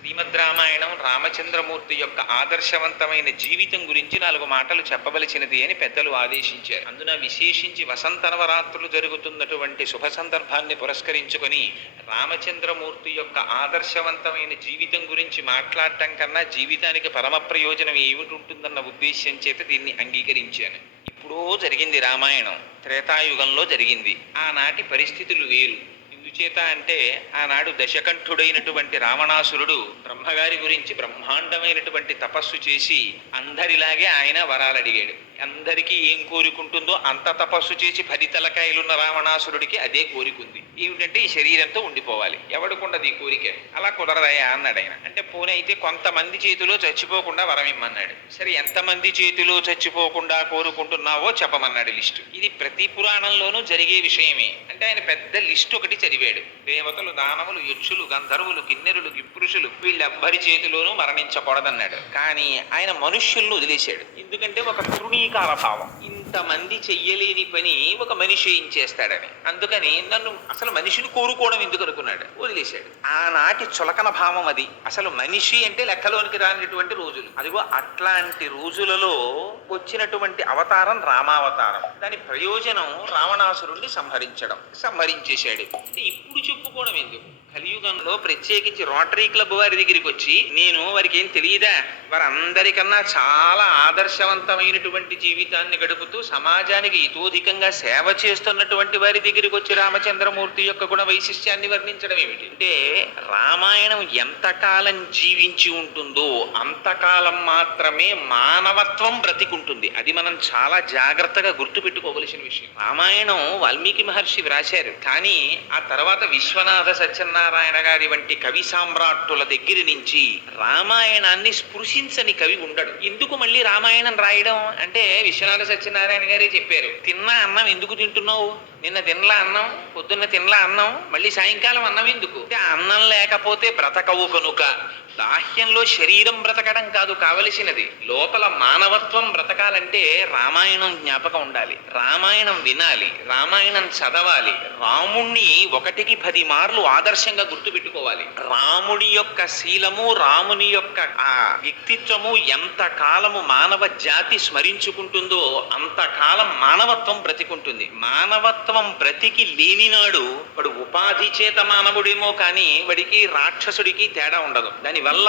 శ్రీమద్ రామాయణం రామచంద్రమూర్తి యొక్క ఆదర్శవంతమైన జీవితం గురించి 4 మాటలు చెప్పవలసినది అని పెద్దలు ఆదేశించారు. అందున విశేషించి వసంత నవరాత్రులు జరుగుతున్నటువంటి శుభ సందర్భాన్ని పురస్కరించుకొని రామచంద్రమూర్తి యొక్క ఆదర్శవంతమైన జీవితం గురించి మాట్లాడటం కన్నా జీవితానికి పరమ ప్రయోజనం ఏమిటి ఉంటుందన్న ఉద్దేశ్యం చేత దీన్ని అంగీకరించాను. ఇప్పుడో జరిగింది రామాయణం, త్రేతాయుగంలో జరిగింది. ఆనాటి పరిస్థితులు వేరు. ఎందుచేత అంటే ఆనాడు దశకంఠుడైనటువంటి రావణాసురుడు బ్రహ్మగారి గురించి బ్రహ్మాండమైనటువంటి తపస్సు చేసి అందరిలాగే ఆయన వరాలు అడిగాడు. అందరికీ ఏం కోరికుంటుందో అంత తపస్సు చేసి 10 తలకాయలున్న రావణాసురుడికి అదే కోరికుంది. ఏమిటంటే ఈ శరీరంతో ఉండిపోవాలి. ఎవడుకుండదు ఈ కోరిక. అలా కుదరదయా అన్నాడు ఆయన. అంటే పోనీ అయితే కొంతమంది చేతిలో చచ్చిపోకుండా వరం ఇమ్మన్నాడు. సరే, ఎంతమంది చేతిలో చచ్చిపోకుండా కోరుకుంటున్నావో చెప్పమన్నాడు లిస్టు. ఇది ప్రతి పురాణంలోనూ జరిగే విషయమే. అంటే ఆయన పెద్ద లిస్టు ఒకటి చదివాడు. దేవతలు, దానవులు, యక్షులు, గంధర్వులు, కిన్నెరులు, కింపురుషులు వీళ్ళెవ్వరి చేతిలోనూ మరణించకూడదన్నాడు. కానీ ఆయన మనుష్యులను వదిలేశాడు. ఎందుకంటే ఒక తృణీకార భావం. ఇంతమంది చెయ్యలేని పని ఒక మనిషి ఏం చేస్తాడని. అందుకని నన్ను అసలు మనిషిని కోరుకోవడం ఎందుకు అనుకున్నాడు, వదిలేశాడు. ఆనాటి చులకన భావం అది. అసలు మనిషి అంటే లెక్కలోనికి రానిటువంటి రోజులు. అదిగో అట్లాంటి రోజులలో వచ్చినటువంటి అవతారం రామావతారం. దాని ప్రయోజనం రావణాసురుణ్ణి సంహరించేశాడు. ఇప్పుడు చెప్పుకోవడం ఎందుకు? కలియుగంలో ప్రత్యేకించి రోటరీ క్లబ్ వారి దగ్గరికి వచ్చి నేను వారికి ఏం తెలియదా, వారందరికన్నా చాలా ఆదర్శవంతమైనటువంటి జీవితాన్ని గడుపుతూ సమాజానికి ఇతోధికంగా సేవ చేస్తున్నటువంటి వారి దగ్గరికి వచ్చి రామచంద్రమూర్తి యొక్క గుణ వైశిష్ట్యాన్ని వర్ణించడం ఏమిటి అంటే, రామాయణం ఎంతకాలం జీవించి ఉంటుందో అంతకాలం మాత్రమే మానవత్వం బ్రతికుంటుంది. అది మనం చాలా జాగ్రత్తగా గుర్తుపెట్టుకోవలసిన విషయం. రామాయణం వాల్మీకి మహర్షి వ్రాశారు, కానీ ఆ తర్వాత విశ్వనాథ సత్యనారాయణ గారి వంటి కవి సామ్రాట్టుల దగ్గర నుంచి రామాయణాన్ని స్పృశించని కవి ఉండడు. ఎందుకు మళ్ళీ రామాయణం రాయడం అంటే, విశ్వనాథ సత్యనారాయణ గారే చెప్పారు, తిన్న అన్నం ఎందుకు తింటున్నావు? నిన్న తినలా అన్నం, పొద్దున్న తినలా అన్నం, మళ్ళీ సాయంకాలం అన్నం ఎందుకు? అన్నం లేకపోతే బ్రతకవు కనుక. బాహ్యంలో శరీరం బ్రతకడం కాదు కావలసినది, లోపల మానవత్వం బ్రతకాలంటే రామాయణం జ్ఞాపకం ఉండాలి, రామాయణం వినాలి, రామాయణం చదవాలి, రాముణ్ణి 1కి 10 మార్లు ఆదర్శంగా గుర్తుపెట్టుకోవాలి. రాముడి యొక్క శీలము, రాముని యొక్క ఆ వ్యక్తిత్వము ఎంత కాలము మానవ జాతి స్మరించుకుంటుందో అంతకాలం మానవత్వం బ్రతికుంటుంది. మానవత్వం బ్రతికి లేనినాడు వాడు ఉపాధి చేత మానవుడేమో కానీ వాడికి రాక్షసుడికి తేడా ఉండదు. దానివల్ల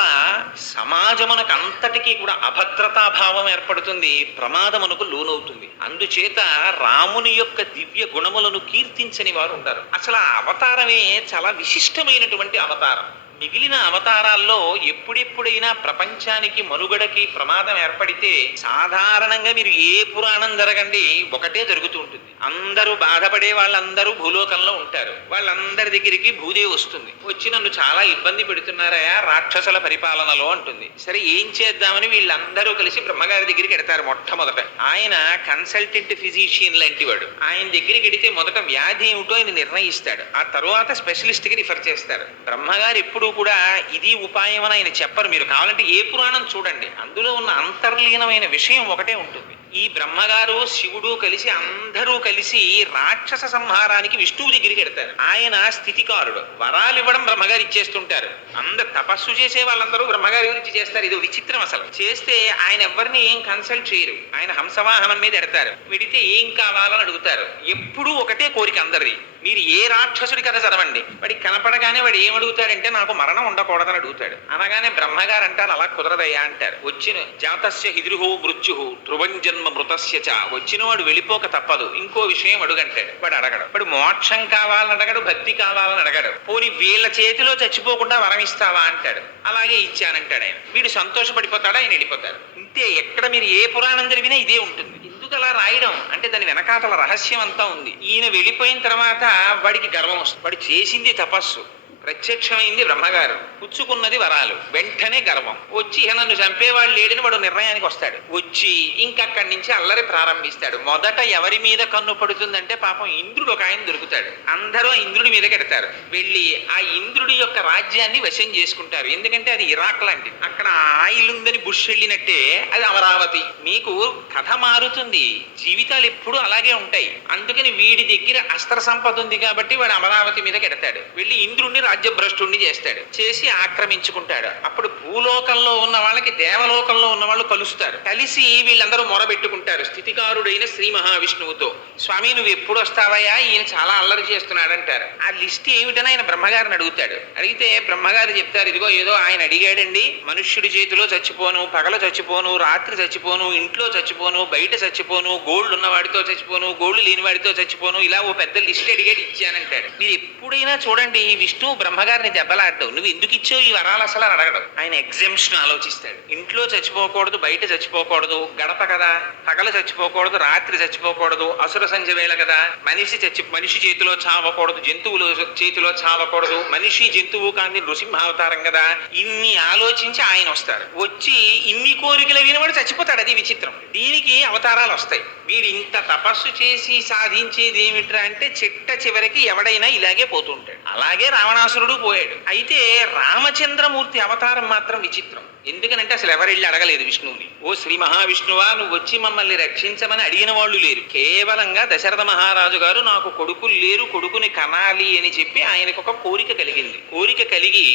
సమాజమునకు అంతటికీ కూడా అభద్రతాభావం ఏర్పడుతుంది, ప్రమాదమునకు లోనవుతుంది. అందుచేత రాముని యొక్క దివ్య గుణములను కీర్తించని వారు ఉంటారు. అసలు ఆ అవతారమే చాలా విశిష్టమైనటువంటి అవతారం. మిగిలిన అవతారాల్లో ఎప్పుడెప్పుడైనా ప్రపంచానికి మనుగడకి ప్రమాదం ఏర్పడితే సాధారణంగా మీరు ఏ పురాణం జరగండి ఒకటే జరుగుతూ ఉంటుంది. అందరూ బాధపడే వాళ్ళందరూ భూలోకంలో ఉంటారు. వాళ్ళందరి దగ్గరికి భూదేవి వస్తుంది. వచ్చి నన్ను చాలా ఇబ్బంది పెడుతున్నారయా రాక్షసుల పరిపాలనలో అంటుంది. సరే, ఏం చేద్దామని వీళ్ళందరూ కలిసి బ్రహ్మగారి దగ్గరికి ఎడతారు. మొట్టమొదట ఆయన కన్సల్టెంట్ ఫిజిషియన్ లాంటి వాడు. ఆయన దగ్గరికి ఎడితే మొదట వ్యాధి ఏమిటో ఆయన నిర్ణయిస్తాడు, ఆ తరువాత స్పెషలిస్ట్కి రిఫర్ చేస్తారు. బ్రహ్మగారు ఎప్పుడు కూడా ఇది ఉపాయం అని ఆయన చెప్పరు. మీరు కావాలంటే ఏ పురాణం చూడండి, అందులో ఉన్న అంతర్లీనమైన విషయం ఒకటే ఉంటుంది. ఈ బ్రహ్మగారు శివుడు కలిసి అందరూ కలిసి రాక్షస సంహారానికి విష్ణువు దగ్గరికి ఎడతారు. ఆయన స్థితికారుడు, వరాలు ఇవ్వడం బ్రహ్మగారు ఇచ్చేస్తుంటారు. అందరు తపస్సు చేసే వాళ్ళందరూ బ్రహ్మగారి గురించి చేస్తారు. ఇది విచిత్రం. అసలు చేస్తే ఆయన ఎవరిని ఏం కన్సల్ట్ చేయరు. ఆయన హంసవాహనం మీద ఎడతారు. విడితే ఏం కావాలని అడుగుతారు. ఎప్పుడూ ఒకటే కోరిక అందరిది. మీరు ఏ రాక్షసుడి కథ చదవండి, వాడికి కనపడగానే వాడు ఏమడుగుతాడంటే నాకు మరణం ఉండకూడదని అడుగుతాడు. అనగానే బ్రహ్మగారు అంటారు అలా కుదరదయ్యా అంటారు. వచ్చిన జాతస్య హిద్రుహో మృత్యు ధ్రువంజన్మ మృతస్య చ, వచ్చిన వాడు వెళ్ళిపోక తప్పదు, ఇంకో విషయం అడుగంటాడు. వాడు అడగడు. వాడు మోక్షం కావాలని అడగడు, భక్తి కావాలని అడగడు. పోనీ వీళ్ళ చేతిలో చచ్చిపోకుండా వరం ఇస్తావా అంటాడు. అలాగే ఇచ్చానంటాడు ఆయన. వీడు సంతోషపడిపోతాడు, ఆయన వెళ్ళిపోతారు. ఇంతే. ఎక్కడ మీరు ఏ పురాణం జరిగినా ఇదే ఉంటుంది. అలా రాయడం అంటే దాని వెనకాతల రహస్యం అంతా ఉంది. ఈయన వెళ్ళిపోయిన తర్వాత వాడికి గర్వం వస్తుంది. వాడు చేసింది తపస్సు, ప్రత్యక్షమైంది బ్రహ్మగారు, పుచ్చుకున్నది వరాలు, వెంటనే గర్వం వచ్చి నన్ను చంపేవాళ్ళు లేడని వాడు నిర్ణయానికి వస్తాడు. వచ్చి ఇంకక్కడి నుంచి అల్లరి ప్రారంభిస్తాడు. మొదట ఎవరి మీద కన్ను పడుతుందంటే పాపం ఇంద్రుడు ఒక ఆయన దొరుకుతాడు. అందరూ ఆ ఇంద్రుడి మీద కడతారు. వెళ్ళి ఆ ఇంద్రుడి యొక్క రాజ్యాన్ని వశం చేసుకుంటారు. ఎందుకంటే అది ఇరాక్ లాంటిది. అక్కడ ఆయిల్ ఉందని బుష్ వెళ్ళినట్టే అది అమరావతి. మీకు కథ మారుతుంది, జీవితాలు ఎప్పుడు అలాగే ఉంటాయి. అందుకని వీడి దగ్గర అస్త్ర సంపద ఉంది కాబట్టి వాడు అమరావతి మీద కడతాడు. వెళ్ళి ఇంద్రుడిని రాజ్యభ్రష్టుణ్ణి చేస్తాడు, చేసి ఆక్రమించుకుంటాడు. అప్పుడు భూలోకంలో ఉన్న వాళ్ళకి దేవలోకంలో ఉన్న వాళ్ళు కలుస్తారు. కలిసి వీళ్ళందరూ మొరబెట్టుకుంటారు స్థితికారుడైన శ్రీ మహావిష్ణువుతో, స్వామి నువ్వు ఎప్పుడు వస్తావయ్యా, ఈయన చాలా అల్లరి చేస్తున్నాడు అంటారు. ఆ లిస్ట్ ఏమిటని ఆయన బ్రహ్మగారిని అడుగుతాడు. అడిగితే బ్రహ్మగారు చెప్తారు, ఇదిగో ఏదో ఆయన అడిగాడండి, మనుష్యుడి చేతిలో చచ్చిపోను, పగల చచ్చిపోను, రాత్రి చచ్చిపోను, ఇంట్లో చచ్చిపోను, బయట చచ్చిపోను, గోల్డ్ ఉన్నవాడితో చచ్చిపోను, గోల్డ్ లేని వాడితో చచ్చిపోను, ఇలా ఓ పెద్ద లిస్ట్ అడిగాడు, ఇచ్చానంటాడు. మీరు ఎప్పుడైనా చూడండి విష్ణువు బ్రహ్మగారిని దెబ్బలాడ్డావు, నువ్వు ఎందుకు ఇచ్చావు ఈ వరాలు అసలు అని అడగడం. ఆయన ఎగ్జామ్షన్ ఆలోచిస్తాడు. ఇంట్లో చచ్చిపోకూడదు, బయట చచ్చిపోకూడదు, గడప కదా, పగల చచ్చిపోకూడదు, రాత్రి చచ్చిపోకూడదు, అసుర సంధ్య వేళ కదా, మనిషి చేతిలో చావకూడదు, జంతువుల చేతిలో చావకూడదు, మనిషి జంతువు కానీ నృసింహావతారం కదా, ఇన్ని ఆలోచించి ఆయన వస్తారు. వచ్చి ఇన్ని కోరికలు వినవాడు చచ్చిపోతాడు. అది విచిత్రం. దీనికి అవతారాలు వస్తాయి. వీడు ఇంత తపస్సు చేసి సాధించేది ఏమిట్రా అంటే చిట్ట చివరికి ఎవడైనా ఇలాగే పోతుంటాడు. అలాగే రావణాసురుడు పోయాడు. అయితే రామచంద్రమూర్తి అవతారం మాత్రం విచిత్రం. ఎందుకనంటే అసలు ఎవరెళ్ళి అడగలేదు విష్ణువుని, ఓ శ్రీ మహావిష్ణువా నువ్వు వచ్చి మమ్మల్ని రక్షించమని అడిగిన వాళ్ళు లేరు. కేవలంగా దశరథ మహారాజు గారు నాకు కొడుకులు లేరు, కొడుకుని కనాలి అని చెప్పి ఆయనకు ఒక కోరిక కలిగింది. కోరిక కలిగి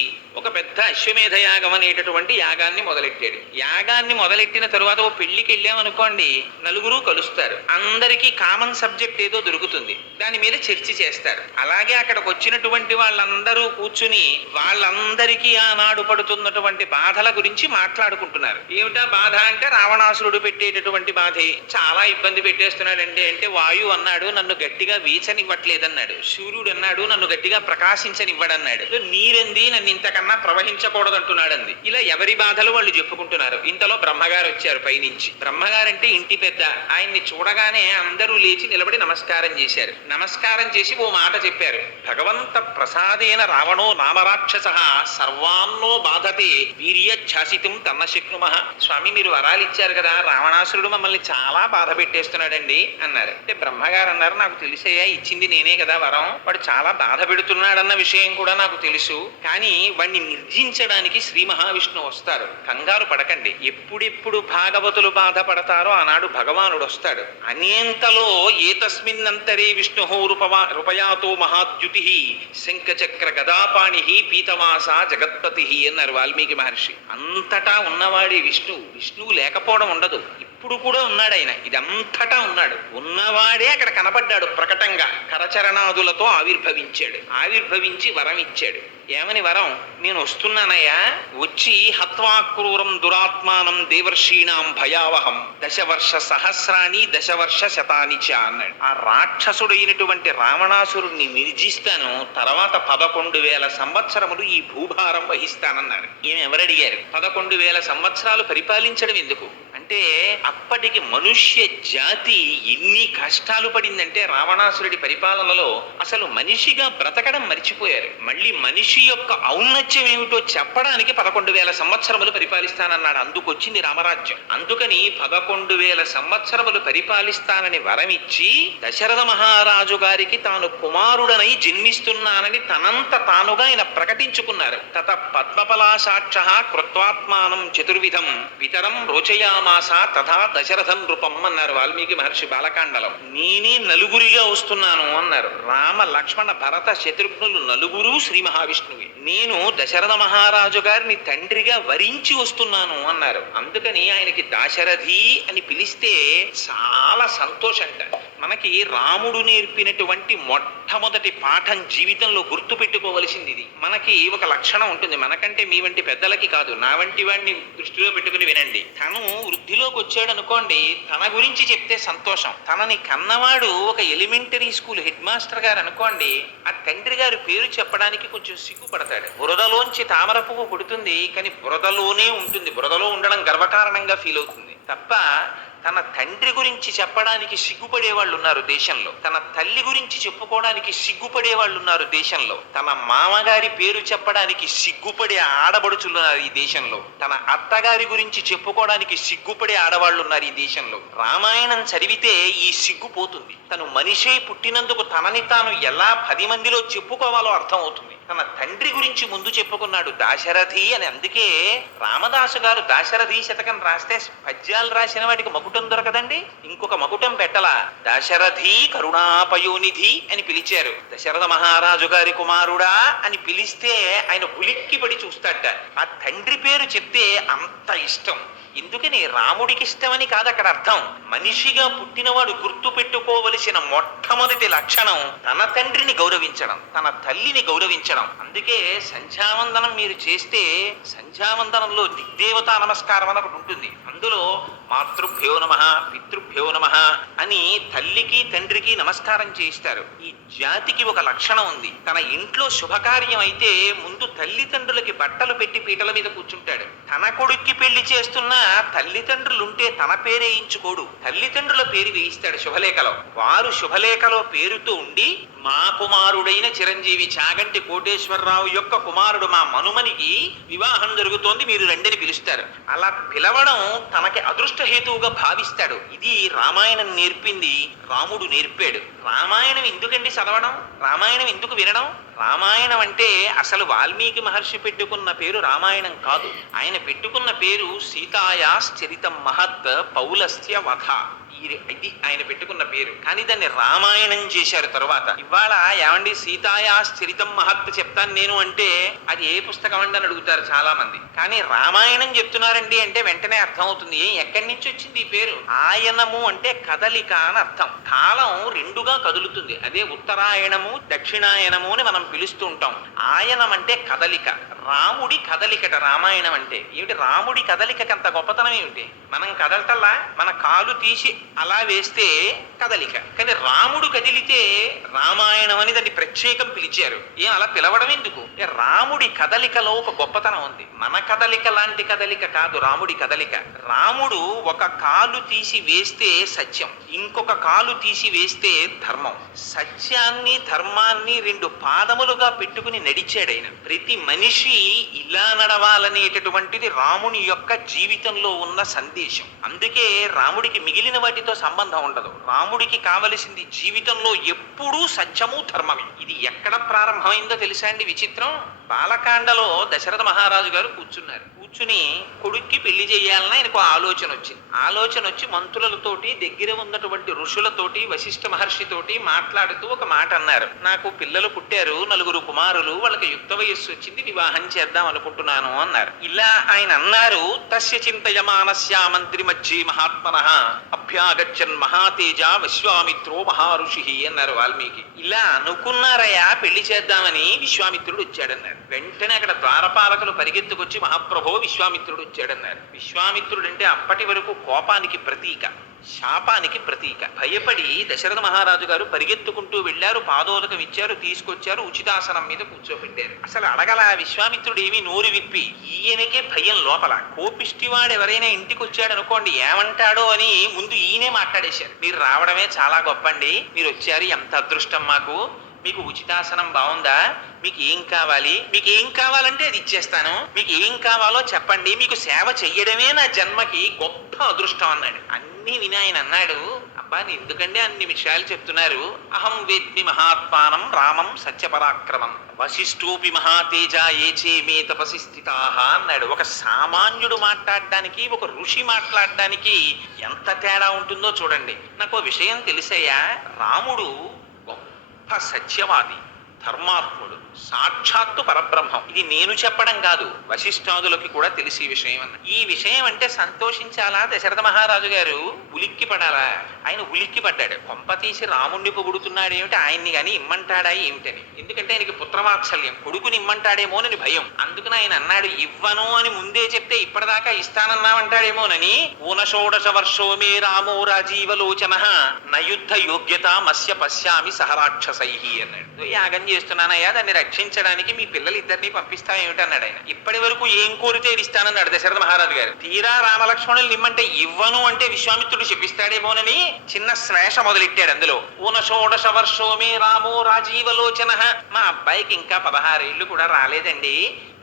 ఒక పెద్ద అశ్వమేధ యాగం అనేటటువంటి యాగాన్ని మొదలెట్టాడు. యాగాన్ని మొదలెట్టిన తరువాత ఓ పెళ్లికి వెళ్ళామనుకోండి, నలుగురు కలుస్తారు, అందరికీ కామన్ సబ్జెక్ట్ ఏదో దొరుకుతుంది, దాని మీద చర్చ చేస్తారు. అలాగే అక్కడికి వచ్చినటువంటి వాళ్ళందరూ కూర్చుని వాళ్ళందరికీ ఆనాడు పడుతున్నటువంటి బాధల గురించి మాట్లాడుకుంటున్నారు. ఏమిటా బాధ అంటే రావణాసురుడు పెట్టేటటువంటి బాధే. చాలా ఇబ్బంది పెట్టేస్తున్నాడండి అంటే, వాయు అన్నాడు నన్ను గట్టిగా వీచనివ్వట్లేదన్నాడు, సూర్యుడు అన్నాడు నన్ను గట్టిగా ప్రకాశించనివ్వడన్నాడు, నీరెంది నన్ను ఇంతకన్నా ప్రవహించకూడదు అంటున్నాడంది. ఇలా ఎవరి బాధలు వాళ్ళు చెప్పుకుంటున్నారు. ఇంతలో బ్రహ్మగారు వచ్చారు పైనుంచి. బ్రహ్మగారంటే ఇంటి పెద్ద. ఆయన్ని చూడగానే అందరూ లేచి నిలబడి నమస్కారం చేశారు. నమస్కారం చేసి ఓ మాట చెప్పారు, భగవంత ప్రసాదేన రావణో నామరాక్షస సర్వాన్నో బాధతే వీర్యఛాసితం తన్న శక్నుమః. స్వామి మీరు వరాలు ఇచ్చారు కదా, రావణాసురుడు మమ్మల్ని చాలా బాధ పెట్టేస్తున్నాడండి అన్నారు. అంటే బ్రహ్మగారు అన్నారు, నాకు తెలిసయ్యా, ఇచ్చింది నేనే కదా వరం, వాడు చాలా బాధ పెడుతున్నాడన్న విషయం కూడా నాకు తెలుసు, కానీ వాడిని నిర్జించడానికి శ్రీ మహావిష్ణువు వస్తారు, కంగారు పడకండి. ఎప్పుడెప్పుడు భాగవతులు బాధపడతారో ఆనాడు భగవానుడు వస్తాడు. అనేంతలో ఏతస్మిన్నంతరే విష్ణు రూపయాతో మహాద్యుతి శంఖచక్ర గదాపాణి పీతవాస జగత్పతి అన్నారు వాల్మీకి మహర్షి. అంతటా ఉన్నవాడే విష్ణువు లేకపోవడం ఉండదు. ఇప్పుడు కూడా ఉన్నాడు ఆయన, ఇదంతటా ఉన్నాడు. ఉన్నవాడే అక్కడ కనపడ్డాడు ప్రకటంగా. కరచరణాదులతో ఆవిర్భవించి వరం ఇచ్చాడు. ఏమని వరం? నేను వస్తున్నానయ్యా, వచ్చి హత్వాక్రూరం దురాత్మానం దేవర్షీణాం భయావహం దశవర్ష సహస్రాణి దశవర్ష శతాని చ అన్నాడు. ఆ రాక్షసుడైనటువంటి రావణాసురుణ్ణి నిర్జిస్తాను, తర్వాత 11,000 సంవత్సరములు ఈ భూభారం వహిస్తానన్నాడు. ఈమె ఎవరడిగారు? 11,000 సంవత్సరాలు పరిపాలించడం ఎందుకు అంటే, అప్పటికి మనుష్య జాతి ఎన్ని కష్టాలు పడిందంటే రావణాసురుడి పరిపాలనలో అసలు మనిషిగా బ్రతకడం మర్చిపోయారు. మళ్ళీ మనిషి యొక్క ఔన్నత్యం ఏమిటో చెప్పడానికి 11,000 సంవత్సరములు పరిపాలిస్తానన్నాడు. అందుకొచ్చింది రామరాజ్యం. అందుకని 11,000 సంవత్సరములు పరిపాలిస్తానని వరమిచ్చి దశరథ మహారాజు గారికి తాను కుమారుడనై జన్మిస్తున్నానని తనంత తానుగా ఆయన ప్రకటించుకున్నారు. తత పద్మపలాసాక్ష కృత్వాత్మానం చతుర్విధం పితరం రోచయామాస తథా దశరథం నృపం అన్నారు వాల్మీకి మహర్షి బాలకాండలో. నేనే నలుగురిగా వస్తున్నాను అన్నారు. రామ లక్ష్మణ భరత శత్రుఘ్నులు నలుగురు శ్రీ మహావిష్ణువు. నేను దశరథ మహారాజు గారిని తండ్రిగా వరించి వస్తున్నాను అన్నారు. అందుకని ఆయనకి దాశరథి అని పిలిస్తే చాలా సంతోషంట. మనకి రాముడు నేర్పినటువంటి మొట్టమొదటి పాఠం జీవితంలో గుర్తు పెట్టుకోవలసింది ఇది. మనకి ఒక లక్షణం ఉంటుంది, మనకంటే మీ వంటి పెద్దలకి కాదు, నా వంటి వాడిని దృష్టిలో పెట్టుకుని వినండి. తను వృద్ధిలోకి వచ్చాడు అనుకోండి, తన గురించి చెప్తే సంతోషం. తనని కన్నవాడు ఒక ఎలిమెంటరీ స్కూల్ హెడ్ మాస్టర్ గారు అనుకోండి, ఆ తండ్రి గారి పేరు చెప్పడానికి కొంచెం సిగ్గుపడతాడు. బురదలోంచి తామర పువ్వు పుడుతుంది, కానీ బురదలోనే ఉంటుంది. బురదలో ఉండడం గర్వకారణంగా ఫీల్ అవుతుంది తప్ప తన తండ్రి గురించి చెప్పడానికి సిగ్గుపడే వాళ్ళు ఉన్నారు దేశంలో. తన తల్లి గురించి చెప్పుకోవడానికి సిగ్గుపడే వాళ్ళు ఉన్నారు దేశంలో. తన మామగారి పేరు చెప్పడానికి సిగ్గుపడే ఆడబడుచులున్నారు ఈ దేశంలో. తన అత్తగారి గురించి చెప్పుకోవడానికి సిగ్గుపడే ఆడవాళ్ళు ఉన్నారు ఈ దేశంలో. రామాయణం చదివితే ఈ సిగ్గు పోతుంది. తను మనిషి పుట్టినందుకు తనని తాను ఎలా 10 మందిలో చెప్పుకోవాలో అర్థం అవుతుంది. తన తండ్రి గురించి ముందు చెప్పుకున్నాడు దాశరథి అని. అందుకే రామదాసు గారు దాశరథి శతకం రాస్తే పద్యాలు రాసిన వాటికి మకుటం దొరకదండి, ఇంకొక మకుటం పెట్టలా. దాశరథి కరుణాపయోనిధి అని పిలిచారు. దశరథ మహారాజు గారి కుమారుడా అని పిలిస్తే ఆయన ఉలిక్కి పడి చూస్తాడట. ఆ తండ్రి పేరు చెప్తే అంత ఇష్టం. ఎందుకని? రాముడికి ఇష్టమని కాదు అక్కడ అర్థం. మనిషిగా పుట్టినవాడు గుర్తు పెట్టుకోవలసిన మొట్టమొదటి లక్షణం తన తండ్రిని గౌరవించడం, తన తల్లిని గౌరవించడం. అందుకే సంధ్యావందనం మీరు చేస్తే సంధ్యావందనంలో దిగ్దేవతా నమస్కారం అని ఒకటి ఉంటుంది. అందులో మాతృభ్యో నమః పితృభ్యో నమః అని తల్లికి తండ్రికి నమస్కారం చేయిస్తారు. ఈ జాతికి ఒక లక్షణం ఉంది. తన ఇంట్లో శుభకార్యం అయితే ముందు తల్లిదండ్రులకి బట్టలు పెట్టి పీటల మీద కూర్చుంటాడు. తన కొడుక్కి పెళ్లి చేస్తున్నా తల్లిదండ్రులుంటే తన పేరే వేయించుకోడు, తల్లిదండ్రుల పేరు వేయిస్తాడు శుభలేఖలో. వారు శుభలేఖలో పేరుతో ఉండి మా కుమారుడైన చిరంజీవి చాగంటి కోటేశ్వరరావు యొక్క కుమారుడు మా మనుమనికి వివాహం జరుగుతోంది, మీరు రండిని పిలుస్తారు. అలా పిలవడం తనకి అదృష్టహేతువుగా భావిస్తాడు. ఇది రామాయణం నేర్పింది, రాముడు నేర్పాడు. రామాయణం ఎందుకండి చదవడం? రామాయణం ఎందుకు వినడం? రామాయణం అంటే అసలు వాల్మీకి మహర్షి పెట్టుకున్న పేరు రామాయణం కాదు. ఆయన పెట్టుకున్న పేరు సీతాయాశ్చరితం మహత్ పౌలస్త్య వధ. ఇది ఆయన పెట్టుకున్న పేరు. కానీ దాన్ని రామాయణం చేశారు తరువాత. ఇవాళ ఏమండి సీతాయాశ్చరితం మహత్ చెప్తాను నేను అంటే అది ఏ పుస్తకం అండి అని అడుగుతారు చాలా మంది. కానీ రామాయణం చెప్తున్నారండి అంటే వెంటనే అర్థం అవుతుంది. ఎక్కడి నుంచి వచ్చింది ఈ పేరు? ఆయనము అంటే కదలిక అని అర్థం. కాలం రెండుగా కదులుతుంది. అదే ఉత్తరాయణము దక్షిణాయనము అని మనం పిలుస్తూ ఉంటాం. ఆయనం అంటే కదలిక. రాముడి కదలికట రామాయణం అంటే. ఏమిటి రాముడి కదలికకి అంత గొప్పతనం ఏమిటి? మనం కదలటల్లా, మన కాలు తీసి అలా వేస్తే కదలిక. కానీ రాముడు కదిలితే రామాయణం అని దాన్ని ప్రత్యేకం పిలిచారు. ఏం అలా పిలవడం ఎందుకు? రాముడి కదలికలో ఒక గొప్పతనం ఉంది. మన కదలిక లాంటి కదలిక కాదు రాముడి కదలిక. రాముడు ఒక కాలు తీసి వేస్తే సత్యం, ఇంకొక కాలు తీసి వేస్తే ధర్మం. సత్యాన్ని ధర్మాన్ని రెండు పాదములుగా పెట్టుకుని నడిచాడైన. ప్రతి మనిషి ఇలా నడవాలనేటటువంటిది రాముని యొక్క జీవితంలో ఉన్న సందేశం. అందుకే రాముడికి మిగిలిన వాటితో సంబంధం ఉండదు. రాముడికి కావలసింది జీవితంలో ఎప్పుడూ సత్యము ధర్మమే. ఇది ఎక్కడ ప్రారంభమైందో తెలుసా అండి విచిత్రం? బాలకాండలో దశరథ మహారాజు గారు కూర్చుని కొడుక్కి పెళ్లి చేయాలని ఆయనకు ఆలోచన వచ్చింది. ఆలోచన వచ్చి మంత్రులతోటి దగ్గర ఉన్నటువంటి ఋషులతోటి వశిష్ఠ మహర్షితోటి మాట్లాడుతూ ఒక మాట అన్నారు. నాకు పిల్లలు పుట్టారు, 9 కుమారులు, వాళ్ళకి యుక్త వయస్సు వచ్చింది, వివాహం చేద్దాం అనుకుంటున్నాను అన్నారు. ఇలా ఆయన అన్నారు. తస్య చింతయమానస్య మంత్రి మధ్య మహాత్మనః అభ్యాగచ్చన్ మహాతేజ విశ్వామిత్రో మహారుషి అన్నారు వాల్మీకి. ఇలా అనుకున్నారయ్యా పెళ్లి చేద్దామని, విశ్వామిత్రుడు వచ్చాడన్నారు. వెంటనే అక్కడ ద్వారపాలకులు పరిగెత్తుకొచ్చి మహాప్రభో విశ్వామిత్రుడు వచ్చాడన్నారు. విశ్వామిత్రుడు అంటే అప్పటి వరకు కోపానికి ప్రతీక, శాపానికి ప్రతీక. భయపడి దశరథ మహారాజు గారు పరిగెత్తుకుంటూ వెళ్ళారు, పాదోదకం ఇచ్చారు, తీసుకొచ్చారు, ఉచితాసనం మీద కూర్చోబెట్టారు. అసలు అడగల విశ్వామిత్రుడు ఏమీ నోరు విప్పి. ఈయనకే భయం లోపల. కోపిష్టివాడు ఎవరైనా ఇంటికి వచ్చాడు అనుకోండి ఏమంటాడో అని ముందు ఈయనే మాట్లాడేశారు. మీరు రావడమే చాలా గొప్పండి, మీరు వచ్చారు, ఎంత అదృష్టం మాకు, మీకు ఉచితాసనం బాగుందా, మీకు ఏం కావాలి, మీకు ఏం కావాలంటే అది ఇచ్చేస్తాను, మీకు ఏం కావాలో చెప్పండి, మీకు సేవ చెయ్యడమే నా జన్మకి గొప్ప అదృష్టం అన్నాడు. అన్ని విని ఆయన అన్నాడు, అబ్బా ఎందుకంటే అన్ని విషయాలు చెప్తున్నారు. అహం వేద్మి మహాత్మానం రామం సత్యపరాక్రమం వశిష్ఠోపి మహాతేజ ఏచే మే తపసి స్థితాః అన్నాడు. ఒక సామాన్యుడు మాట్లాడడానికి ఒక ఋషి మాట్లాడడానికి ఎంత తేడా ఉంటుందో చూడండి. నాకు విషయం తెలిసయ్యా, రాముడు సత్యవాది, ధర్మాత్ముడు, సాక్షాత్తు పరబ్రహ్మం. ఇది నేను చెప్పడం కాదు, వశిష్ఠాదులకి కూడా తెలిసి విషయం అన్న. ఈ విషయం అంటే సంతోషించాలా దశరథ మహారాజు గారు? ఉలిక్కి పడాలా? ఆయన ఉలిక్కి పడ్డాడు. కొంప తీసి రాముణ్ణి పొగుడుతున్నాడు ఏమిటి, ఆయన్ని కానీ ఇమ్మంటాడా ఏమిటని. ఎందుకంటే ఆయనకి పుత్రవాత్సల్యం, కొడుకుని ఇమ్మంటాడేమోనని భయం. అందుకని ఆయన అన్నాడు ఇవ్వను అని ముందే చెప్తే ఇప్పటిదాకా ఇస్తానన్నామంటాడేమోనని. ఊనషోడశ వర్షో మే రామో రాజీవలోచన నయుద్ధ యోగ్యత మస్య పశ్యామి సహరాక్షసై అన్నాడు. యాగం చేస్తున్నానయ్యా, దాన్ని రక్షించడానికి మీ పిల్లలు ఇద్దరిని పంపిస్తా ఏమిటన్నాడు ఆయన. ఇప్పటి వరకు ఏం కోరితే ఇస్తానన్నాడు దశరథ మహారాజు గారు. తీరా రామలక్ష్మణులు నిమ్మంటే ఇవ్వను అంటే విశ్వామిత్రుడు చెప్పిస్తాడేమోనని చిన్న శ్లేష మొదలెట్టాడు. అందులో ఊనషోడశ వర్షో మే రామో రాజీవలోచన. మా అబ్బాయికి ఇంకా 16 ఏళ్ళు కూడా రాలేదండి,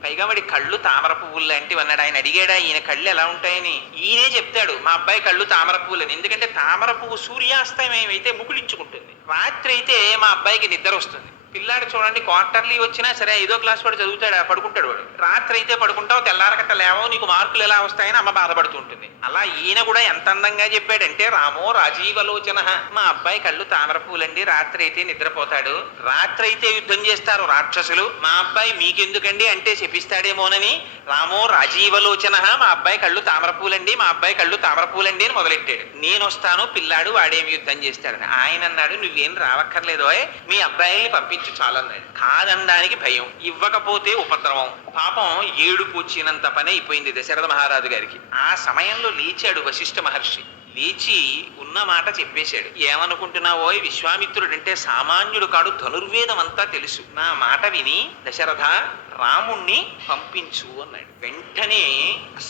పైగా వాడి కళ్ళు తామర పువ్వులు లాంటివి అన్నాడు. ఆయన అడిగాడా ఈయన కళ్ళు ఎలా ఉంటాయని? ఈయనే చెప్తాడు మా అబ్బాయి కళ్ళు తామర పువ్వులని. ఎందుకంటే తామర పువ్వు సూర్యాస్తమయం అయితే ముకుళించుకుంటుంది, రాత్రి అయితే మా అబ్బాయికి నిద్ర వస్తుంది. పిల్లాడు చూడండి క్వార్టర్లీ వచ్చినా సరే 5వ క్లాస్ వాడు చదువుతాడు, పడుకుంటాడు వాడు. రాత్రి అయితే పడుకుంటావు, తెల్లారకట్ట లేవో, నీకు మార్కులు ఎలా వస్తాయని అమ్మ బాధపడుతూ ఉంటుంది. అలా ఈయన కూడా ఎంత అందంగా చెప్పాడంటే, రామో రాజీవలోచన, మా అబ్బాయి కళ్ళు తామర పూలండి, రాత్రి అయితే నిద్రపోతాడు, రాత్రి అయితే యుద్ధం చేస్తారు రాక్షసులు, మా అబ్బాయి మీకెందుకండి అంటే శపిస్తాడేమోనని రామో రాజీవలోచన, మా అబ్బాయి కళ్ళు తామర పూలండి, మా అబ్బాయి కళ్ళు తామర పూలండి అని మొదలెట్టాడు. నేను వస్తాను, పిల్లాడు వాడేమి యుద్ధం చేస్తాడని. ఆయన అన్నాడు, నువ్వేం రావక్కర్లేదో, మీ అబ్బాయిని పంపించు చాలన్నాడు. కాదనడానికి భయం, ఇవ్వకపోతే ఉపద్రవం. పాపం ఏడుపు వచ్చినంత పని అయిపోయింది దశరథ మహారాజు గారికి. ఆ సమయంలో లేచాడు వశిష్ఠ మహర్షి. లేచి ఉన్న మాట చెప్పేశాడు. ఏమనుకుంటున్నావో, విశ్వామిత్రుడంటే సామాన్యుడు కాడు, ధనుర్వేదం అంతా తెలుసు. నా మాట విని దశరథ రాముణ్ణి పంపించు అన్నాడు. వెంటనే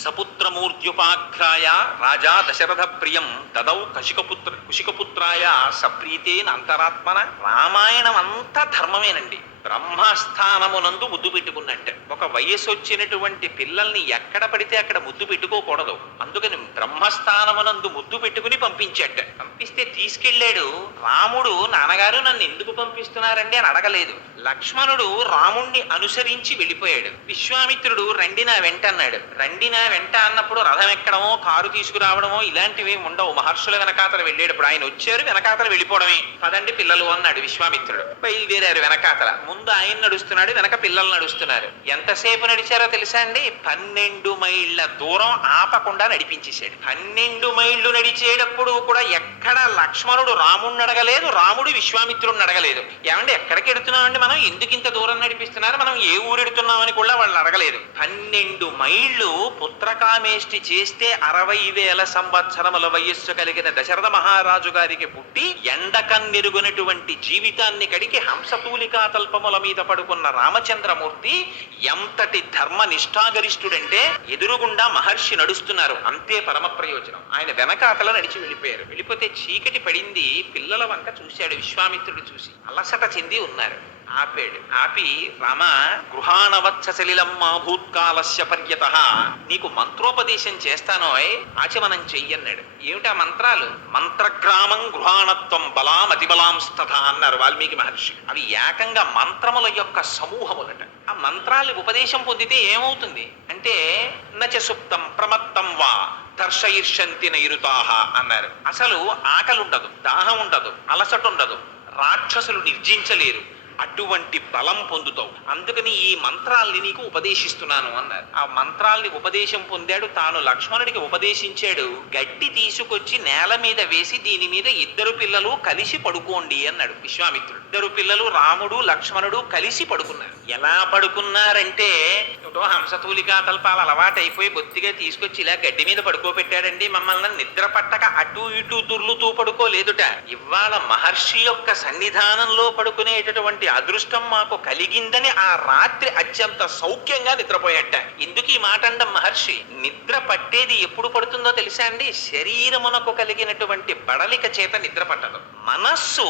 సపుత్రమూర్ధ్యుపాఖ్యాయ రాజా దశరథ ప్రియం దదౌ కుశికపుత్రాయ సప్రీతేన అంతరాత్మన. రామాయణం అంతా ధర్మమేనండి. బ్రహ్మస్థానమునందు ముద్దు పెట్టుకున్నట్టు. ఒక వయస్సు వచ్చినటువంటి పిల్లల్ని ఎక్కడ పడితే అక్కడ ముద్దు పెట్టుకోకూడదు. అందుకని బ్రహ్మస్థానమునందు ముద్దు పెట్టుకుని పంపించట. పంపిస్తే తీసుకెళ్ళాడు. రాముడు నాన్నగారు నన్ను ఎందుకు పంపిస్తున్నారండి అని అడగలేదు. లక్ష్మణుడు రాముణ్ణి అనుసరించి వెళ్ళిపోయాడు. విశ్వామిత్రుడు రండి నా వెంట అన్నాడు. రండి నా వెంట అన్నప్పుడు రథం ఎక్కడమో, కారు తీసుకురావడమో ఇలాంటివి ఉండవు. మహర్షుల వెనకాతల వెళ్ళేటప్పుడు ఆయన వచ్చారు, వెనకాతల వెళ్ళిపోవడమే. పదండి పిల్లలు అన్నాడు విశ్వామిత్రుడు. బయలుదేరారు వెనకాతల. ముందు ఆయన నడుస్తున్నాడు, వెనక పిల్లలు నడుస్తున్నారు. ఎంతసేపు నడిచారో తెలుసా అండి? 12 మైళ్ళ దూరం ఆపకుండా నడిపించేశాడు. 12 మైళ్ళు నడిచేటప్పుడు కూడా ఎక్కడ లక్ష్మణుడు రాముడిని అడగలేదు, రాముడు విశ్వామిత్రుడిని అడగలేదు. ఏమంటే ఎక్కడికి ఎడుతున్నామండి మనం, ఎందుకు ఇంత దూరం నడిపిస్తున్నారు, మనం ఏ ఊరు ఎడుతున్నామని కూడా వాళ్ళు అడగలేదు. 12 మైళ్ళు పుత్రకామేష్టి చేస్తే 60,000 సంవత్సరముల వయస్సు కలిగిన దశరథ మహారాజు గారికి పుట్టి ఎండకన్నెరుగునటువంటి జీవితాన్ని కడిగి హంసతూలికా తల్పముల మీద పడుకున్న రామచంద్రమూర్తి ఎంతటి ధర్మ నిష్ఠాగరిష్ఠుడంటే, ఎదురుగుండా మహర్షి నడుస్తున్నారు, అంతే పరమ ప్రయోజనం. ఆయన వెనకాతల నడిచి వెళ్ళిపోయారు. వెళ్ళిపోతే చీకటి పడింది. పిల్లల వంక చూశాడు విశ్వామిత్రుడు. చూసి అలసట చెంది ఉన్నారు. ఆపాడు. ఆపి, రామ గృహాణవత్స సలిలమ్మా భూత్కాలస్య పర్యతః, నీకు మంత్రోపదేశం చేస్తానోయ్, ఆచమనం చెయ్యన్నాడు. ఏమిటా మంత్రాలు? మంత్రగ్రామం గృహాణత్వం బలాం అతిబలాంస్తథ అన్నారు వాల్మీకి మహర్షి. అవి ఏకంగా మంత్రముల యొక్క సమూహములట. ఆ మంత్రాలు ఉపదేశం పొందితే ఏమవుతుంది అంటే, నచ సుప్తం ప్రమత్తం వా దర్శయిర్షంతి నైరుతాహ అన్నారు. అసలు ఆకలి ఉండదు, దాహం ఉండదు, అలసట ఉండదు, రాక్షసులు నిర్జించలేరు, అటువంటి బలం పొందుతావు. అందుకని ఈ మంత్రాల్ని నీకు ఉపదేశిస్తున్నాను అన్నారు. ఆ మంత్రాల్ని ఉపదేశం పొందాడు. తాను లక్ష్మణుడికి ఉపదేశించాడు. గడ్డి తీసుకొచ్చి నేల మీద వేసి దీని మీద 2 పిల్లలు కలిసి పడుకోండి అన్నాడు విశ్వామిత్రుడు. 2 పిల్లలు రాముడు లక్ష్మణుడు కలిసి పడుకున్నారు. ఎలా పడుకున్నారంటే, ఏమిటో హంసతూలికా తల్పాలు అలవాటైపోయి బొత్తిగా తీసుకొచ్చి ఇలా గడ్డి మీద పడుకోబెట్టాడండి. మమ్మల్ని నిద్ర పట్టక అటు ఇటు దుర్లుతూ పడుకోలేదుట. ఇవాళ మహర్షి యొక్క సన్నిధానంలో పడుకునేటటువంటి అదృష్టం మాకు కలిగిందని ఆ రాత్రి అత్యంత సౌఖ్యంగా నిద్రపోయాట. ఎందుకు ఈ మాట అండం మహర్షి? నిద్ర పట్టేది ఎప్పుడు పడుతుందో తెలుసా అండి? శరీరమునకు కలిగినటువంటి బడలిక చేత నిద్ర పట్టదు. మనస్సు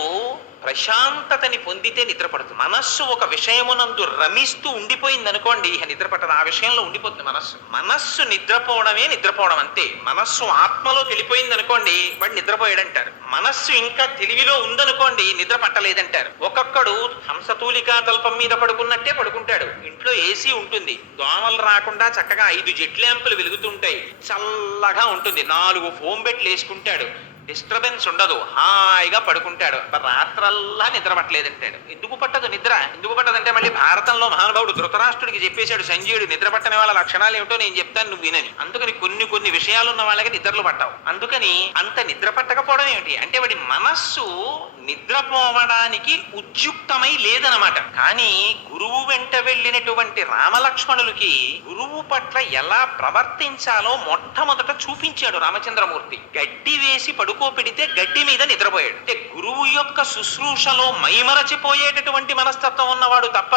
ప్రశాంతతని పొందితే నిద్రపడుతుంది. మనస్సు ఒక విషయమునందు రమిస్తూ ఉండిపోయింది అనుకోండి, ఇక నిద్రపట్టదు. ఆ విషయంలో ఉండిపోతుంది మనస్సు. మనస్సు నిద్రపోవడమే నిద్రపోవడం అంతే. మనస్సు ఆత్మలో తెలిపోయింది అనుకోండి, వాడు నిద్రపోయాడంటారు. మనస్సు ఇంకా తెలివిలో ఉందనుకోండి, నిద్ర పట్టలేదంటారు. ఒక్కొక్కడు హంసతూలికా తల్పం మీద పడుకున్నట్టే పడుకుంటాడు. ఇంట్లో ఏసీ ఉంటుంది, దోమలు రాకుండా చక్కగా 5 జెట్ ల్యాంపులు వెలుగుతుంటాయి, చల్లగా ఉంటుంది. 4 ఫోమ్ బెడ్లు వేసుకుంటాడు, డిస్టర్బెన్స్ ఉండదు, హాయిగా పడుకుంటాడు. రాత్రల్లా నిద్ర పట్టలేదంటాడు. ఎందుకు పట్టదు నిద్ర? ఎందుకు పట్టదంటే, మళ్ళీ భారతంలో మహానుభావుడు ధృతరాష్ట్రుడికి చెప్పేశాడు సంజయుడు, నిద్ర పట్టని వాళ్ళ లక్షణాలు ఏమిటో నేను చెప్తాను, నువ్వు వినని. అందుకని కొన్ని విషయాలు ఉన్న వాళ్ళకి నిద్రలు పట్టవు. అందుకని అంత నిద్ర పట్టకపోవడం ఏమిటి అంటే, వాడి మనస్సు నిద్రపోవడానికి ఉద్యుక్తమై లేదనమాట. కానీ గురువు వెంట వెళ్ళినటువంటి రామలక్ష్మణులకి గురువు పట్ల ఎలా ప్రవర్తించాలో మొట్టమొదట చూపించాడు రామచంద్రమూర్తి. గడ్డి వేసి పడుకోపెడితే గడ్డి మీద నిద్రపోయాడు. అంటే గురువు యొక్క శుశ్రూషలో మైమరచిపోయేటటువంటి మనస్తత్వం ఉన్నవాడు తప్ప,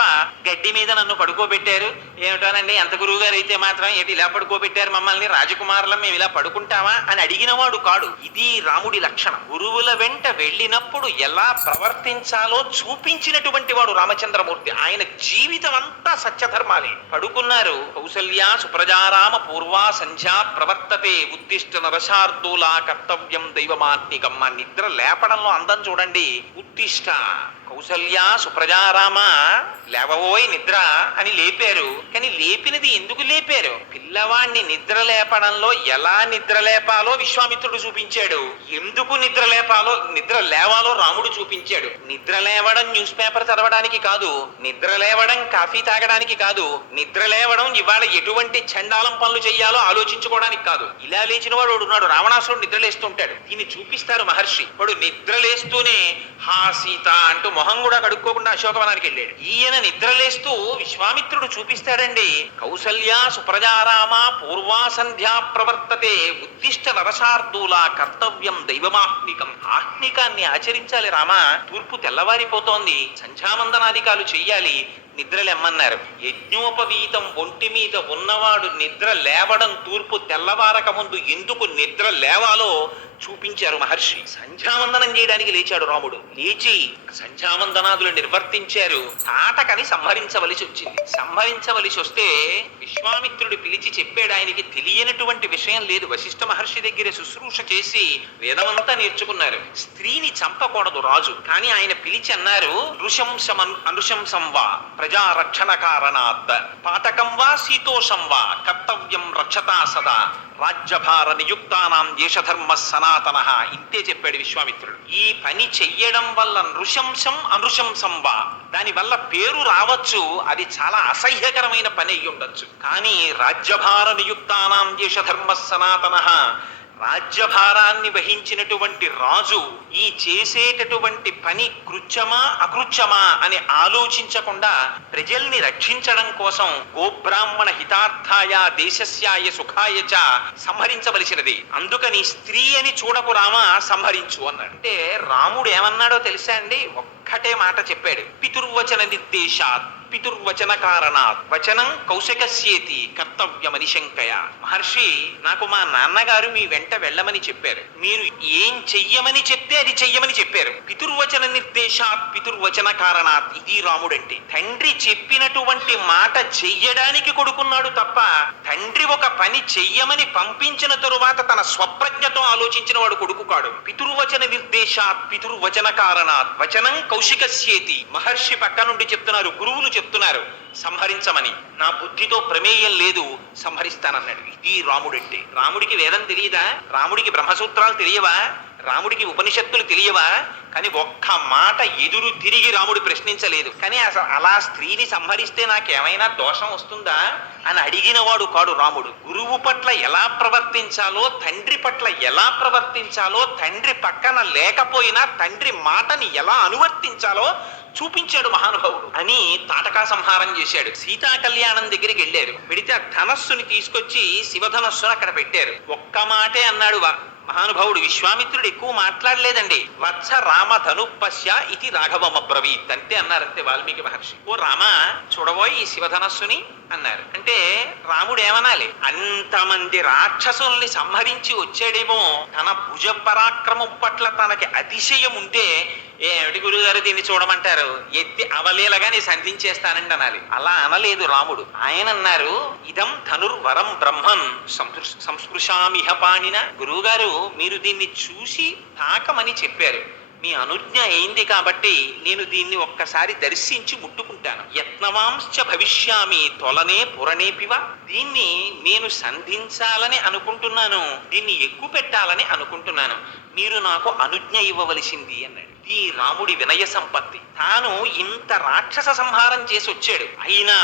గడ్డి మీద నన్ను పడుకోబెట్టారు ఏమిటోనండి, ఎంత గురువు గారు అయితే మాత్రం ఏంటి ఇలా పడుకోబెట్టారు మమ్మల్ని, రాజకుమారులం మేము ఇలా పడుకుంటామా అని అడిగినవాడు కాడు. ఇది రాముడి లక్షణం. గురువుల వెంట వెళ్ళినప్పుడు ఎలా ప్రవర్తించాలో చూపించినటువంటి వాడు రామచంద్రమూర్తి. ఆయన జీవితం అంతా సత్యధర్మాలే. పడుకున్నారు. కౌసల్యా సుప్రజారామ పూర్వా సంధ్యా ప్రవర్తతే ఉత్తిష్ట నరశార్దూలా కర్తవ్యం దైవమాత్మికమ్మ. నిద్ర లేపడంలో అందం చూడండి. ఉత్తిష్ట కౌసల్య సుప్రజారామ లేవబోయ్ నిద్ర అని లేపారు. కానీ లేపినది ఎందుకు లేపారు? పిల్లవాణ్ణి నిద్ర లేపడంలో ఎలా నిద్ర లేపాలో విశ్వామిత్రుడు చూపించాడు. ఎందుకు నిద్ర లేవాలో రాముడు చూపించాడు. నిద్ర లేవడం న్యూస్ పేపర్ చదవడానికి కాదు, నిద్ర లేవడం కాఫీ తాగడానికి కాదు, నిద్ర లేవడం ఇవాళ ఎటువంటి చండాలం పనులు చేయాలో ఆలోచించుకోవడానికి కాదు. ఇలా లేచిన వాడు ఉన్నాడు, రావణాసురుడు నిద్రలేస్తుంటాడు. దీన్ని చూపిస్తారు మహర్షి. వాడు నిద్రలేస్తూనే హా సీత అంటూ మొహం కూడా కడుక్కోకుండా అశోకవనానికి వెళ్ళాడు. ఈయన నిద్రలేస్తూ విశ్వామిత్రుడు చూపిస్తాడండి. కౌసల్య సుప్రజారామ పూర్వా సంధ్యా ప్రవర్తతే ఉద్దిష్ట నరశార్దూల కర్తవ్యం దైవమాహ్నికం. ఆహ్నికాన్ని ఆచరించాలి రామా, తూర్పు తెల్లవారిపోతోంది, సంధ్యావందనాధికాలు చెయ్యాలి, నిద్రలెమ్మన్నారు. యజ్ఞోపవీతం ఒంటి మీద ఉన్నవాడు నిద్ర లేవడం తూర్పు తెల్లవారక ముందు ఎందుకు నిద్ర లేవాలో చూపించారు మహర్షి. సంధ్యావందనం చేయడానికి లేచాడు రాముడు. లేచి సంధ్యావందనాదులు నిర్వర్తించారు. తాటకని సంహరించవలసి వచ్చింది. సంహరించవలసి వస్తే విశ్వామిత్రుడు పిలిచి చెప్పాడు. ఆయనకి తెలియనటువంటి విషయం లేదు. వశిష్ఠ మహర్షి దగ్గర శుశ్రూష చేసి వేదమంతా నేర్చుకున్నారు. స్త్రీని చంపకూడదు రాజు. కానీ ఆయన పిలిచి అన్నారు, అనుశంసం వా ప్రజారక్షణ కారణాత్ పాతకం వా శీతోషం వా కర్తవ్యం రక్షతా సదా రాజ్యభార నియుక్తానాం దేశధర్మ సనాతన. ఇంతే చెప్పాడు విశ్వామిత్రుడు. ఈ పని చెయ్యడం వల్ల నృశంసం అనుశంసం వా, దాని వల్ల పేరు రావచ్చు, అది చాలా అసహ్యకరమైన పని అయ్యి ఉండొచ్చు. కానీ రాజ్యభార నియుక్తానాం దేశధర్మ సనాతన, రాజ్యభారాన్ని వహించినటువంటి రాజు ఈ చేసేటటువంటి పని కృత్యమా అకృత్యమా అని ఆలోచించకుండా ప్రజల్ని రక్షించడం కోసం గోబ్రాహ్మణ హితార్థాయ దేశస్యాయ సుఖాయ చ సంహరించవలసినది. అందుకని స్త్రీ అని చూడకు రామ, సంహరించు అన్నాడు. అంటే రాముడు ఏమన్నాడో తెలుసా అండి? ఒక్కటే మాట చెప్పాడు. పితుర్వచన నిర్దేశాత్ పితుర్వచన కారణాత్ వచనం కౌశకస్యేతి కర్తవ్యమని శంకయ. మహర్షి, నాకు మా నాన్నగారు మీ వెంట వెళ్ళమని చెప్పారు. మీరు ఏం చెయ్యమని చెప్తే అది చెయ్యమని చెప్పారు. పితుర్వచన నిర్దేశాత్ పితుర్వచన కారణాత్. ఇది రాముడంటే. తండ్రి చెప్పినటువంటి మాట చెయ్యడానికి కొడుకున్నాడు తప్ప తండ్రి ఒక పని చెయ్యమని పంపించిన తరువాత తన స్వప్రజ్ఞతో ఆలోచించిన వాడు కొడుకు కాడు. పితుర్వచన నిర్దేశాత్ పితుర్వచన కారణాత్ వచనం కౌశికస్యేతి. మహర్షి పక్క నుండి చెప్తున్నారు, గురువులు చెప్తున్నారు సంహరించమని. నా బుద్ధితో ప్రమేయం లేదు, సంహరిస్తానన్నాడు. ఇది రాముడంటే. రాముడికి వేదం తెలియదా? రాముడికి బ్రహ్మసూత్రాలు తెలియవా? రాముడికి ఉపనిషత్తులు తెలియవా? కానీ ఒక్క మాట ఎదురు తిరిగి రాముడు ప్రశ్నించలేదు. కానీ అసలు అలా స్త్రీని సంహరిస్తే నాకేమైనా దోషం వస్తుందా అని అడిగిన వాడు కాడు రాముడు. గురువు పట్ల ఎలా ప్రవర్తించాలో, తండ్రి పట్ల ఎలా ప్రవర్తించాలో, తండ్రి పక్కన లేకపోయినా తండ్రి మాటని ఎలా అనువర్తించాలో చూపించాడు మహానుభావుడు అని తాటకా సంహారం చేశాడు. సీతా కళ్యాణం దగ్గరికి వెళ్ళారు. పెడితే ఆ ధనస్సుని తీసుకొచ్చి శివధనస్సును అక్కడ పెట్టారు. ఒక్క మాటే అన్నాడు మహానుభావుడు. విశ్వామిత్రుడు ఎక్కువ మాట్లాడలేదండి. వత్స రామ ధనుపశ్య ఇది రాఘవమబ్రవీత్ అంతే అన్నారంతే వాల్మీకి మహర్షి. ఓ రామ, చూడబోయి ఈ శివధనస్సుని అన్నారు. అంటే రాముడు ఏమనాలి? అంతమంది రాక్షసుల్ని సంహరించి వచ్చాడేమో, తన భుజ పరాక్రమం పట్ల తనకి అతిశయం ఉంటే ఏమిటి గురుగారు దీన్ని చూడమంటారు, ఎత్తి అవలేలగానే సంధించేస్తానండి అనాలి. అలా అనలేదు రాముడు. ఆయన అన్నారు, ఇదం ధనుర్వరం బ్రహ్మం సంస్పృశామిహ పాణిన. గురువుగారు, మీరు దీన్ని చూసి తాకమని చెప్పారు. మీ అనుజ్ఞ అయింది కాబట్టి నేను దీన్ని ఒక్కసారి దర్శించి ముట్టుకుంటాను. యత్నవాంశ్చ భవిష్యామి తొలనే పురణేపివ. దీన్ని నేను సంధించాలని అనుకుంటున్నాను, దీన్ని ఎక్కువ పెట్టాలని అనుకుంటున్నాను. మీరు నాకు అనుజ్ఞ ఇవ్వవలసింది అన్నాడు. ఈ రాముడి వినయ సంపత్తి. తాను ఇంత రాక్షస సంహారం చేసి వచ్చాడు, అయినా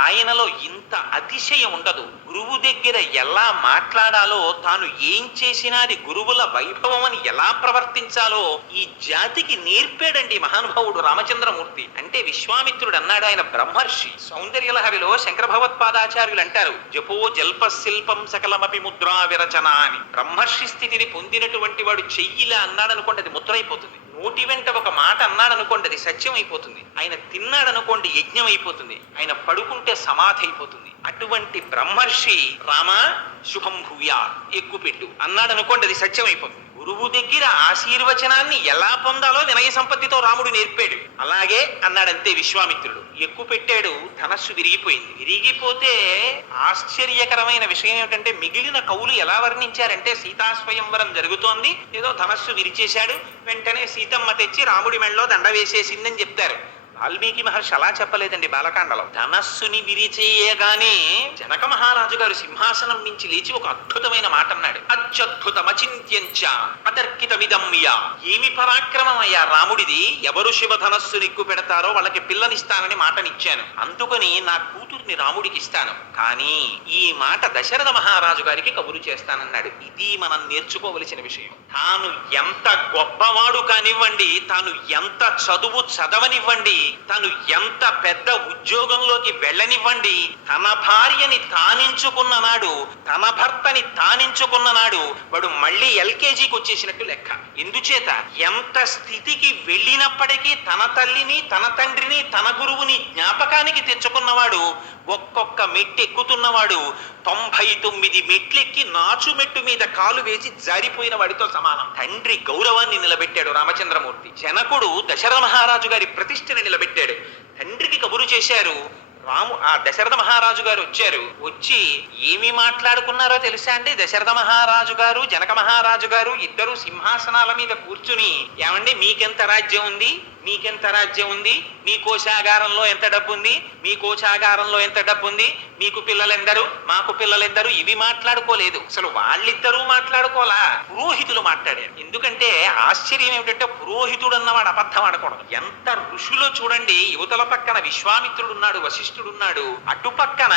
ఆయనలో ఇంత అతిశయం ఉండదు. గురువు దగ్గర ఎలా మాట్లాడాలో, తాను ఏం చేసినా అది గురువుల వైభవం అని ఎలా ప్రవర్తించాలో ఈ జాతికి నేర్పాడండి మహానుభావుడు రామచంద్రమూర్తి. అంటే విశ్వామిత్రుడు అన్నాడు, ఆయన బ్రహ్మర్షి. సౌందర్యలహరిలో శంకర భగవత్పాదాచార్యులు అంటారు, జపో జల్ప శిల్పం సకలమపి ముద్రా విరచన అని. బ్రహ్మర్షి స్థితిని పొందినటువంటి వాడు చెయ్యిలా అన్నాడు అనుకోండి, అది ముద్ర అయిపోతుంది. నోటి వెంట ఒక మాట అన్నాడు అనుకోండి, అది సత్యం అయిపోతుంది. ఆయన తిన్నాడు అనుకోండి, యజ్ఞం అయిపోతుంది. ఆయన పడుకుంటే సమాధి అయిపోతుంది. అటువంటి బ్రహ్మర్షి రామ శుభం భూయా ఎక్కుపెట్టు అన్నాడు అనుకోండి, అది సత్యం అయిపోతుంది. గురువు దగ్గర ఆశీర్వచనాన్ని ఎలా పొందాలో వినయ సంపత్తితో రాముడు నేర్పాడు. అలాగే అన్నాడంతే విశ్వామిత్రుడు. ఎక్కువ పెట్టాడు, ధనస్సు విరిగిపోయింది. విరిగిపోతే ఆశ్చర్యకరమైన విషయం ఏమిటంటే మిగిలిన కవులు ఎలా వర్ణించారంటే సీతాస్వయంవరం జరుగుతోంది, ఏదో ధనస్సు విరిచేశాడు, వెంటనే సీతమ్మ తెచ్చి రాముడి మెళ్ళలో దండ వేసేసిందని చెప్తారు. వాల్మీకి మహర్షి అలా చెప్పలేదండి. బాలకాండలో ధనస్సుని విరిచేయగానే జనక మహారాజు గారు సింహాసనం నుంచి లేచి ఒక అద్భుతమైన మాట అన్నాడు. అత్యద్భుతమచింత్యంచ అతర్కితమిదమ్య. ఏమి పరాక్రమం అయ్యా రాముడిది! ఎవరు శివధనస్సుని ఎక్కువ పెడతారో వాళ్ళకి పిల్లనిస్తానని మాటనిచ్చాను, అందుకని నా కూతుర్ని రాముడికి ఇస్తాను, కానీ ఈ మాట దశరథ మహారాజు గారికి కబురు చేస్తానన్నాడు. ఇది మనం నేర్చుకోవలసిన విషయం. తాను ఎంత గొప్పవాడు కానివ్వండి, తాను ఎంత చదువు చదవనివ్వండి, తను ఎంత పెద్ద ఉద్యోగంలోకి వెళ్ళనివ్వండి, తన భార్యని తానించుకున్న నాడు, తన భర్తని తానించుకున్న నాడు వాడు మళ్ళీ ఎల్కేజీకి వచ్చేసినట్టు లెక్క. ఎందుచేత ఎంత స్థితికి వెళ్ళినప్పటికీ తన తల్లిని, తన తండ్రిని, తన గురువుని జ్ఞాపకానికి తెచ్చుకున్నవాడు, ఒక్కొక్క మెట్టు ఎక్కుతున్నవాడు 99 మెట్లెక్కి నాచు మెట్టు మీద కాలు వేసి జారిపోయిన వాడితో సమానం. తండ్రి గౌరవాన్ని నిలబెట్టాడు రామచంద్రమూర్తి. జనకుడు దశరథ మహారాజు గారి ప్రతిష్టని నిలబెట్టాడు. తండ్రికి కబురు చేశారు. ఆ దశరథ మహారాజు గారు వచ్చారు. వచ్చి ఏమి మాట్లాడుకున్నారో తెలుసా అండి? దశరథ మహారాజు గారు, జనక మహారాజు గారు ఇద్దరు సింహాసనాల మీద కూర్చుని, ఏమండి మీకెంత రాజ్యం ఉంది, మీకెంత రాజ్యం ఉంది, మీ కోశాగారంలో ఎంత డబ్బు ఉంది, మీ కోశాగారంలో ఎంత డబ్బు ఉంది, మీకు పిల్లలెందరు, మాకు పిల్లలెందరు, ఇవి మాట్లాడుకోలేదు. అసలు వాళ్ళిద్దరూ మాట్లాడుకోలా, పురోహితులు మాట్లాడారు. ఎందుకంటే ఆశ్చర్యం ఏమిటంటే పురోహితుడు అన్నవాడు అబద్ధం ఆడకూడదు. ఎంత ఋషులో చూడండి, యువతల పక్కన విశ్వామిత్రుడున్నాడు, వశిష్ఠుడున్నాడు, అటు పక్కన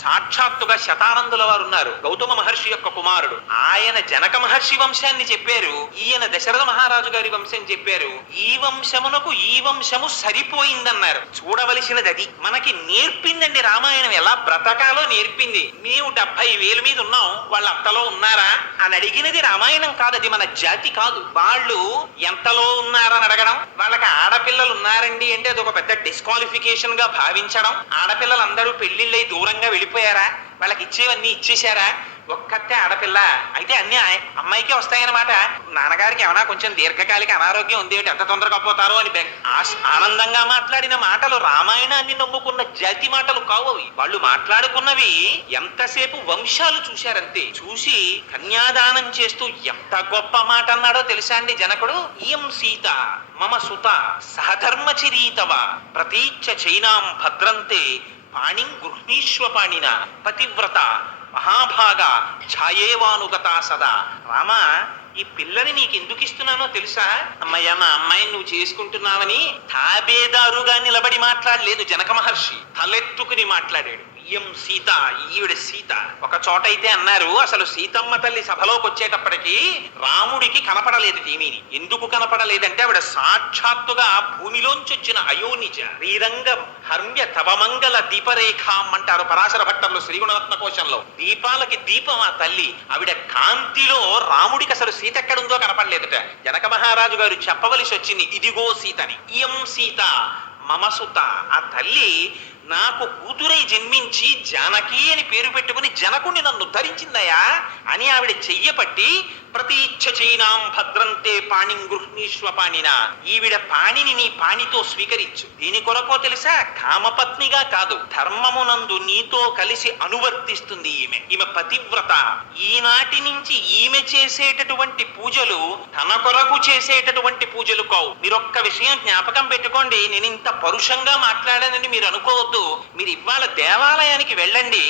సాక్షాత్తుగా శతానందుల వారు ఉన్నారు, గౌతమ మహర్షి యొక్క కుమారుడు. ఆయన జనక మహర్షి వంశాన్ని చెప్పారు, ఈయన దశరథ మహారాజు గారి వంశం చెప్పారు. ఈ వంశమునకు ఈ వంశము సరిపోయిందన్నారు. చూడవలసినది అది. మనకి నేర్పిందండి రామాయణం, ఎలా బ్రతకాలో నేర్పింది. మేము 70,000 మీద ఉన్నాం, వాళ్ళ అంతలో ఉన్నారా అని అడిగినది రామాయణం కాదు, అది మన జాతి కాదు. వాళ్ళు ఎంతలో ఉన్నారని అడగడం, వాళ్ళకి ఆడపిల్లలు ఉన్నారండి అంటే అది ఒక పెద్ద డిస్క్వాలిఫికేషన్ గా భావించడం. ఆడపిల్లలందరూ పెళ్లిళ్ళై దూరంగా వెళ్ళిపోయారా, వాళ్ళకి ఇచ్చేవన్నీ ఇచ్చేశారా, ఒక్కతే ఆడపిల్ల అయితే అన్ని అమ్మాయికే వస్తాయన్నమాట. నాన్నగారికి ఏమైనా కొంచెం దీర్ఘకాలిక అనారోగ్యం ఉంది, ఎంత తొందరగా పోతారో అని ఆనందంగా మాట్లాడిన మాటలు రామాయణాన్ని నమ్ముకున్న జాతి మాటలు కావు అవి. వాళ్ళు మాట్లాడుకున్నవి ఎంతసేపు వంశాలు చూశారంతే. చూసి కన్యాదానం చేస్తూ ఎంత గొప్ప మాట అన్నాడో తెలుసా అండి జనకుడు? ఇయం సీత మమ సుత సహధర్మచిరీతవ ప్రతీచ్ఛ చైనాం భద్రంతే పాణిం గృహ్ణీష్వపాణిన పతివ్రత మహాభాగ ఛాయేవానుగత సదా. రామ, ఈ పిల్లని నీకు ఎందుకు ఇస్తున్నానో తెలుసా? అమ్మయ్య, మా అమ్మాయిని నువ్వు చేసుకుంటున్నావని తాబేదారుగా నిలబడి మాట్లాడలేదు జనక మహర్షి, తలెత్తుకుని మాట్లాడాడు. ఇయం సీత, ఈవిడ సీత. ఒక చోట అయితే అన్నారు, అసలు సీతమ్మ తల్లి సభలోకి వచ్చేటప్పటికి రాముడికి కనపడలేదు ఏమీని. ఎందుకు కనపడలేదంటే ఆవిడ సాక్షాత్తుగా భూమిలోంచి వచ్చిన అయోనిజ. శ్రీరంగ హర్మ్య తవమంగళ దీపరేఖాం అంటారు పరాశర భట్టంలో శ్రీగుణరత్న కోశంలో. దీపాలకి దీపం ఆ తల్లి. ఆవిడ కాంతిలో రాముడికి అసలు సీత ఎక్కడుందో కనపడలేదుట. జనక మహారాజు గారు చెప్పవలసి వచ్చింది, ఇదిగో సీతని. ఇయం సీత మమసుత. ఆ తల్లి నాకు కూతురై జన్మించి జానకి అని పేరు పెట్టుకుని జనకుని నన్ను ధరించిందయా అని ఆవిడ చెయ్యపట్టి ప్రతీచ్ఛ చైనాం భద్రంతే పాణిం గృహ్ణీష్వపాణిన. ఈవిడ పాణిని నీ పాణితో స్వీకరించు. దీని కొరకో తెలుసా? కామపత్నిగా కాదు, ధర్మమునందు నీతో కలిసి అనువర్తిస్తుంది ఈమె. ఈమె పతివ్రత. ఈనాటి నుంచి ఈమె చేసేటటువంటి పూజలు తన కొరకు చేసేటటువంటి పూజలు కావు. మీరొక్క విషయం జ్ఞాపకం పెట్టుకోండి. నేను ఇంత పరుషంగా మాట్లాడానని మీరు అనుకోవద్దు. మీరు ఇవాళ దేవాలయానికి వెళ్ళండి,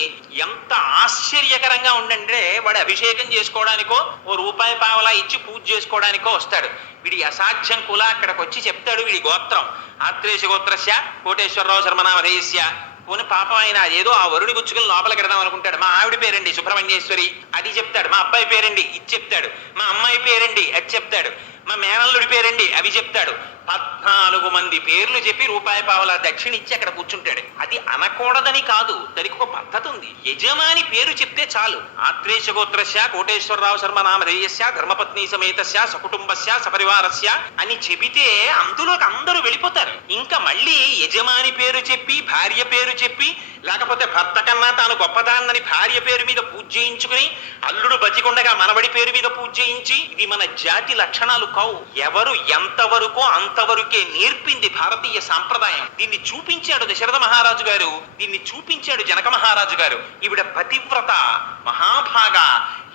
ఎంత ఆశ్చర్యకరంగా ఉండంటే వాడు అభిషేకం చేసుకోవడానికో ఓ రూపాయి పావలా ఇచ్చి పూజ చేసుకోవడానికో వస్తాడు. వీడి అసాధ్యం కుల అక్కడికి వచ్చి చెప్తాడు వీడి గోత్రం, ఆత్రేయ గోత్రస్య కోటేశ్వరరావు శర్మనామధేయస్య. పోని పాపం ఆయన ఏదో ఆ వరుడి గుచ్చుకుని లోపలికి పెడదాం అనుకుంటాడు. మా ఆవిడ పేరండి సుబ్రహ్మణ్యేశ్వరి, అది చెప్తాడు. మా అబ్బాయి పేరండి, ఇది చెప్తాడు. మా అమ్మాయి పేరండి, అది చెప్తాడు. మా మేనల్లుడి పేరండి అవి చెప్తాడు. 14 మంది పేర్లు చెప్పి రూపాయి పావలా దక్షిణ ఇచ్చి అక్కడ కూర్చుంటాడు. అది అనకూడదని కాదు, దానికి ఒక పద్ధతి ఉంది. యజమాని పేరు చెప్తే చాలు. ఆత్రేయ గోత్రస్య కోటేశ్వరరావు శర్మ నామధేయస్య ధర్మపత్ని సమేతస్య సకుటుంబస్య సపరివారస్య అని చెబితే అందులోకి అందరూ వెళ్ళిపోతారు. ఇంకా మళ్ళీ యజమాని పేరు చెప్పి భార్య పేరు చెప్పి, లేకపోతే భర్త కన్నా తాను గొప్పదాన్నని భార్య పేరు మీద పూజ చేయించుకుని, అల్లుడు బతికుండగా మనవడి పేరు మీద పూజ చేయించి, ఇది మన జాతి లక్షణాలు కావు. ఎవరు ఎంతవరకు అంతవరకే నేర్పింది భారతీయ సాంప్రదాయం. దీన్ని చూపించాడు దశరథ మహారాజు గారు, దీన్ని చూపించాడు జనక మహారాజు గారు. ఈవిడ పతివ్రత మహాభాగా.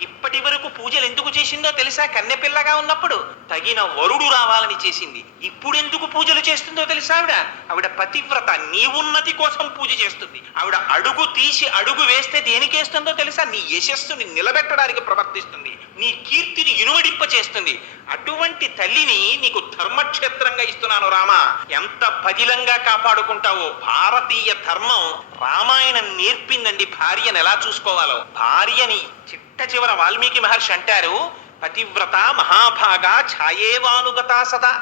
ఇప్పటి వరకు పూజలు ఎందుకు చేసిందో తెలుసా? కన్నెపిల్లగా ఉన్నప్పుడు తగిన వరుడు రావాలని చేసింది. ఇప్పుడు ఎందుకు పూజలు చేస్తుందో తెలుసా? ఆవిడ పతివ్రత, నీ ఉన్నతి కోసం పూజ చేస్తుంది. ఆవిడ అడుగు తీసి అడుగు వేస్తే దేనికేస్తుందో తెలుసా? నీ యశస్సుని నిలబెట్టడానికి ప్రవర్తిస్తుంది, నీ కీర్తిని ఇనుమడింప చేస్తుంది. అటువంటి తల్లిని నీకు ధర్మక్షేత్రంగా ఇస్తున్నాను రామా. ఎంత పదిలంగా కాపాడుకుంటావో. భారతీయ ధర్మం రామాయణం నేర్పిందండి భార్యను ఎలా చూసుకోవాలో. భార్యని చిట్ట చివర వాల్మీకి మహర్షి అంటారు, పతివ్రత మహాభాగా ఛాయేవానుగత సదా.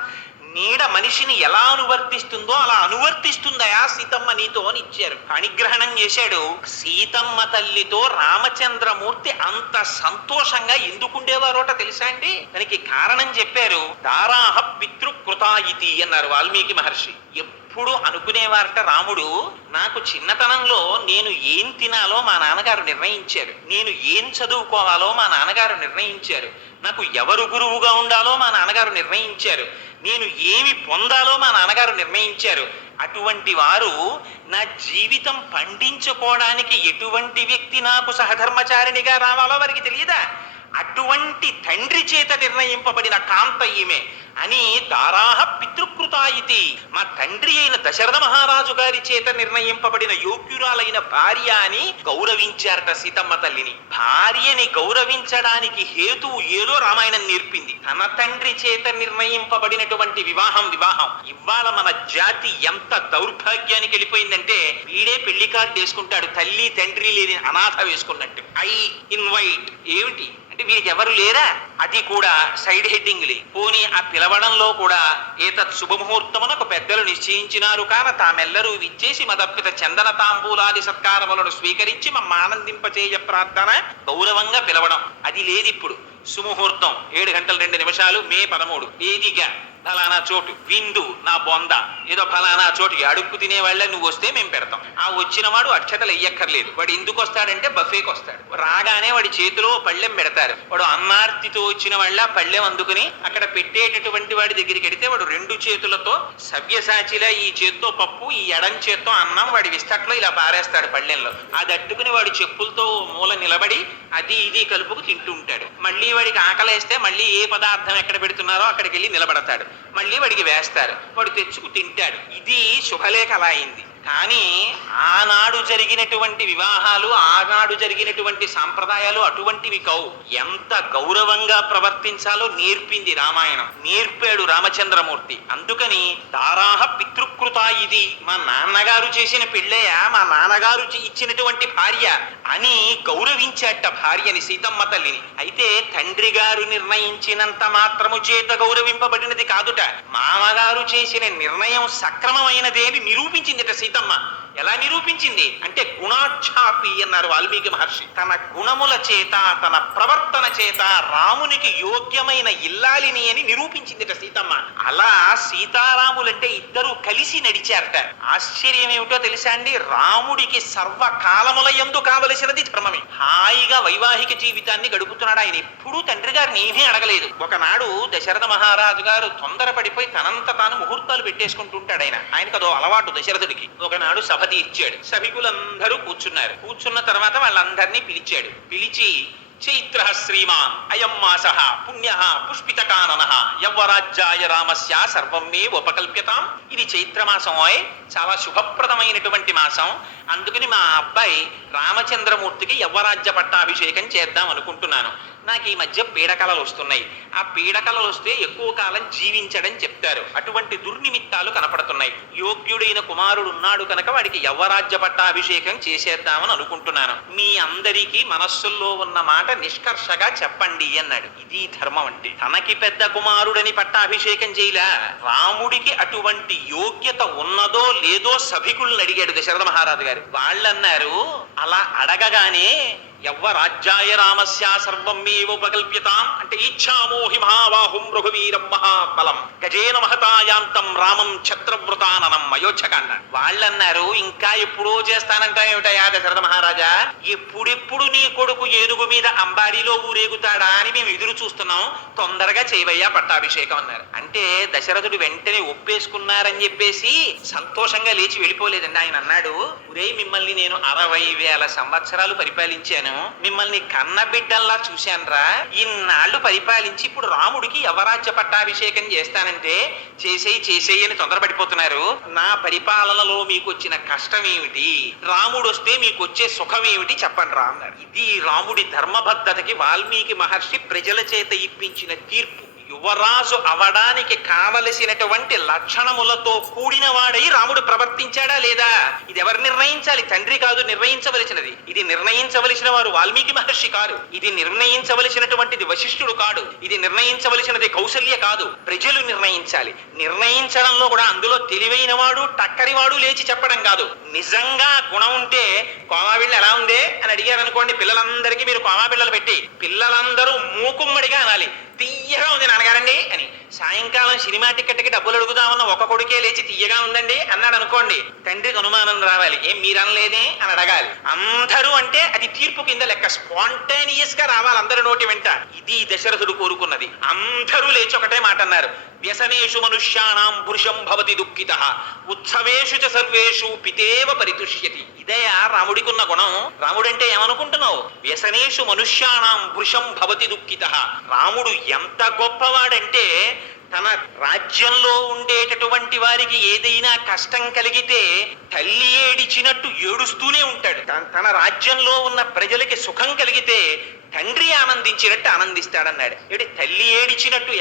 నీడ మనిషిని ఎలా అనువర్తిస్తుందో అలా అనువర్తిస్తుందయా సీతమ్మ నీతో అని ఇచ్చారు. పాణిగ్రహణం చేశాడు. సీతమ్మ తల్లితో రామచంద్రమూర్తి అంత సంతోషంగా ఎందుకుండేవారోట తెలుసా అండి? దానికి కారణం చెప్పారు. దారాహ పితృకృతాయితి అన్నారు వాల్మీకి మహర్షి. ఎప్పుడు అనుకునేవారట రాముడు, నాకు చిన్నతనంలో నేను ఏం తినాలో మా నాన్నగారు నిర్ణయించారు, నేను ఏం చదువుకోవాలో మా నాన్నగారు నిర్ణయించారు, నాకు ఎవరు గురువుగా ఉండాలో మా నాన్నగారు నిర్ణయించారు, నేను ఏమి పొందాలో మా నాన్నగారు నిర్ణయించారు. అటువంటి వారు నా జీవితం పండించుకోవడానికి ఎటువంటి వ్యక్తి నాకు సహధర్మచారిణిగా రావాలో వారికి తెలియదా? అటువంటి తండ్రి చేత నిర్ణయింపబడిన కాంత ఈమె అని దారాహ పితృకృతాయితి. మా తండ్రి అయిన దశరథ మహారాజు గారి చేత నిర్ణయింపబడిన యోగ్యురాలైన భార్య అని గౌరవించారట సీతమ్మ తల్లిని. భార్యని గౌరవించడానికి హేతువు ఏదో రామాయణం నేర్పింది. తన తండ్రి చేత నిర్ణయింపబడినటువంటి వివాహం. ఇవాళ మన జాతి ఎంత దౌర్భాగ్యానికి వెళ్ళిపోయిందంటే, వీడే పెళ్లి కార్డు వేసుకుంటాడు, తల్లి తండ్రి లేని అనాథ వేసుకున్నట్టు. ఐ ఇన్వైట్ ఏమిటి అంటే వీరికి ఎవరు లేరా? అది కూడా సైడ్ హెడ్డింగ్లే. పోనీ ఆ పిలవడంలో కూడా ఏతత్ శుభముహూర్తమునకు పెద్దలు నిశ్చయించినారు కాన తామెల్లరూ విచ్చేసి మదర్పిత చందన తాంబూలాది సత్కారములను స్వీకరించి మమ్మ ఆనందింపచేయ ప్రార్థన గౌరవంగా పిలవడం అది లేదు ఇప్పుడు. సుముహూర్తం 7 గంటల 2 నిమిషాలు మే 13 వేదిక ఫలానా చోటు, విందు నా బొంద, ఏదో ఫలానా చోటు అడుక్కు తినేవాళ్ళ నువ్వు వస్తే మేము పెడతాం. ఆ వచ్చిన వాడు అక్షతలు వెయ్యక్కర్లేదు. వాడు ఎందుకు వస్తాడంటే బఫేకి వస్తాడు. రాగానే వాడి చేతిలో పళ్ళెం పెడతారు. వాడు అన్నార్తితో వచ్చిన వాళ్ళ పళ్ళెం అందుకుని అక్కడ పెట్టేటటువంటి వాడి దగ్గరికి వెడితే వాడు 2 చేతులతో సవ్యసాచిలా ఈ చేత్తో పప్పు, ఈ ఎడం చేత్తో అన్నం వాడి విస్తట్లో ఇలా పారేస్తాడు పళ్ళెంలో. అది అట్టుకుని వాడి చెప్పులతో మూల నిలబడి అది ఇది కలుపుకు తింటూ ఉంటాడు. మళ్ళీ వాడికి ఆకలేస్తే మళ్ళీ ఏ పదార్థం ఎక్కడ పెడుతున్నారో అక్కడికి వెళ్ళి నిలబడతాడు. మళ్ళీ వాడికి వేస్తారు, వాడు తెచ్చుకు తింటాడు. ఇది శుభలేఖ అలా అయింది. కానీ ఆనాడు జరిగినటువంటి వివాహాలు, ఆనాడు జరిగినటువంటి సాంప్రదాయాలు అటువంటివి కావు. ఎంత గౌరవంగా ప్రవర్తించాలో నేర్పింది రామాయణం, నేర్పాడు రామచంద్రమూర్తి. అందుకని దారాహ పితృకృత, ఇది మా నాన్నగారు చేసిన పెళ్ళయ్యా, మా నాన్నగారు ఇచ్చినటువంటి భార్య అని గౌరవించాట భార్యని, సీతమ్మ తల్లిని. అయితే తండ్రి గారు నిర్ణయించినంత మాత్రము చేత గౌరవింపబడినది కాదుట, మామగారు చేసిన నిర్ణయం సక్రమమైనదేని నిరూపించిందిట సీతమ్మ. ఎలా నిరూపించింది అంటే గుణాఛాపి అన్నారు వాల్మీకి మహర్షి. తన గుణముల చేత, తన ప్రవర్తన చేత రామునికి యోగ్యమైన ఇల్లాలిని అని నిరూపించిందిట సీతమ్మ. అలా సీతారాములంటే ఇద్దరు కలిసి నడిచారట. ఆశ్చర్యం ఏమిటో తెలుసా అండి? రాముడికి సర్వకాలముల యందు కావలసినది ధర్మమే. హాయిగా వైవాహిక జీవితాన్ని గడుపుతున్నాడు ఆయన. ఎప్పుడూ తండ్రి గారిని ఏమీ అడగలేదు. ఒకనాడు దశరథ మహారాజు గారు తొందరపడిపోయి తనంత తాను ముహూర్తాలు పెట్టేసుకుంటుంటాడు. ఆయనకు అదో అలవాటు దశరథుడికి. ఒకనాడు సభ తీర్చాడు. సభికులందరూ కూర్చున్నారు. కూర్చున్న తర్వాత వాళ్ళందరినీ పిలిచి చైత్ర శ్రీమాన్ అయం మాస పుణ్య పుష్పితకానన యవ్వరాజ్యాయ రామస్య సర్వం మే ఉపకల్ప్యతాం. ఇది చైత్రమాసం, చాలా శుభప్రదమైనటువంటి మాసం. అందుకని మా అబ్బాయి రామచంద్రమూర్తికి యవ్వరాజ్య పట్టాభిషేకం చేద్దాం అనుకుంటున్నాను. నాకు ఈ మధ్య పీడకలలు వస్తున్నాయి, ఆ పీడకలలు వస్తే ఎక్కువ కాలం జీవించడం చెప్తారు, అటువంటి దుర్నిమిత్తాలు కనపడుతున్నాయి, యోగ్యుడైన కుమారుడు ఉన్నాడు కనుక వాడికి యవ్వరాజ్య పట్టాభిషేకం చేసేద్దామని అనుకుంటున్నాను, మీ అందరికీ మనస్సుల్లో ఉన్న మాట నిష్కర్షగా చెప్పండి అన్నాడు. ఇది ధర్మం అంటే. తనకి పెద్ద కుమారుడని పట్టాభిషేకం చేయలే, రాముడికి అటువంటి యోగ్యత ఉన్నదో లేదో సభికుల్ని అడిగాడు దశరథ మహారాజు గారు. వాళ్ళన్నారు, అలా అడగగానే యవ్వరాజ్యాయ రామస్య సర్వం మేవ ఉపకల్ప్యతాం అంటే ఇచ్ఛామోహి మహాబాహుం రఘువీరం మహాబలం గజేన మహతాయాంతం రామం ఛత్రవృతాననం అయోధ్యకాండ. వాళ్ళన్నారు, ఇంకా ఎప్పుడో చేస్తానంటా ఏమిటయా దశరథ మహారాజా, ఎప్పుడెప్పుడు నీ కొడుకు ఏనుగు మీద అంబారీలో ఊరేగుతాడా అని మేము ఎదురు చూస్తున్నాం, తొందరగా చేయవయ్యా పట్టాభిషేకం అన్నారు. అంటే దశరథుడు వెంటనే ఒప్పేసుకున్నారని చెప్పేసి సంతోషంగా లేచి వెళ్ళిపోలేదండి. ఆయన అన్నాడు, ఒరేయ్ మిమ్మల్ని నేను 60,000 సంవత్సరాలు పరిపాలించాను, మిమ్మల్ని కన్న బిడ్డల్లా చూశానురా, ఇన్నాళ్ళు పరిపాలించి ఇప్పుడు రాముడికి యవరాజ్య పట్టాభిషేకం చేస్తానంటే చేసేయి అని తొందరపడిపోతున్నారు. నా పరిపాలనలో మీకు వచ్చిన కష్టం ఏమిటి, రాముడు వస్తే మీకు వచ్చే సుఖం ఏమిటి చెప్పండి రా అన్నారు. ఇది రాముడి ధర్మబద్ధతకి వాల్మీకి మహర్షి ప్రజల చేత ఇప్పించిన తీర్పు. యువరాజు అవడానికి కావలసినటువంటి లక్షణములతో కూడిన వాడై రాముడు ప్రవర్తించాడా లేదా, ఇది ఎవరు నిర్ణయించాలి? తండ్రి కాదు నిర్ణయించవలసినది. ఇది నిర్ణయించవలసిన వారు వాల్మీకి మహర్షి కాదు, ఇది నిర్ణయించవలసినటువంటిది వశిష్ఠుడు కాడు, ఇది నిర్ణయించవలసినది కౌసల్య కాదు, ప్రజలు నిర్ణయించాలి. నిర్ణయించడంలో కూడా అందులో తెలివైన వాడు టక్కరివాడు లేచి చెప్పడం కాదు. నిజంగా గుణం ఉంటే కోమాబిళ్ళ ఎలా ఉందే అని అడిగారు అనుకోండి, పిల్లలందరికీ మీరు కోమాబిళ్ళలు పెట్టి పిల్లలందరూ మూకుమ్మడిగా అనాలి, తీయగా ఉంది నాన్నగారండి అని. సాయంకాలం సినిమా టికెట్కి డబ్బులు అడుగుదామన్న ఒక కొడుకే లేచి తీయగా ఉందండి అన్నాడు అనుకోండి, తండ్రికి అనుమానం రావాలి, ఏం మీరనలేదే అని అడగాలి. అందరూ అంటే అది తీర్పు కింద లెక్క, స్పాంటేనియస్ గా రావాలి అందరి నోటి వెంట. ఇది దశరథుడు కోరుకున్నది. అందరూ లేచి ఒకటే మాట అన్నారు, వ్యసనేషు మనుష్యానాం పురుషం భవతి దుఃఖితః ఉత్సవేషు చ సర్వేషు పితేవ పరితుష్యతి. ఇదయా రాముడికున్న గుణం. రాముడంటే ఏమనుకుంటున్నావు? వ్యసనేషు మనుష్యానాం పురుషం భవతి దుఃఖితః. రాముడు ఎంత గొప్పవాడంటే తన రాజ్యంలో ఉండేటటువంటి వారికి ఏదైనా కష్టం కలిగితే తల్లి ఏడిచినట్టు ఏడుస్తూనే ఉంటాడు. తన రాజ్యంలో ఉన్న ప్రజలకి సుఖం కలిగితే తండ్రి ఆనందించినట్టు ఆనందిస్తాడన్నాడు. ఏమిటి తల్లి ఏడిచినట్టు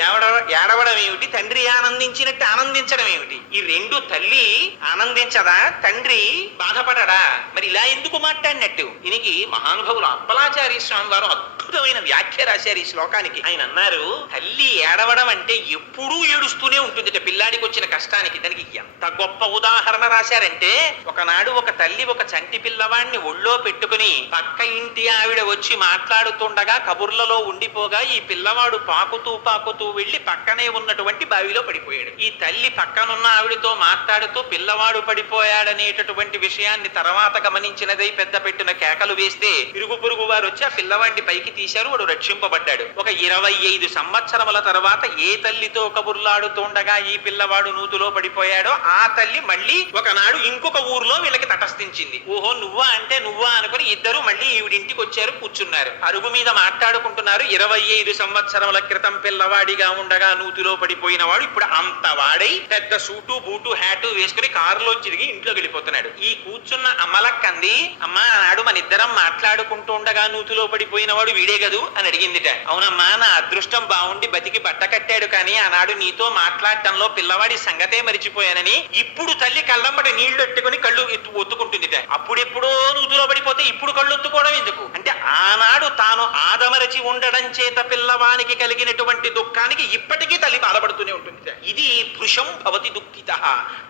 ఏడవడం ఏమిటి, తండ్రి ఆనందించినట్టు ఆనందించడం ఏమిటి? ఈ రెండు తల్లి ఆనందించదా, తండ్రి బాధపడడా? మరి ఇలా ఎందుకు మాట్లాడినట్టు? దీనికి మహానుభావులు అప్పలాచార్య స్వామి వారు అద్భుతమైన వ్యాఖ్య రాశారు ఈ శ్లోకానికి. ఆయన అన్నారు, తల్లి ఏడవడం అంటే ఎప్పుడూ ఏడుస్తూనే ఉంటుంది పిల్లాడికి వచ్చిన కష్టానికి. దానికి ఎంత గొప్ప ఉదాహరణ రాశారంటే, ఒకనాడు ఒక తల్లి ఒక చంటి పిల్లవాడిని ఒళ్ళో పెట్టుకుని పక్క ఇంటి ఆవిడ వచ్చి మాట్లాడుతుండగా కబుర్లలో ఉండిపోగా ఈ పిల్లవాడు పాకుతూ వెళ్ళి పక్కనే ఉన్నటువంటి బావిలో పడిపోయాడు. ఈ తల్లి పక్కనున్న ఆవిడతో మాట్లాడుతూ పిల్లవాడు పడిపోయాడనేటటువంటి విషయాన్ని తర్వాత గమనించినదై పెద్ద పెట్టిన కేకలు వేస్తే ఇరుగు పొరుగు వారు వచ్చి ఆ పిల్లవాడిని పైకి తీశారు, వాడు రక్షింపబడ్డాడు. ఒక 25 సంవత్సరముల తర్వాత ఏ తల్లితో కబుర్లాడుతుండగా ఈ పిల్లవాడు నూతులో పడిపోయాడో ఆ తల్లి మళ్ళీ ఒకనాడు ఇంకొక ఊర్లో వీళ్ళకి తటస్థించింది. ఓహో నువ్వా అంటే నువ్వా అనుకుని ఇద్దరు మళ్ళీ ఈవిడింటికి వచ్చారు, కూర్చున్నారు, అరుగు మీద మాట్లాడుకుంటున్నారు. 25 సంవత్సరముల క్రితం పిల్లవాడిగా ఉండగా నూతిలో పడిపోయిన వాడు ఇప్పుడు అంత వాడై పెద్ద సూటు బూటు హ్యాటు వేసుకుని కారులో తిరిగి ఇంట్లోకి వెళ్ళిపోతున్నాడు. ఈ కూర్చున్న అమ్మలక్కంది, అమ్మా ఆనాడు మన ఇద్దరం మాట్లాడుకుంటూ ఉండగా నూతిలో పడిపోయిన వాడు వీడే గదు అని అడిగిందిట. అవునమ్మా, నా అదృష్టం బాగుండి బతికి బట్ట కట్టాడు, కానీ ఆనాడు నీతో మాట్లాడటంలో పిల్లవాడి సంగతే మరిచిపోయానని ఇప్పుడు తల్లి కళ్ళమ్మటి నీళ్లు ఎట్టుకుని కళ్ళు ఒత్తుకుంటుందిట. అప్పుడెప్పుడో నూతిలో పడిపోతే ఇప్పుడు కళ్ళు ఒత్తుకోవడం ఎందుకు అంటే, ఆనాడు తాను ఆదమరచి ఉండడం చేత పిల్లవానికి కలిగినటువంటి దుఃఖానికి ఇప్పటికీ తల్లి బాధపడుతూనే ఉంటుంది. ఇది పురుషం భవతి దుఃఖితః,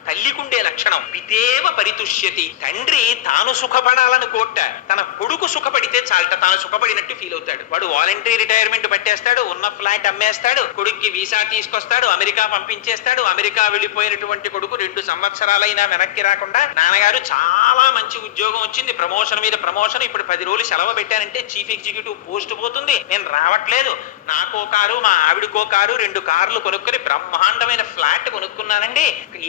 తల్లికుండే లక్షణం. పితేవ పరితుష్యతి, తండ్రి తాను సుఖపడాలని కోట, తన కొడుకు సుఖపడితే చాలట, తాను సుఖపడినట్టు ఫీల్ అవుతాడు. వాడు వాలంటరీ రిటైర్మెంట్ పట్టేస్తాడు, ఉన్న ఫ్లాట్ అమ్మేస్తాడు, కొడుక్కి వీసా తీసుకొస్తాడు, అమెరికా పంపించేస్తాడు. అమెరికా వెళ్ళిపోయినటువంటి కొడుకు 2 సంవత్సరాలైనా వెనక్కి రాకుండా, నాన్నగారు చాలా మంచి ఉద్యోగం వచ్చింది, ప్రమోషన్ మీద ప్రమోషన్, ఇప్పుడు 10 రోజులు సెలవు పెట్టానంటే చీఫ్ ఎగ్జిక్యూటివ్ పోస్ట్ పోతుంది, నేను రావట్లేదు, నాకో కారు మా ఆవిడకో కారు 2 కార్లు కొనుక్కొని బ్రహ్మాండమైన ఫ్లాట్ కొనుక్కున్నానండి,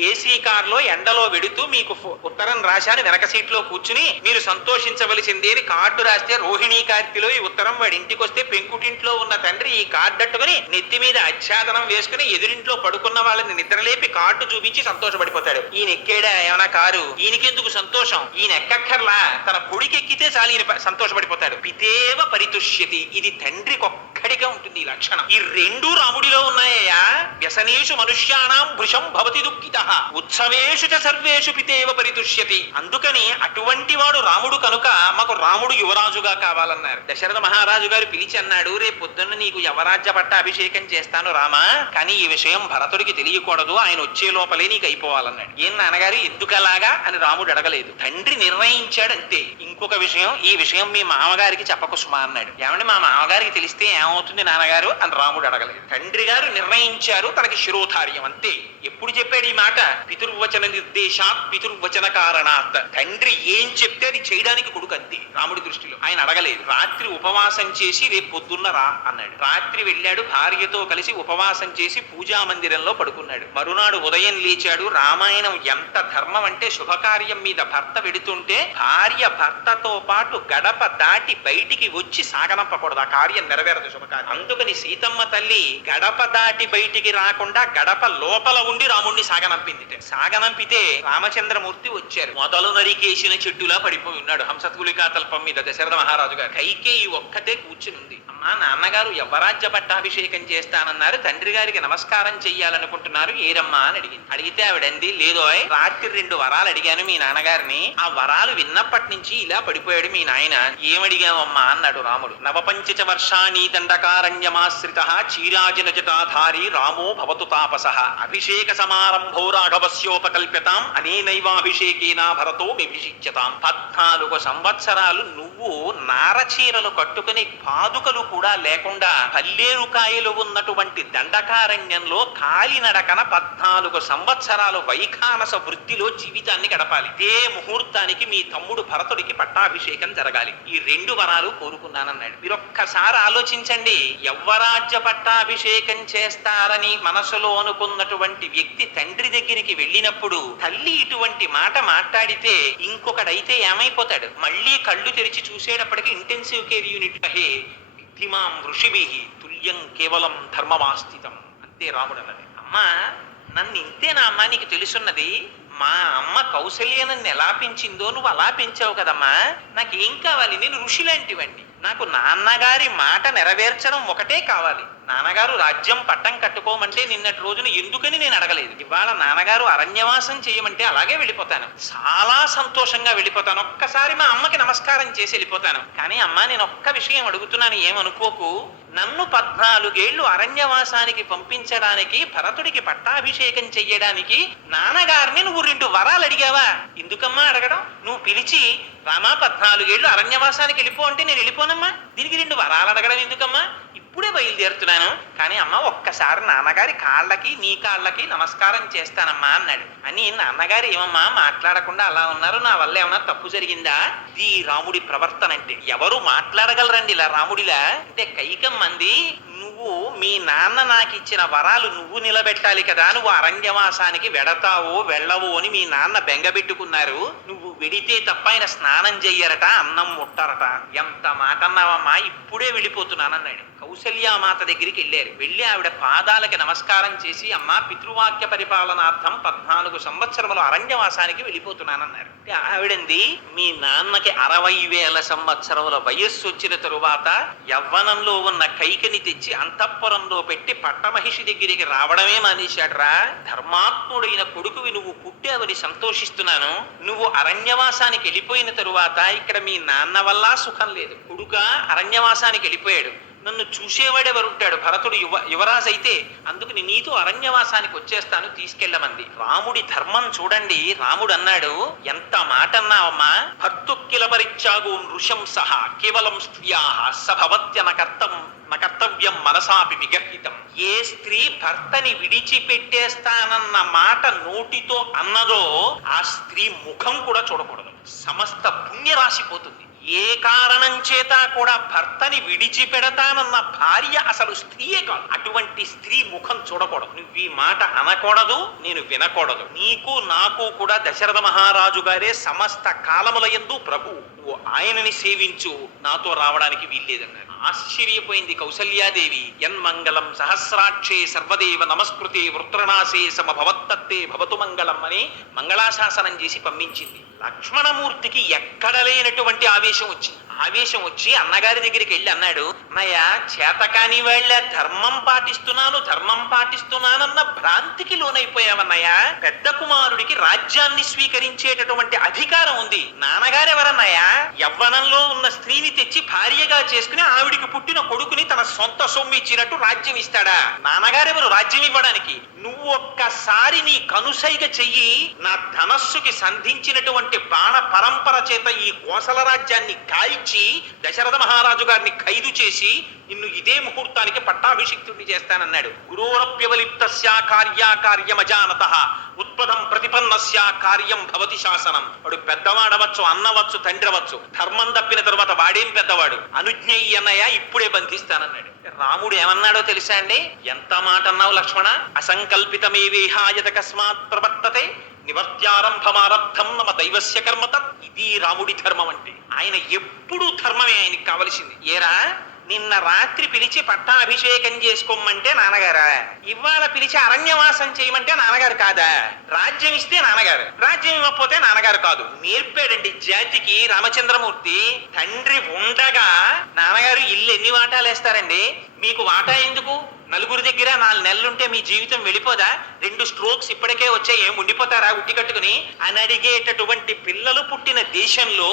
ఏసీ కారులో ఎండలో వెడుతూ మీకు ఉత్తరం రాశాను, వెనక సీట్లో కూర్చుని మీరు సంతోషించవలసింది అని కార్డు రాస్తే రోహిణీ కార్తిలో ఈ ఉత్తరం వాడి ఇంటికి వస్తే పెంకుటింట్లో ఉన్న తండ్రి ఈ కార్డు అట్టుకుని నెత్తి మీద ఆచ్ఛాదనం వేసుకుని ఎదురింట్లో పడుకున్న వాళ్ళని నిద్రలేపి కార్డు చూపించి సంతోషపడిపోతాడు. ఈయన ఎక్కాడా ఏమైనా కారు, ఈయనకెందుకు సంతోషం, ఈయన ఎక్కక్కర్లా, తన కొడుకు ఎక్కితే చాలు ఈయన సంతోషపడిపోతాడు. పితేవ పరితుష్యతి, ఇది తండ్రికి ఒక్క ఒక్కడికే ఉంటుంది ఈ లక్షణం. ఈ రెండు రాముడిలో ఉన్నాయా. వ్యసనేషు మనుష్యాణం భృశం భవతి దుఃఖితః ఉత్సవేషు చ సర్వేషు పితేవ పరితుష్యతి. అందుకని అటువంటి వాడు రాముడు కనుక మాకు రాముడు యువరాజుగా కావాలన్నారు. దశరథ మహారాజు గారు పిలిచి అన్నాడు, రేపు పొద్దున్న నీకు యవరాజ్య పట్టాభిషేకం చేస్తాను రామా, కానీ ఈ విషయం భరతుడికి తెలియకూడదు, ఆయన వచ్చే లోపలే నీకు అయిపోవాలన్నాడు. ఏం నాన్నగారు ఎందుకలాగా అని రాముడు అడగలేదు. తండ్రి నిర్ణయించాడు అంతే. ఇంకొక విషయం, ఈ విషయం మీ మామగారికి చెప్పకు సుమా అన్నాడు. ఏమంటే మా మామగారికి తెలిస్తే ఏమవుతుంది నాన్నగారు అని రాముడు అడగలేదు. తండ్రి గారు నిర్ణయించారు, తనకి శిరోధార్యం అంతే. ఎప్పుడు చెప్పాడు ఈ మాట? పితుర్వచన నిర్దేశాత్ పితుర్వచన కారణాత్. తండ్రి ఏం చెప్తే అది చేయడానికి కొడుకు అంతే రాముడి దృష్టిలో. ఆయన అడగలేదు. రాత్రి ఉపవాసం చేసి రేపు పొద్దున్న రా అన్నాడు. రాత్రి వెళ్ళాడు, భార్యతో కలిసి ఉపవాసం చేసి పూజా మందిరంలో పడుకున్నాడు. మరునాడు ఉదయం లేచాడు. రామాయణం ఎంత ధర్మం అంటే, శుభకార్యం మీద భర్త వెడుతుంటే భార్య భర్తతో పాటు గడప దాటి బయటికి వచ్చి సాగనంపకూడదు, ఆ కార్యం నెరవేరదు శుభకార్యం. అందుకని సీతమ్మ తల్లి గడప దాటి బయటికి రాకుండా గడప లోపల ఉండి రాముణ్ణి సాగనంపింది. సాగనంపితే రామచంద్రమూర్తి వచ్చారు. మొదలు నరికేసిన చెట్టులా పడిపోయి ఉన్నాడు హంసతులికా తల్పం మీద దశరథ మహారాజు గారు. కైకేయి ఒక్కతే కూర్చుని ఉంది. అమ్మా నాన్నగారు యవ్వరాజ్య పట్టాభిషేకం చేస్తానన్నారు, తండ్రి గారికి నమస్కారం చెయ్యాలనుకుంటున్నారు, ఏరమ్మా అని అడిగింది. అడిగితే ఆవిడంది, లేదోయ్ రాత్రి 2 వరాలు అడిగాను మీ నాన్నగారిని, ఆ వరాలు విన్నప్పటి నుంచి ఇలా పడిపోయాడు మీ నాయన, ఏమడిగావమ్మా అన్నాడు రాముడు. నవపంచ వర్షాణి దండకారణ్యమాశ్రిత చీరాజన జటాధారి రామో భవతు తాపసః అభిషేక సమారంభో రాఘవస్యోపకల్ప్యతాం అనేనైవాభిషేకేన భరతో విభిషిచ్యతాం. 14 సంవత్సరాలు నువ్వు నారచీరలు కట్టుకుని పాదుకలు కూడా లేకుండా పల్లేరుకాయలు ఉన్నటువంటి దండకారణ్యంలో కాలినడకన 14 సంవత్సరాలు వైఖానస వృత్తిలో జీవితాన్ని గడపాలి. ఇదే ముహూర్తానికి మీ తమ్ముడు భరతుడికి పట్టాభిషేకం జరగాలి. ఈ 2 వరాలు కోరుకున్నానన్నాడు. మీరొక్కసారి ఆలోచించండి. యవ్వరాజ్య పట్టాభిషేకం చేస్తారని మనసులో అనుకున్నటువంటి వ్యక్తి తండ్రి దగ్గరికి వెళ్ళినప్పుడు తల్లి ఇటువంటి మాట మాట్లాడితే ఇంకొకడైతే ఏమైపోతాడు? మళ్ళీ కళ్ళు తెరిచి చూసేటప్పటికి ఇంటెన్సివ్ కేర్ యూనిట్ హే ధిమాం ఋషిభిః తుల్యం కేవలం ధర్మమాస్థితం. అంతే రాముడు అన్నది. అమ్మా నన్ను ఇంతేనా అమ్మా నీకు తెలుసున్నది? మా అమ్మ కౌసల్య నన్ను ఎలా పెంచిందో నువ్వు అలా పెంచావు కదమ్మా, నాకేం కావాలి? నేను ఋషి లాంటివండి. నాకు నాన్నగారి మాట నెరవేర్చడం ఒకటే కావాలి. నాన్నగారు రాజ్యం పట్టం కట్టుకోమంటే నిన్నటి రోజున ఎందుకని నేను అడగలేదు. ఇవాళ నాన్నగారు అరణ్యవాసం చేయమంటే అలాగే వెళ్ళిపోతాను, చాలా సంతోషంగా వెళ్ళిపోతాను. ఒక్కసారి మా అమ్మకి నమస్కారం చేసి వెళ్ళిపోతాను. కానీ అమ్మా నేను ఒక్క విషయం అడుగుతున్నాను, ఏమనుకోకు. నన్ను 14 ఏళ్లు అరణ్యవాసానికి పంపించడానికి, భరతుడికి పట్టాభిషేకం చెయ్యడానికి నాన్నగారిని నువ్వు 2 వరాలు అడిగావా? ఎందుకమ్మా అడగడం? నువ్వు పిలిచి రామా 14 ఏళ్లు అరణ్యవాసానికి వెళ్ళిపో అంటే నేను వెళ్ళిపోనమ్మా. దీనికి 2 వరాలు అడగడం ఎందుకమ్మా? ఇప్పుడే బయలుదేరుతున్నాను, కానీ అమ్మ ఒక్కసారి నాన్నగారి కాళ్ళకి నీ కాళ్ళకి నమస్కారం చేస్తానమ్మా అన్నాడు. అని నాన్నగారు ఏమమ్మా మాట్లాడకుండా అలా ఉన్నారు, నా వల్ల ఏమన్నా తప్పు జరిగిందా? ఈ రాముడి ప్రవర్తన అంటే ఎవరు మాట్లాడగలరండి ఇలా రాముడిలా? అంటే కైకమ్మంది, నువ్వు మీ నాన్న నాకు ఇచ్చిన వరాలు నువ్వు నిలబెట్టాలి కదా, నువ్వు అరణ్యవాసానికి వెడతావో వెళ్ళవో అని మీ నాన్న బెంగబెట్టుకున్నారు. నువ్వు వెడితే తప్ప ఆయన స్నానం చెయ్యరట, అన్నం ముట్టరట. ఎంత మాట అన్నావమ్మా, ఇప్పుడే వెళ్ళిపోతున్నానన్నాడు. కౌసల్యామాత దగ్గరికి వెళ్ళారు. వెళ్ళి ఆవిడ పాదాలకి నమస్కారం చేసి, అమ్మా పితృవాక్య పరిపాలనార్థం 14 సంవత్సరములు అరణ్యవాసానికి వెళ్ళిపోతున్నానన్నారు. ఆవిడంది, మీ నాన్నకి 60,000 సంవత్సరముల వయస్సు వచ్చిన తరువాత యవ్వనంలో ఉన్న కైకని తెచ్చి అంతఃపురంలో పెట్టి పట్టమహిషి దగ్గరికి రావడమే మానేశాడ్రా. ధర్మాత్ముడైన కొడుకువి నువ్వు పుట్టావని సంతోషిస్తున్నాను. నువ్వు అరణ్యవాసానికి వెళ్ళిపోయిన తరువాత ఇక్కడ మీ నాన్న వల్ల సుఖం లేదు. కొడుక అరణ్యవాసానికి వెళ్ళిపోయాడు, నన్ను చూసేవాడెవరుంటాడు? భరతుడు యువరాజు అయితే, అందుకని నీతో అరణ్యవాసానికి వచ్చేస్తాను, తీసుకెళ్ళమంది. రాముడి ధర్మం చూడండి. రాముడు అన్నాడు, ఎంత మాట అన్నావమ్మా. భర్తుక్కిల పరిత్యాగో నృశంసః కేవలం స్త్రియాః సభవత్య నకర్తవ్యం మనసాపి విగర్హితం. ఏ స్త్రీ భర్తని విడిచిపెట్టేస్తానన్న మాట నోటితో అన్నదో ఆ స్త్రీ ముఖం కూడా చూడకూడదు, సమస్త పుణ్యరాశిపోతుంది. ఏ కారణం చేత కూడా భర్తని విడిచిపెడతానన్న భార్య అసలు స్త్రీయే కాదు. అటువంటి స్త్రీ ముఖం చూడకూడదు. నువ్వు ఈ మాట అనకూడదు, నేను వినకూడదు. నీకు నాకు కూడా దశరథ మహారాజు గారే సమస్త కాలముల యందు ప్రభు, నువ్వు ఆయనని సేవించు, నాతో రావడానికి వీల్లేదన్నారు. ఆశ్చర్యపోయింది కౌసల్యాదేవి. యన్మంగళం సహస్రాక్షే సర్వదేవ నమస్కృతే వృత్రనాశే సమభవత్తత్తే భవతు మంగళం అని మంగళాశాసనం చేసి పంపించింది. లక్ష్మణమూర్తికి ఎక్కడ లేనటువంటి ఆవేశం వచ్చింది. ఆవేశం వచ్చి అన్నగారి దగ్గరికి వెళ్ళి అన్నాడు, అన్నయ్య చేతకాని వాళ్ళ ధర్మం పాటిస్తున్నానన్న భ్రాంతికి లోనైపోయావన్నయ్య. పెద్ద కుమారుడికి రాజ్యాన్ని స్వీకరించేటటువంటి అధికారం ఉంది. నాన్నగారెవరన్నయ్య? యవ్వనంలో ఉన్న స్త్రీని తెచ్చి భార్యగా చేసుకుని ఆవిడికి పుట్టిన కొడుకుని తన సొంత సొమ్ము ఇచ్చినట్టు రాజ్యం ఇస్తాడా? నాన్నగారెవరు రాజ్యం ఇవ్వడానికి? నువ్వు ఒక్కసారి నీ కనుసైగ చెయ్యి, నా ధనస్సుకి సంధించినటువంటి బాణ పరంపర చేత ఈ కోసల రాజ్యాన్ని కాల్చి దశరథ మహారాజు గారిని ఖైదు చేసి నిన్ను ఇదే ముహూర్తానికి పట్టాభిషిక్తుడిని చేస్తానన్నాడు. గురోరప్యవలిప్తస్య కార్యాకార్యమజానత ఉత్పదం ప్రతిపన్నస్య కార్యం భవతి శాసనం. వాడు పెద్దవాడవచ్చు, అన్నవచ్చు, తండ్రి అవచ్చు. ధర్మం తప్పిన తర్వాత వాడేం పెద్దవాడు? అనుజ్ఞయ్య అన్నయ్య, ఇప్పుడే బంధిస్తానన్నాడు. రాముడు ఏమన్నాడో తెలుసా అండి? ఎంత మాట అన్నావు లక్ష్మణ? అసంకల్పితమే విహాయత కస్మాత్ ప్రవర్తతే నివర్త్యారంభమారబ్ధం నమ దైవస్య కర్మత. ఇది రాముడి ధర్మం అంటే. ఆయన ఎప్పుడూ ధర్మమే ఆయనకి కావలసింది. ఏరా, నిన్న రాత్రి పిలిచి పట్టాభిషేకం చేసుకోమంటే నాన్నగారా? ఇవాళ పిలిచి అరణ్యవాసం చేయమంటే నాన్నగారు కాదా? రాజ్యం ఇస్తే నాన్నగారు, రాజ్యం ఇవ్వకపోతే నాన్నగారు కాదు. నేర్పాడండి జాతికి రామచంద్రమూర్తి. తండ్రి ఉండగా నాన్నగారు ఇల్లు ఎన్ని వాటాలు వేస్తారండి? మీకు వాటా ఎందుకు? నలుగురి దగ్గర 4 నెలలుంటే మీ జీవితం వెళ్ళిపోదా? 2 స్ట్రోక్స్ ఇప్పటికే వచ్చాయి, ఏం ఉండిపోతారా ఉట్టి కట్టుకుని అని అడిగేటటువంటి పిల్లలు పుట్టిన దేశంలో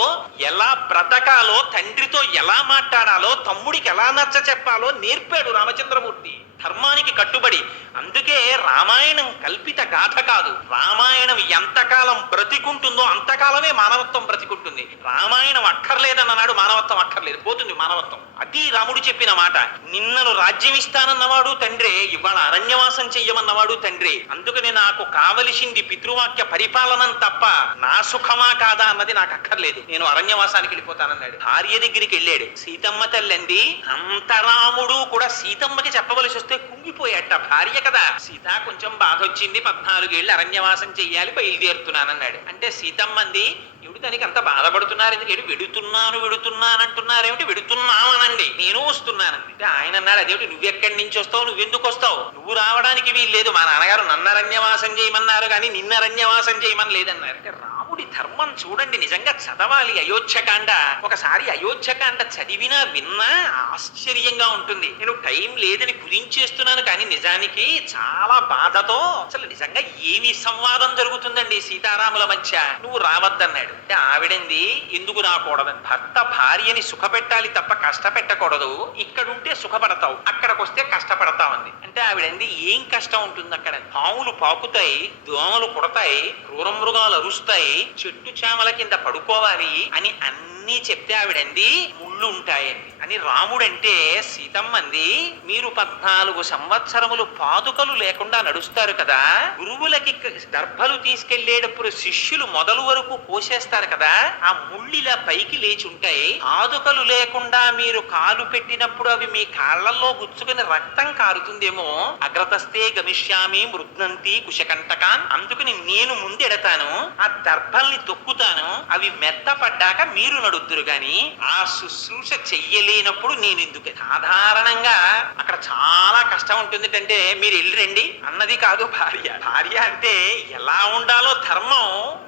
ఎలా బ్రతకాలో, తండ్రితో ఎలా మాట్లాడాలో, తమ్ముడికి ఎలా నచ్చ చెప్పాలో నేర్పాడు రామచంద్రమూర్తి. ధర్మానికి కట్టుబడి. అందుకే రామాయణం కల్పిత గాథ కాదు. రామాయణం ఎంతకాలం బ్రతికుంటుందో అంతకాలమే మానవత్వం బ్రతికుంటుంది. రామాయణం అక్కర్లేదన్నాడు, మానవత్వం అక్కర్లేదు, పోతుంది మానవత్వం. అది రాముడు చెప్పిన మాట. నిన్నను రాజ్యం ఇస్తానన్నవాడు తండ్రే, ఇవాళ అరణ్యవాసం చెయ్యమన్నవాడు తండ్రే. అందుకని నాకు కావలసింది పితృవాక్య పరిపాలనం తప్ప నా సుఖమా కాదా అన్నది నాకు అక్కర్లేదు, నేను అరణ్యవాసానికి వెళ్ళిపోతానన్నాడు. భార్య దగ్గరికి వెళ్ళాడు. సీతమ్మ తల్లండి. అంత రాముడు కూడా సీతమ్మకి చెప్పవలసి వస్తే కుంగిపోయాట. భార్య కదా. సీత కొంచెం బాధ వచ్చింది, 14 ఏళ్ళు అరణ్యవాసం చెయ్యాలి, బయలుదేరుతున్నానన్నాడు. అంటే సీతమ్మంది, ఎవడు దానికి అంత బాధపడుతున్నారు ఎందుకు? వెడుతున్నానంటున్నారేమిటి? వెడుతున్నామనండి, నేను వస్తున్నానండి. అంటే ఆయన అన్నాడు, అదేమిటి నువ్వెక్కడి నుంచి వస్తావు, నువ్వెందుకు వస్తావు? నువ్వు రావడానికి వీల్లేదు, మా నాన్నగారు నన్ను అరణ్యవాసం చేయమన్నారు కానీ నిన్న అరణ్యవాసం చేయమని లేదన్నారు. అంటే రాముడి ధర్మం చూడండి, నిజంగా చదవాలి అయోధ్యకాండ. ఒకసారి అయోధ్యకాండ చదివినా విన్నా ఆశ్చర్యంగా ఉంటుంది. నేను టైం లేదని కుదించేస్తున్నాను కానీ నిజానికి చాలా బాధతో అసలు నిజంగా ఏమి సంవాదం జరుగుతుందండి సీతారాముల మధ్య. నువ్వు రావద్దన్నాడు. అంటే ఆవిడంది, ఎందుకు రాకూడదని? భర్త భార్యని సుఖపెట్టాలి తప్ప కష్టపెట్టకూడదు. ఇక్కడుంటే సుఖపడతావు, అక్కడికి వస్తే కష్టపడతామంది. అంటే ఆవిడంది, ఏం కష్టం ఉంటుంది అక్కడ? పాములు పాకుతాయి, దోమలు కుడతాయి, క్రూర మృగాలు అరుస్తాయి, చెట్టు చామల కింద పడుకోవాలి అని అన్నీ చెప్తే ఆవిడంది, ముళ్ళు ఉంటాయండి అని. రాముడంటే సీతమ్మంది, మీరు 14 సంవత్సరములు పాదుకలు లేకుండా నడుస్తారు కదా, గురువులకి దర్భలు తీసుకెళ్లేటప్పుడు శిష్యులు మొదలు వరకు కోసేస్తారు కదా, ఆ ముళ్ళిలా పైకి లేచి ఉంటాయి. పాదుకలు లేకుండా మీరు కాలు పెట్టినప్పుడు అవి మీ కాళ్లలో గుచ్చుకుని రక్తం కారుతుందేమో. అగ్రతస్తే గమిష్యామి మృద్నంతి కుశకంటకాన్. అందుకని నేను ముందెడతాను, ఆ దర్భల్ని తొక్కుతాను, అవి మెత్తపడ్డాక మీరు నడుద్దురు గాని ఆ శుశ్రూష చెయ్యలేనప్పుడు నేను ఎందుకు? సాధారణంగా అక్కడ చాలా కష్టం ఉంటుంది. అంటే మీరు వెళ్ళిరండి అన్నది కాదు భార్య. భార్య అంటే ఎలా ఉండాలో ధర్మం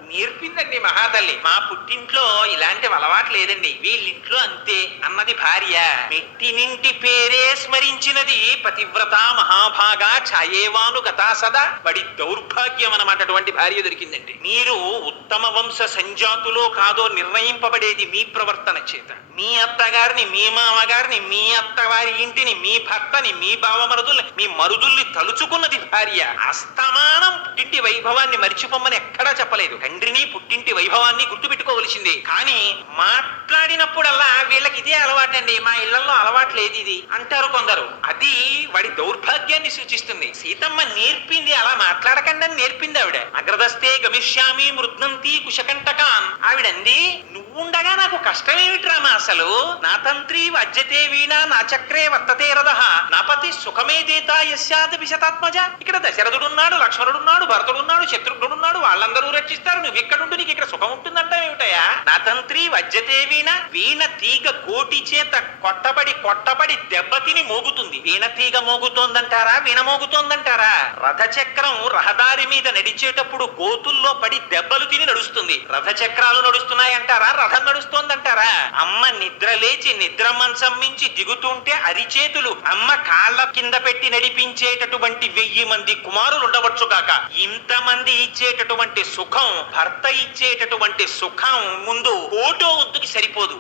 నేర్పిందండి మహాతల్లి. మా పుట్టింట్లో ఇలాంటి అలవాటు లేదండి, వీళ్ళింట్లో అంతే అన్నది భార్య. మెట్టినింటి పేరే స్మరించినది పతివ్రత మహాభాగా ఛాయేవాను గతా సదా. వాడి దౌర్భాగ్యం అన్నమాట అటువంటి భార్య దొరికిందండి. మీరు ఉత్తమ వంశ సంజాతులో కాదో నిర్ణయింపబడేది మీ ప్రవర్తన చేత. మీ అత్తగారిని, మీ మామగారిని, మీ అత్తవారి ఇంటిని, మీ భర్తని, మీ బావమరుదుల్ని, మీ మరుదుల్ని తలుచుకున్నది భార్య. అస్తమానం పుట్టింటి వైభవాన్ని మరిచిపోమని ఎక్కడా చెప్పలేదు. తండ్రిని, పుట్టింటి వైభవాన్ని గుర్తుపెట్టుకోవలసిందే. కానీ మాట్లాడినప్పుడల్లా వీళ్ళకి ఇదే అలవాటండి, మా ఇళ్లలో అలవాటు లేదు ఇది అంటారు కొందరు. అది వాడి దౌర్భాగ్యాన్ని సూచిస్తుంది. సీతమ్మ నేర్పింది అలా మాట్లాడకండి అని నేర్పింది ఆవిడ. అగ్రదస్తే గమిష్యామి మృద్నంతి కుశకంటకాన్. ఆవిడంది, నువ్వుండగా నాకు కష్టమేమిటి రామా? అసలు నా తంత్రి వజ్జతే వీణ నా చక్రే వర్తతే రథ నా పతి సుఖం సమేదేత యస్యాదపి శతాత్మజ. ఇక్కడ దశరథుడున్నాడు, లక్ష్మణుడున్నాడు, భరతుడున్నాడు, శత్రుఘ్నుడున్నాడు, వాళ్ళందరూ రక్షిస్తారు, నువ్వు ఇక్కడుంటూ నీకు ఇక్కడ సుఖం ఉంటుందంటే ఏమిటయా? నా తంత్రి వజ్జతే వీణ. వీణ తీగ కోటి చేత కొట్టబడి దెబ్బతిని మోగుతుంది. వీణ తీగ మోగుతోందంటారా, వీణ మోగుతోందంటారా? రథచక్రం రహదారి మీద నడిచేటప్పుడు గోతుల్లో పడి దెబ్బలు తిని నడుస్తుంది. రథచక్రాలు నడుస్తున్నాయంటారా, రథం నడుస్తోందంటారా? అమ్మ నిద్ర లేచి నిద్ర మంచం మించి దిగుతుంటే అరిచేతులు అమ్మ కాళ్ళ కింద పెట్టి నడిపించేటటువంటి 1000 మంది కుమారులు ఉండవచ్చు కాక, ఇంతమంది ఇచ్చేటటువంటి సుఖం, భర్త ఇచ్చేటటువంటి సుఖం ముందు కోటో వద్దుకి సరిపోదు.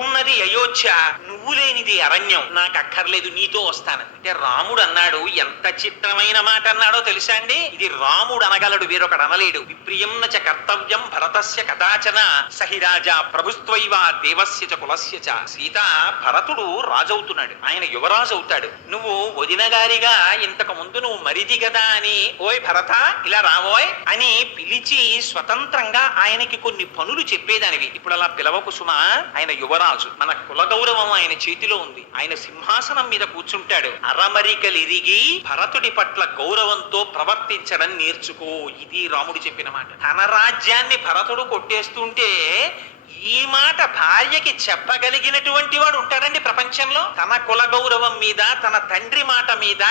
ఉన్నది అయోధ్య, నువ్వు లేనిది అరణ్యం, నాకు అక్కర్లేదు, నీతో వస్తాను అంటే రాముడు అన్నాడు. ఎంత చిత్రమైన మాట అన్నాడో తెలుసా అండి? ఇది రాముడు అనగలడు, వేరొకడు అనలేడు. విప్రియం చ కర్తవ్యం భరతస్య కదాచన సహి రాజా ప్రభుత్వైవ దేవస్య చ కులస్య చ. సీత, భరతుడు రాజవుతున్నాడు, ఆయన యువరాజు అవుతాడు. నువ్వు వదిన గారిగా ఇంతకు ముందు నువ్వు మరిది కదా అని, ఓయ్ భరత ఇలా రావోయ్ అని పిలిచి స్వతంత్రంగా ఆయనకి కొన్ని పనులు చెప్పేదానివి. ఇప్పుడు అలా పిలవకు సుమా, ఆయన యువరాజు. మన కుల గౌరవం ఆయన చేతిలో ఉంది. ఆయన సింహాసనం మీద కూర్చుంటాడు. అరమరికలిరిగి భరతుడి పట్ల గౌరవంతో ప్రవర్తించడం నేర్చుకో. ఇది రాముడు చెప్పిన మాట. తన రాజ్యాన్ని భరతుడు కొట్టేస్తుంటే ఈ మాట భార్యకి చెప్పగలిగినటువంటి వాడు ఉంటాడండి ప్రపంచంలో? తన కుల గౌరవం మీద, తన తండ్రి మాట మీద,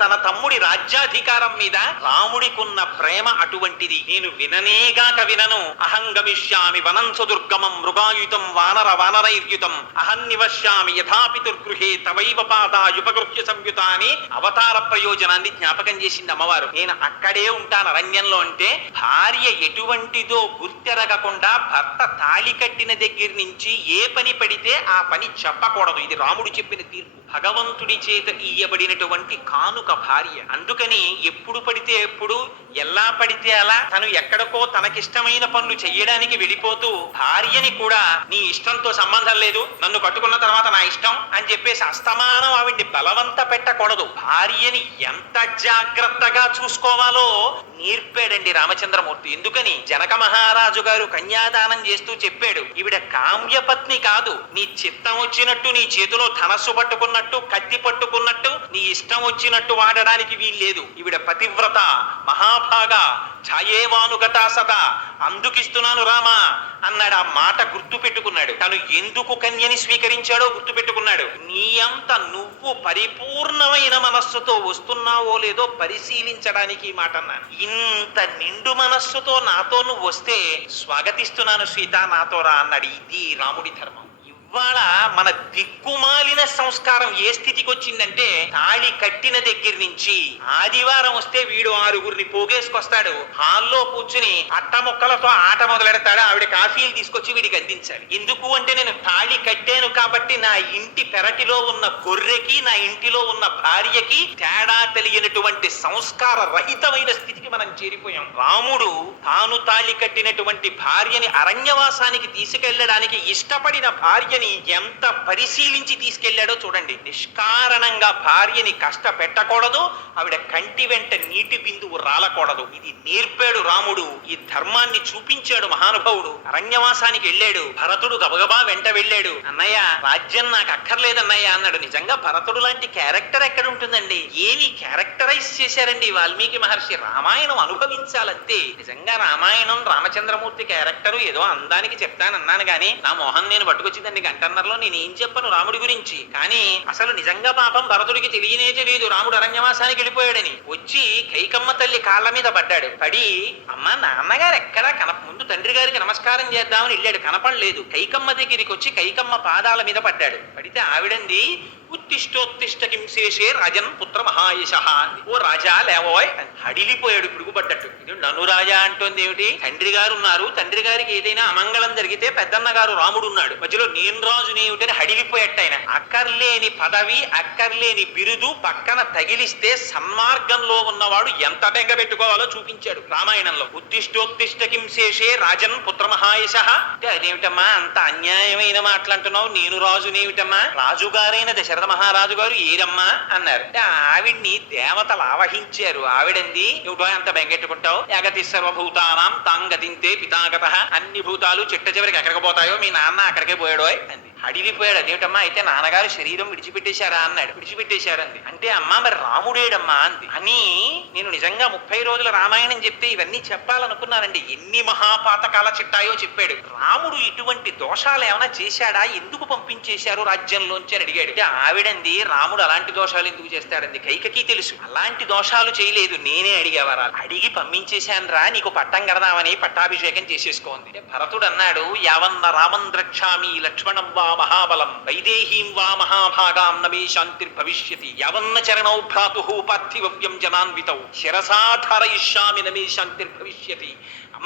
తన తమ్ముడి రాజ్యాధికారం మీద రాముడికున్న ప్రేమ అటువంటిది. నేను విననేగాక వినను. అహం గమిష్యామి వనంస దుర్గమం మృగాయుతం వానరైర్యుతం అహం నివశ్యామి యథాపితుర్గృహే తవైవ పాదాయుపగృహ్య సంయుత అని అవతార ప్రయోజనాన్ని జ్ఞాపకం చేసింది అమ్మవారు. నేను అక్కడే ఉంటాను అరణ్యంలో అంటే భార్య ఎటువంటిదో గుర్తెరగకుండా భర్త తాళి కట్టిన దగ్గర నుంచి ఏ పని పడితే ఆ పని చెప్పకూడదు. ఇది రాముడు చెప్పిన తీర్పు. భగవంతుడి చేత ఇయ్యబడినటువంటి కానుక భార్య. అందుకని ఎప్పుడు పడితే ఎప్పుడు, ఎలా పడితే అలా తను ఎక్కడికో తనకిష్టమైన పనులు చెయ్యడానికి వెళ్ళిపోతూ భార్యని కూడా నీ ఇష్టంతో సంబంధం లేదు, నన్ను కట్టుకున్న తర్వాత నా ఇష్టం అని చెప్పేసి అస్తమానం ఆవిడ్ని బలవంత పెట్టకూడదు. భార్యని ఎంత జాగ్రత్తగా చూసుకోవాలో నేర్పాడండి రామచంద్రమూర్తి. ఎందుకని జనక మహారాజు గారు కన్యాదానం చేస్తూ చెప్పాడు, ఈవిడ కామ్యపత్ని కాదు, నీ చిత్తం వచ్చినట్టు నీ చేతిలో ధనస్సు పట్టుకున్నట్టు, కత్తి పట్టుకున్నట్టు నీ ఇష్టం వచ్చినట్టు వాడడానికి వీల్లేదు. ఈవిడ పతివ్రత, మహాభాగా, ఛాయేవానుగత సదా, అందుకిస్తున్నాను రామా అన్నాడు. ఆ మాట గుర్తు పెట్టుకున్నాడు. తను ఎందుకు కన్యని స్వీకరించాడో గుర్తు పెట్టుకున్నాడు. నీ అంత నువ్వు పరిపూర్ణమైన మనస్సుతో వస్తున్నావో లేదో పరిశీలించడానికి ఈ మాట అన్నాను. ఇంత నిండు మనస్సుతో నాతో నువ్వు వస్తే స్వాగతిస్తున్నాను సీత, నాతో రా అన్నాడు. ఇది రాముడి ధర్మం. ఇవాళ మన దిక్కుమాలిన సంస్కారం ఏ స్థితికి వచ్చిందంటే, తాళి కట్టిన దగ్గర నుంచి ఆదివారం వస్తే వీడు 6గురిని పోగేసుకొస్తాడు. హాల్లో కూర్చుని అట్ట ముక్కలతో ఆట మొదలెడతాడు. ఆవిడ కాఫీలు తీసుకొచ్చి వీడికి అందించాలి. ఎందుకు అంటే నేను తాళి కట్టాను కాబట్టి నా ఇంటి పెరటిలో ఉన్న గొర్రెకి, నా ఇంటిలో ఉన్న భార్యకి తేడా తెలియనటువంటి సంస్కార రహితమైన స్థితికి మనం చేరిపోయాం. రాముడు తాను తాళి కట్టినటువంటి భార్యని అరణ్యవాసానికి తీసుకెళ్లడానికి ఇష్టపడిన భార్య ఎంత పరిశీలించి తీసుకెళ్లాడో చూడండి. నిష్కారణంగా భార్యని కష్టపెట్టకూడదు, ఆవిడ కంటి వెంట నీటి బిందువు రాలకూడదు. ఇది నేర్పాడు రాముడు. ఈ ధర్మాన్ని చూపించాడు మహానుభావుడు. అరణ్యవాసానికి వెళ్ళాడు. భరతుడు గబగబా వెంట వెళ్ళాడు. అన్నయ్య, రాజ్యం నాకు అక్కర్లేదన్నయ్య అన్నాడు. నిజంగా భరతుడు లాంటి క్యారెక్టర్ ఎక్కడ ఉంటుందండి? ఏమి క్యారెక్టరైజ్ చేశారండి వాల్మీకి మహర్షి. రామాయణం అనుభవించాలంతే. నిజంగా రామాయణం రామచంద్రమూర్తి క్యారెక్టర్ ఏదో అందానికి చెప్తానన్నాను గాని నా మోహన్ నేను పట్టుకొచ్చిందండి గంటన్నరలో. నేనేం చెప్పను రాముడి గురించి. కానీ అసలు నిజంగా పాపం భరతుడికి తెలియనే తెలియదు రాముడు అరణ్యవాసానికి వెళ్ళిపోయాడని. వచ్చి కైకమ్మ తల్లి కాళ్ళ మీద పడ్డాడు. పడి, అమ్మ నాన్నగారు ఎక్కడా ముందు తండ్రి గారికి నమస్కారం చేద్దామని వెళ్ళాడు, కనపడలేదు. కైకమ్మ దగ్గరికి వచ్చి కైకమ్మ పాదాల మీద పడ్డాడు. పడితే ఆవిడంది, ఉత్తిష్టోత్తిష్ట కింశేషే రాజన్ పుత్ర మహాయశ. ఓ రాజా లేవోయ్. హడిలిపోయాడు పిడుగుపడ్డట్టు. ఇది నన్ను రాజా అంటోంది ఏమిటి? తండ్రి గారు ఉన్నారు, తండ్రి గారికి ఏదైనా అమంగళం జరిగితే పెద్దన్న గారు రాముడు ఉన్నాడు, మధ్యలో నేను రాజుని ఏమిటని హడిలిపోయట్టు ఆయన. అక్కర్లేని పదవి, అక్కర్లేని బిరుదు పక్కన తగిలిస్తే సన్మార్గంలో ఉన్నవాడు ఎంత బెంగ పెట్టుకోవాలో చూపించాడు రామాయణంలో. ఉత్తిష్టోత్తిష్ట కింశేషే రాజన్ పుత్ర మహాయశ అంటే అదేమిటమ్మా అంత అన్యాయమైన మాటలంటున్నావు? నేను రాజునేమిటమ్మా? రాజుగారైన దశరథ మహారాజు గారు ఏరమ్మా అన్నారు. ఆవిడ్ని దేవతలు ఆవహించారు. ఆవిడంది, ఏమిటో అంత బెంగెట్టుకుంటావు? జగతి సర్వభూతానాం తాంగతింతే పితాగత. అన్ని భూతాలు చిట్ట చివరికి ఎక్కడికి పోతాయో మీ నాన్న అక్కడికే పోయాడో అంది. అడిగిపోయాడు. అదేమిటమ్మా అయితే నాన్నగారు శరీరం విడిచిపెట్టేశారా అన్నాడు. విడిచిపెట్టేశారంది. అంటే అమ్మా మరి రాముడేడమ్మా అంది. అని నేను నిజంగా 30 రోజుల రామాయణం చెప్తే ఇవన్నీ చెప్పాలనుకున్నానండి. ఎన్ని మహాపాతకాల చిట్టాయో చెప్పాడు. రాముడు ఇటువంటి దోషాలు ఏమైనా చేశాడా, ఎందుకు పంపించేశారు రాజ్యంలోంచి అని అడిగాడు. అంటే ఆవిడంది రాముడు అలాంటి దోషాలు ఎందుకు చేస్తాడంది. కైకకి తెలుసు అలాంటి దోషాలు చేయలేదు, నేనే అడిగేవారా, అడిగి పంపించేశాను రా, నీకు పట్టం కడదామని పట్టాభిషేకం చేసేసుకోంది. అంటే భరతుడు అన్నాడు, యావన్న రామం ద్రక్షామి లక్ష్మణం వా మహాబలం వైదేహీం వా మహాభాగాం నమే శాంతిర్భవిష్యతి యావన్న చరణౌ భ్రాతు పార్థివ్యం జనాన్వితౌ శిరసాధారయిష్యామి నమే శాంతిర్భవిష్యతి.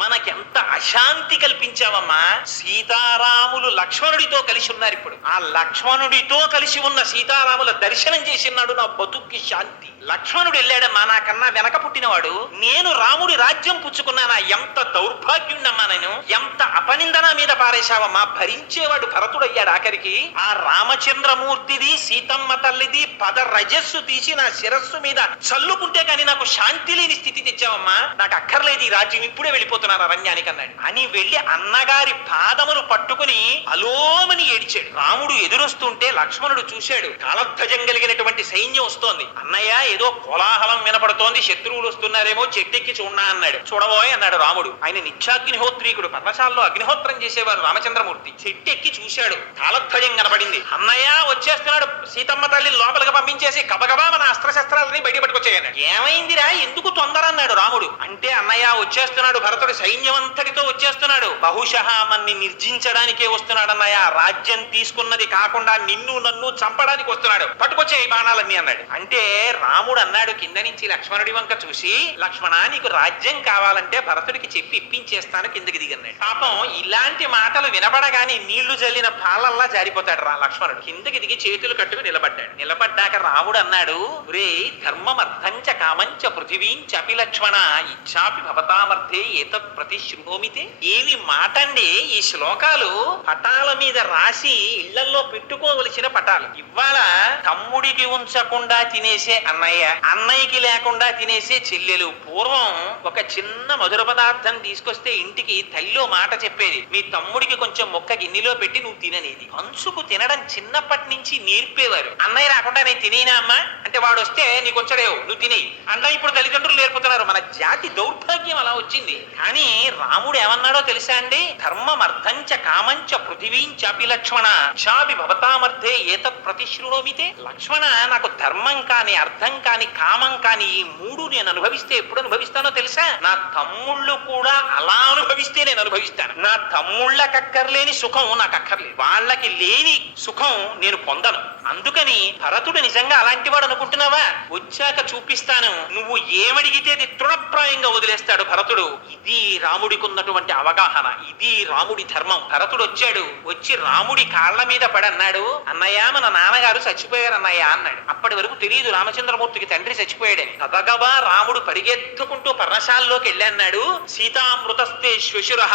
మనకెంత అశాంతి కల్పించావమ్మా. సీతారాములు లక్ష్మణుడితో కలిసి ఉన్నారు. ఇప్పుడు ఆ లక్ష్మణుడితో కలిసి ఉన్న సీతారాముల దర్శనం చేసినాడు, నా బతుక్కి శాంతి. లక్ష్మణుడు వెళ్ళాడమ్మా, నాకన్నా వెనక పుట్టినవాడు, నేను రాముడి రాజ్యం పుచ్చుకున్నానా, ఎంత దౌర్భాగ్యుణ్ణమ్మా నేను, ఎంత అపనిందన మీద పారేశావమ్మా. భరించేవాడు భరతుడు అయ్యాడు. ఆఖరికి ఆ రామచంద్రమూర్తిది సీతమ్మ తల్లిది పద రజస్సు తీసి నా శిరస్సు మీద చల్లుకుంటే కానీ నాకు శాంతి లేని స్థితి తెచ్చావమ్మా. నాకు అక్కర్లేదు ఈ రాజ్యం, ఇప్పుడే వెళ్ళిపోతున్నారు అరణ్యానికి అన్నాడు. అని వెళ్ళి అన్నగారి పాదములు పట్టుకుని అలోమని ఏడిచాడు. రాముడు ఎదురొస్తుంటే లక్ష్మణుడు చూశాడు. కాలధ్వజం కలిగినటువంటి సైన్యం వస్తోంది. అన్నయ్య ఏదో కోలాహలం వినపడుతోంది, శత్రువులు వస్తున్నారేమో, చెట్టెక్కి చూడనా అన్నాడు. చూడబోయ్ అన్నాడు రాముడు. ఆయన నిత్యాగ్నిహోత్రీకుడు, పర్ణశాలలో అగ్నిహోత్రం చేసేవారు రామచంద్రమూర్తి. చెట్టెక్కి చూశాడు, కాలధ్వజం కనపడింది. అన్నయ్య వచ్చేస్తున్నాడు, సీతమ్మ తల్లి లోపలికి పంపించేసి గబగబా మన అస్త్రశస్త్రాలని బయట పట్టుకొచ్చాయన్నాడు. ఏమైందిరా, ఎందుకు తొందర అన్నాడు రాముడు. అంటే అన్నయ్య వచ్చేస్తున్నాడు, భరతుడు సైన్యం అంతటితో వచ్చేస్తున్నాడు, బహుశః మన్ని నిర్జించడానికే వస్తున్నాడు అన్నయ్య, రాజ్యం తీసుకున్నది కాకుండా నిన్ను నన్ను చంపడానికి వస్తున్నాడు, పట్టుకొచ్చే ఈ బాణాలన్నీ అన్నాడు. అంటే రాముడు అన్నాడు కింద నుంచి లక్ష్మణుడి వంక చూసి, లక్ష్మణ నీకు రాజ్యం కావాలంటే భరతుడికి చెప్పి ఇప్పించేస్తాను, కిందకి దిగన్నాడు. పాపం ఇలాంటి మాటలు వినబడగానే నీళ్లు జల్లిన పాలల్లా జారిపోతాడు రా లక్ష్మణుడు. కిందకి దిగి చేతులు కట్టుకు నిలబడ్డాడు. నిలబడ్డాక రాముడు అన్నాడు, రే ధర్మం అర్థంచ కామంచ పృథివీంచ అపి లక్ష్మణ ఇచ్చాపి భవతామర్థే ఏతత్ ప్రతిశృణోమితే. ఏమి మాటండి ఈ శ్లోకాలు. పటాల మీద రాసి ఇళ్లల్లో పెట్టుకోవలసిన పటాలు. ఇవాళ తమ్ముడికి ఉంచకుండా తినేసే అన్నయ్య, అన్నయ్యకి లేకుండా తినేసే చెల్లెలు. పూర్వం ఒక చిన్న మధుర పదార్థం తీసుకొస్తే ఇంటికి తల్లిలో మాట చెప్పేది, మీ తమ్ముడికి కొంచెం మొక్క గిన్నెలో పెట్టి నువ్వు తిననేది. పంచుకు తినడం చిన్నప్పటి నుంచి నేర్పేవారు. అన్నయ్య రాకుండా నేను తినేనా అమ్మా అంటే వాడు వస్తే నీకు వచ్చాడేవు నువ్వు తినేయి అన్న. ఇప్పుడు తల్లిదండ్రులు నేర్పుతున్నారు. మన జాతి దౌర్భాగ్యం అలా వచ్చింది. కానీ రాముడు ఏమన్నాడో తెలుసా అండి, ధర్మం అర్థంచ కామంచ పృథివీంచాపి లక్ష్మణ చాపి భవతామర్థే ఏతత్ ప్రతిశృణోమితే. లక్ష్మణ నాకు ధర్మం కాని అర్థం కాని కామం కాని ఈ మూడు నేను అనుభవిస్తే ఎప్పుడు అనుభవిస్తానో తెలుసా, నా తమ్ముళ్ళు కూడా అలా అనుభవిస్తే నేను అనుభవిస్తాను. నా తమ్ముళ్ళకి అక్కర్లేని సుఖం నాకు అక్కర్లేదు, వాళ్ళకి లేని సుఖం నేను పొందను. అందుకని భరతుడు నిజంగా అలాంటి వాడు అనుకుంటున్నావా, వచ్చాక చూపిస్తాను, నువ్వు ఏమడిగితే అది తృణప్రాయంగా వదిలేస్తాడు భరతుడు. ఇది రాముడికి ఉన్నటువంటి అవగాహన, ఇది రాముడి ధర్మం. భరతుడు వచ్చాడు, వచ్చి రాముడి కాళ్ళ మీద పడి అన్నాడు, అన్నయ్య మన నాన్నగారు చచ్చిపోయారు అన్నయ్య అన్నాడు. అప్పటి వరకు తెలియదు రామచంద్రమూర్తికి తండ్రి చచ్చిపోయాడని. గబగబా రాముడు పరిగెత్తుకుంటూ పర్ణశాలలోకి వెళ్ళి అన్నాడు, సీతామృతస్తే శ్వశురః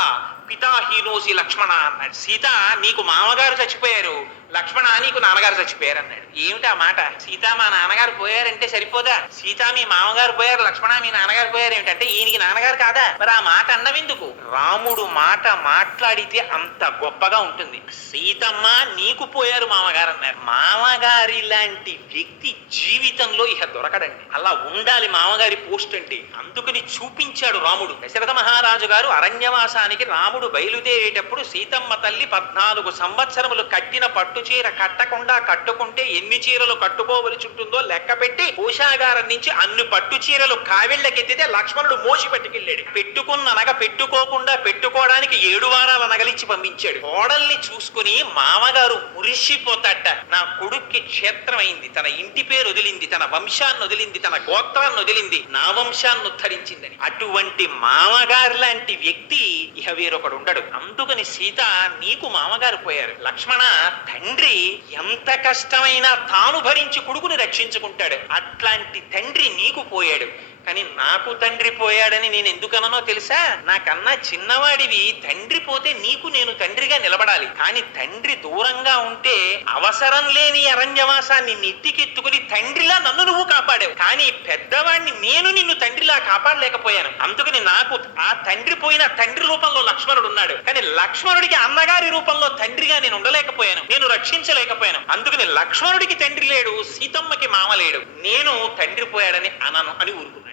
పితాహీనోసి లక్ష్మణ అన్నాడు. సీత నీకు మామగారు చచ్చిపోయారు, లక్ష్మణ నీకు నాన్నగారు చచ్చిపోయారు అన్నాడు. ఏమిటి ఆ మాట, సీత మా నాన్నగారు పోయారంటే సరిపోదా, సీత మీ మామగారు పోయారు, లక్ష్మణ మీ నాన్నగారు పోయారు ఏమిటంటే ఈయనకి నాన్నగారు కాదా, మరి ఆ మాట అన్నవెందుకు. రాముడు మాట మాట్లాడితే అంత గొప్పగా ఉంటుంది. సీతమ్మ నీకు పోయారు మామగారు అన్నారు. మామగారి లాంటి వ్యక్తి జీవితంలో ఇహ దొరకడండి. అలా ఉండాలి మామగారి పోస్ట్ అంటే. అందుకని చూపించాడు రాముడు. దశరథ మహారాజు గారు అరణ్యవాసానికి రాముడు బయలుదేరేటప్పుడు సీతమ్మ తల్లి 14 సంవత్సరములు కట్టిన పట్టు చీర కట్టకుండా కట్టుకుంటే ఎన్ని చీరలు కట్టుకోవలసి ఉంటుందో లెక్క పెట్టి కోశాగారం నుంచి అన్ని పట్టు చీరలు కావిళ్ళకెత్తితే లక్ష్మణుడు మోసి పట్టుకెళ్ళాడు. పెట్టుకున్న నగ పెట్టుకోకుండా పెట్టుకోవడానికి 7 వారాల నగలిచ్చి పంపించాడు. కోడల్ని చూసుకుని మామగారు మురిసిపోతాట, నా కొడుక్కి క్షేత్రం అయింది, తన ఇంటి పేరు వదిలింది, తన వంశాన్ని వదిలింది, తన గోత్రాన్ని వదిలింది, నా వంశాన్ని ఉద్ధరించిందని. అటువంటి మామగారు లాంటి వ్యక్తి ఇహ వేరొకడు ఉండడు. అందుకని సీత నీకు మామగారు పోయారు, లక్ష్మణ తండ్రి ఎంత కష్టమైనా తాను భరించి కొడుకుని రక్షించుకుంటాడు. అట్లాంటి తండ్రి నీకు పోయాడు. కానీ నాకు తండ్రి పోయాడని నేను ఎందుకనో తెలుసా, నాకన్నా చిన్నవాడివి, తండ్రి పోతే నీకు నేను తండ్రిగా నిలబడాలి. కానీ తండ్రి దూరంగా ఉంటే అవసరం లేని అరణ్యవాసాన్ని నెత్తికెత్తుకుని తండ్రిలా నన్ను నువ్వు కాపాడావు, కానీ పెద్దవాడిని నేను నిన్ను తండ్రిలా కాపాడలేకపోయాను. అందుకని నాకు ఆ తండ్రి పోయిన తండ్రి రూపంలో లక్ష్మణుడు ఉన్నాడు, కానీ లక్ష్మణుడికి అన్నగారి రూపంలో తండ్రిగా నేను ఉండలేకపోయాను, నేను రక్షించలేకపోయాను. అందుకని లక్ష్మణుడికి తండ్రి లేడు, సీతమ్మకి మామ లేడు, నేను తండ్రి పోయాడని అనను అని ఊరుకున్నాడు.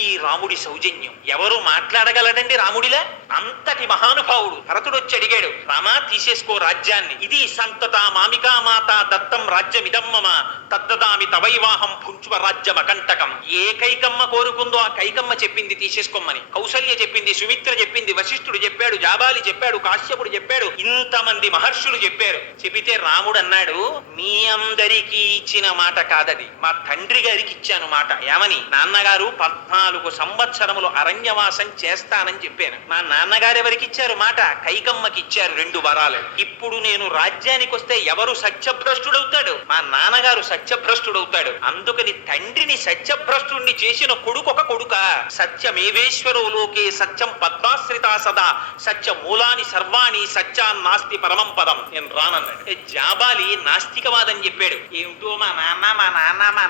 ఈ రాముడి సౌజన్యం ఎవరు మాట్లాడగలడండి రాముడిలా? అంతటి మహానుభావుడు. భరతుడు వచ్చి అడిగాడు, రామా తీసేసుకో రాజ్యాన్ని, ఇది సంతత మామికా మాత దత్తం రాజ్యమిదం మమ తద్దదామి తవైవాహం భుంచువ రాజ్యం అకంటకం. ఏ కైకమ్మ కోరుకుందో ఆ కైకమ్మ చెప్పింది తీసేసుకోమని. కౌసల్య చెప్పింది, సుమిత్ర చెప్పింది, వశిష్ఠుడు చెప్పాడు, జాబాలి చెప్పాడు, కాశ్యపుడు చెప్పాడు, ఇంతమంది మహర్షులు చెప్పారు. చెబితే రాముడు అన్నాడు, మీ అందరికీ ఇచ్చిన మాట కాదది, మా తండ్రి గారికి ఇచ్చాను మాట. ఏమని? నాన్నగారు 14 సంవత్సరములు అరణ్యవాసం చేస్తానని చెప్పాను. మా నాన్నగారు ఎవరికి ఇచ్చారు మాట? కైకమ్మకి ఇచ్చారు 2 వరాలు. ఇప్పుడు నేను రాజ్యానికి వస్తే ఎవరు సత్యభ్రష్టుడవుతాడు? మా నాన్నగారు సత్యభ్రష్టుడవుతాడు. అందుకని తండ్రిని సత్యభ్రష్టుడిని చేసిన కొడుకు ఒక కొడుక. సత్యమేవేశ్వరో లోకే సత్యం పద్మాశ్రితా సదా సత్య మూలాని సర్వాణి సత్యాన్నాస్తి పరమం పదం. నేను రానన్నాడు. జాబాలి నాస్తికవాదని చెప్పాడు. ఏమిటో మా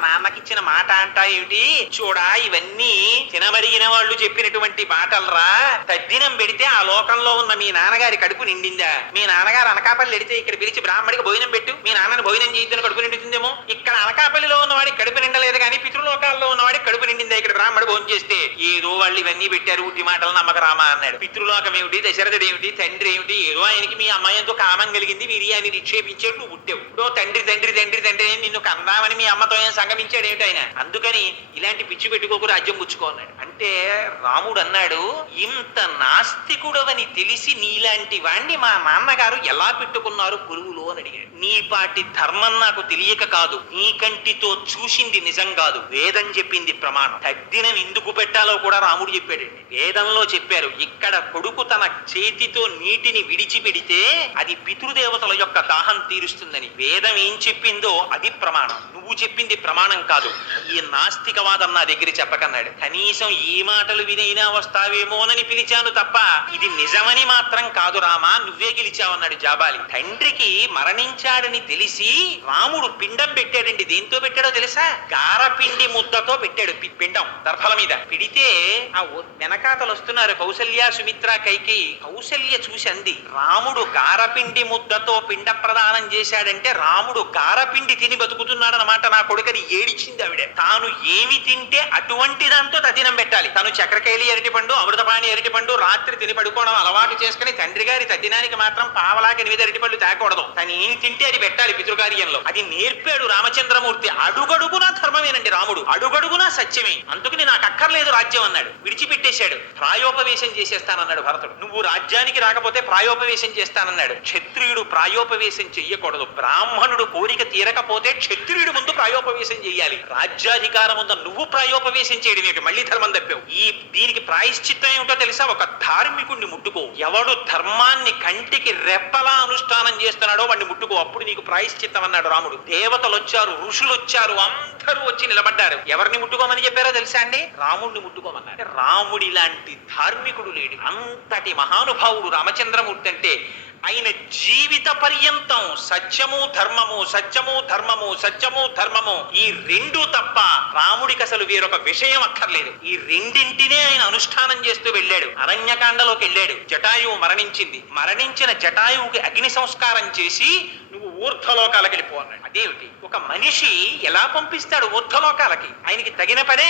నాన్నకిచ్చిన మాట అంటా ఏమిటి? చూడా, ఇవన్నీ తినమరిగిన వాళ్ళు చెప్పినటువంటి మాటలరా. తద్దినం పెడితే ఆ లోకంలో ఉన్న మీ నాన్నగారి కడుపు నిండిందా? మీ నాన్నగారు అనకాపల్లి ఎడితే ఇక్కడ పిలిచి బ్రాహ్మడికి భోజనం పెట్టు, మీ నాన్నని భోజనం చేయొద్దని కడుపు నిండుతుందేమో. ఇక్కడ అనకాపల్లిలో ఉన్నవాడికి కడుపు నిండలేదు, కానీ పితృలోకాల్లో ఉన్నవాడికి కడుపు నిండిందా ఇక్కడ బ్రాహ్మడు భోజనం చేస్తే? ఏదో వాళ్ళు ఇవన్నీ పెట్టారు, ఉట్టి మాటలు నమ్మక రామా అన్నాడు. పితృలోకం ఏమిటి, దశరథుడు ఏమిటి, తండ్రి ఏమిటి? ఏదో ఆయనకి మీ అమ్మాయితో కామం కలిగింది, వీర్యాన్ని నిక్షేపించాడు, నువ్వు పుట్టావు. ఇప్పుడు తండ్రి తండ్రి తండ్రి తండ్రి నిన్ను కందామని మీ అమ్మతో ఏం సంగమించాడు ఏమిటి ఆయన? అందుకని ఇలాంటి పిచ్చి పెట్టుకోకు, రాజ్యం పుచ్చుకో అన్నాడు. అంటే రాముడు అన్నాడు, ఇంత నాస్తికుడవని తెలిసి నీలాంటి వాణ్ణి మా నాన్నగారు ఎలా పెట్టుకున్నారు పురుగులు అని అడిగాడు. నీ పాటి ధర్మం నాకు తెలియక కాదు, నీ కంటితో చూసింది నిజం కాదు, వేదం చెప్పింది ప్రమాణం. తద్దినం ఎందుకు పెట్టాలో కూడా రాముడు చెప్పాడండి. వేదంలో చెప్పారు, ఇక్కడ కొడుకు తన చేతితో నీటిని విడిచిపెడితే అది పితృదేవతల యొక్క దాహం తీరుస్తుందని. వేదం ఏం చెప్పిందో అది ప్రమాణం, నువ్వు చెప్పింది ప్రమాణం కాదు. ఈ నాస్తికవాదం నా దగ్గర చెప్పకన్నాడు. కనీసం ఈ మాటలు వినైనా వస్తావేమోనని పిలిచాను తప్ప ఇది నిజమని మాత్రం కాదు రామా, నువ్వే గెలిచావన్నాడు జాబాలి. తండ్రికి మరణించాడని తెలిసి రాముడు పిండం పెట్టాడండి. దేంతో పెట్టాడో తెలుసా? గారపిండి ముద్దతో పెట్టాడు. పిండం దర్భల మీద పెడితే ఆ వెనకాతలు వస్తున్నారు కౌసల్య, సుమిత్ర, కైకేయి. కౌసల్య చూసి అంది, రాముడు గారపిండి ముద్దతో పిండ ప్రదానం చేశాడంటే రాముడు గారపిండి తిని బతుకుతున్నాడనమాట నా కొడుకని ఏడిచింది ఆవిడ. తాను ఏమి తింటే అటువంటి దాంతో తదినం పెట్టాలి. తను చక్రకేళి అరటిపండు, అమృతపాణి అరటిపండు రాత్రి తిని పడుకోవడం అలవాటు చేసుకుని తండ్రి గారి తద్దినానికి మాత్రం పావలాకి 8 అరటిపండు తేకూడదు. తను ఏం తింటే అది పెట్టాలి పితృకార్యంలో. అది నేర్పాడు రామచంద్రమూర్తి. అడుగడుగునా ధర్మమేనండి రాముడు, అడుగడుగునా సత్యమే. అందుకని నాకు అక్కర్లేదు రాజ్యం అన్నాడు, విడిచిపెట్టేశాడు. ప్రాయోపవేశం చేసేస్తానన్నాడు భరతుడు. నువ్వు రాజ్యానికి రాకపోతే ప్రాయోపవేశం చేస్తానన్నాడు. క్షత్రియుడు ప్రాయోపవేశం చెయ్యకూడదు. బ్రాహ్మణుడు కోరిక తీరకపోతే క్షత్రియుడు ముందు ప్రాయోపవేశం చెయ్యాలి. రాజ్యాధికారం ఉందా నువ్వు ప్రాయోపవేశం చేయడం ఏమిటి? మళ్ళీ ధర్మం తప్పావు. దీనికి ప్రాయశ్చిత్తం ఏమిటో తెలుసా? ఒక ధార్మికుడిని ముట్టుకో. ఎవడు ధర్మాన్ని కంటికి రెప్పలా అనుష్ఠానం చేస్తున్నాడో వాడిని ముట్టుకో, అప్పుడు నీకు ప్రాయశ్చిత్తం అన్నాడు రాముడు. దేవతలు వచ్చారు, ఋషులు వచ్చారు, అందరూ వచ్చి నిలబడ్డారు. ఎవరిని ముట్టుకోమని చెప్పారో తెలుసా అండి? రాముడిని ముట్టుకోమన్నారు. రాముడి లాంటి ధార్మికుడు లేడు. అంతటి మహానుభావుడు రామచంద్రమూర్తి. అంటే ఆయన జీవిత పర్యంతం సత్యము ధర్మము, సత్యము ధర్మము, సత్యము ధర్మము, ఈ 2 తప్ప రాముడికి అసలు వేరొక విషయం అక్కర్లేదు. ఈ రెండింటినే ఆయన అనుష్ఠానం చేస్తూ వెళ్ళాడు. అరణ్యకాండలోకి వెళ్ళాడు. జటాయువు మరణించింది. మరణించిన జటాయువుకి అగ్ని సంస్కారం చేసి నువ్వు ఊర్ధ్వలోకాలకి వెళ్ళిపో అన్నాడు. అదేమిటి? ఒక మనిషి ఎలా పంపిస్తాడు ఊర్ధ్వలోకాలకి? ఆయనకి తగిన పనే.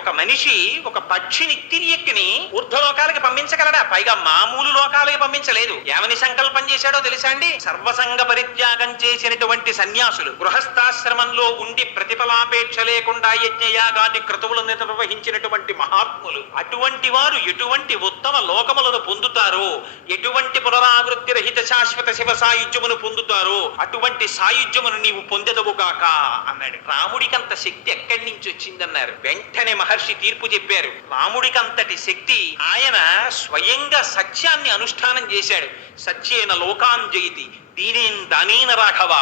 ఒక మనిషి ఒక పక్షిని తిరియక్కిని ఊర్ధ్వలోకాలకి పంపించగలడా? పైగా మామూలు లోకాలకి పంపించలేదు. ఏమని సంకల్పం చేశాడో తెలుసా అండి? సర్వసంగ పరిత్యాగం చేసినటువంటి సన్యాసులు, గృహస్థాశ్రమంలో ఉండి ప్రతిఫలాపేక్ష లేకుండా యజ్ఞయాగాది క్రతువులను నిర్వహించినటువంటి మహాత్ములు, అటువంటి వారు ఎటువంటి ఉత్తమ లోకములను పొందుతారో, ఎటువంటి పునరావృత్తి రహిత శాశ్వత శివ సాయుధ్యమును పొందుతారో అటువంటి సాయుధ్యమును నీవు పొందెదవుగాక అన్నాడు. రాముడికి అంత శక్తి ఎక్కడి నుంచి వచ్చిందన్నారు. వెంటనే మహర్షి తీర్పు చెప్పారు. రాముడికి అంతటి శక్తి, ఆయన స్వయంగా సత్యాన్ని అనుష్ఠానం చేశాడు. సత్యేన లోకాన్ జయతి దీనేన్ దానేన రాఘవ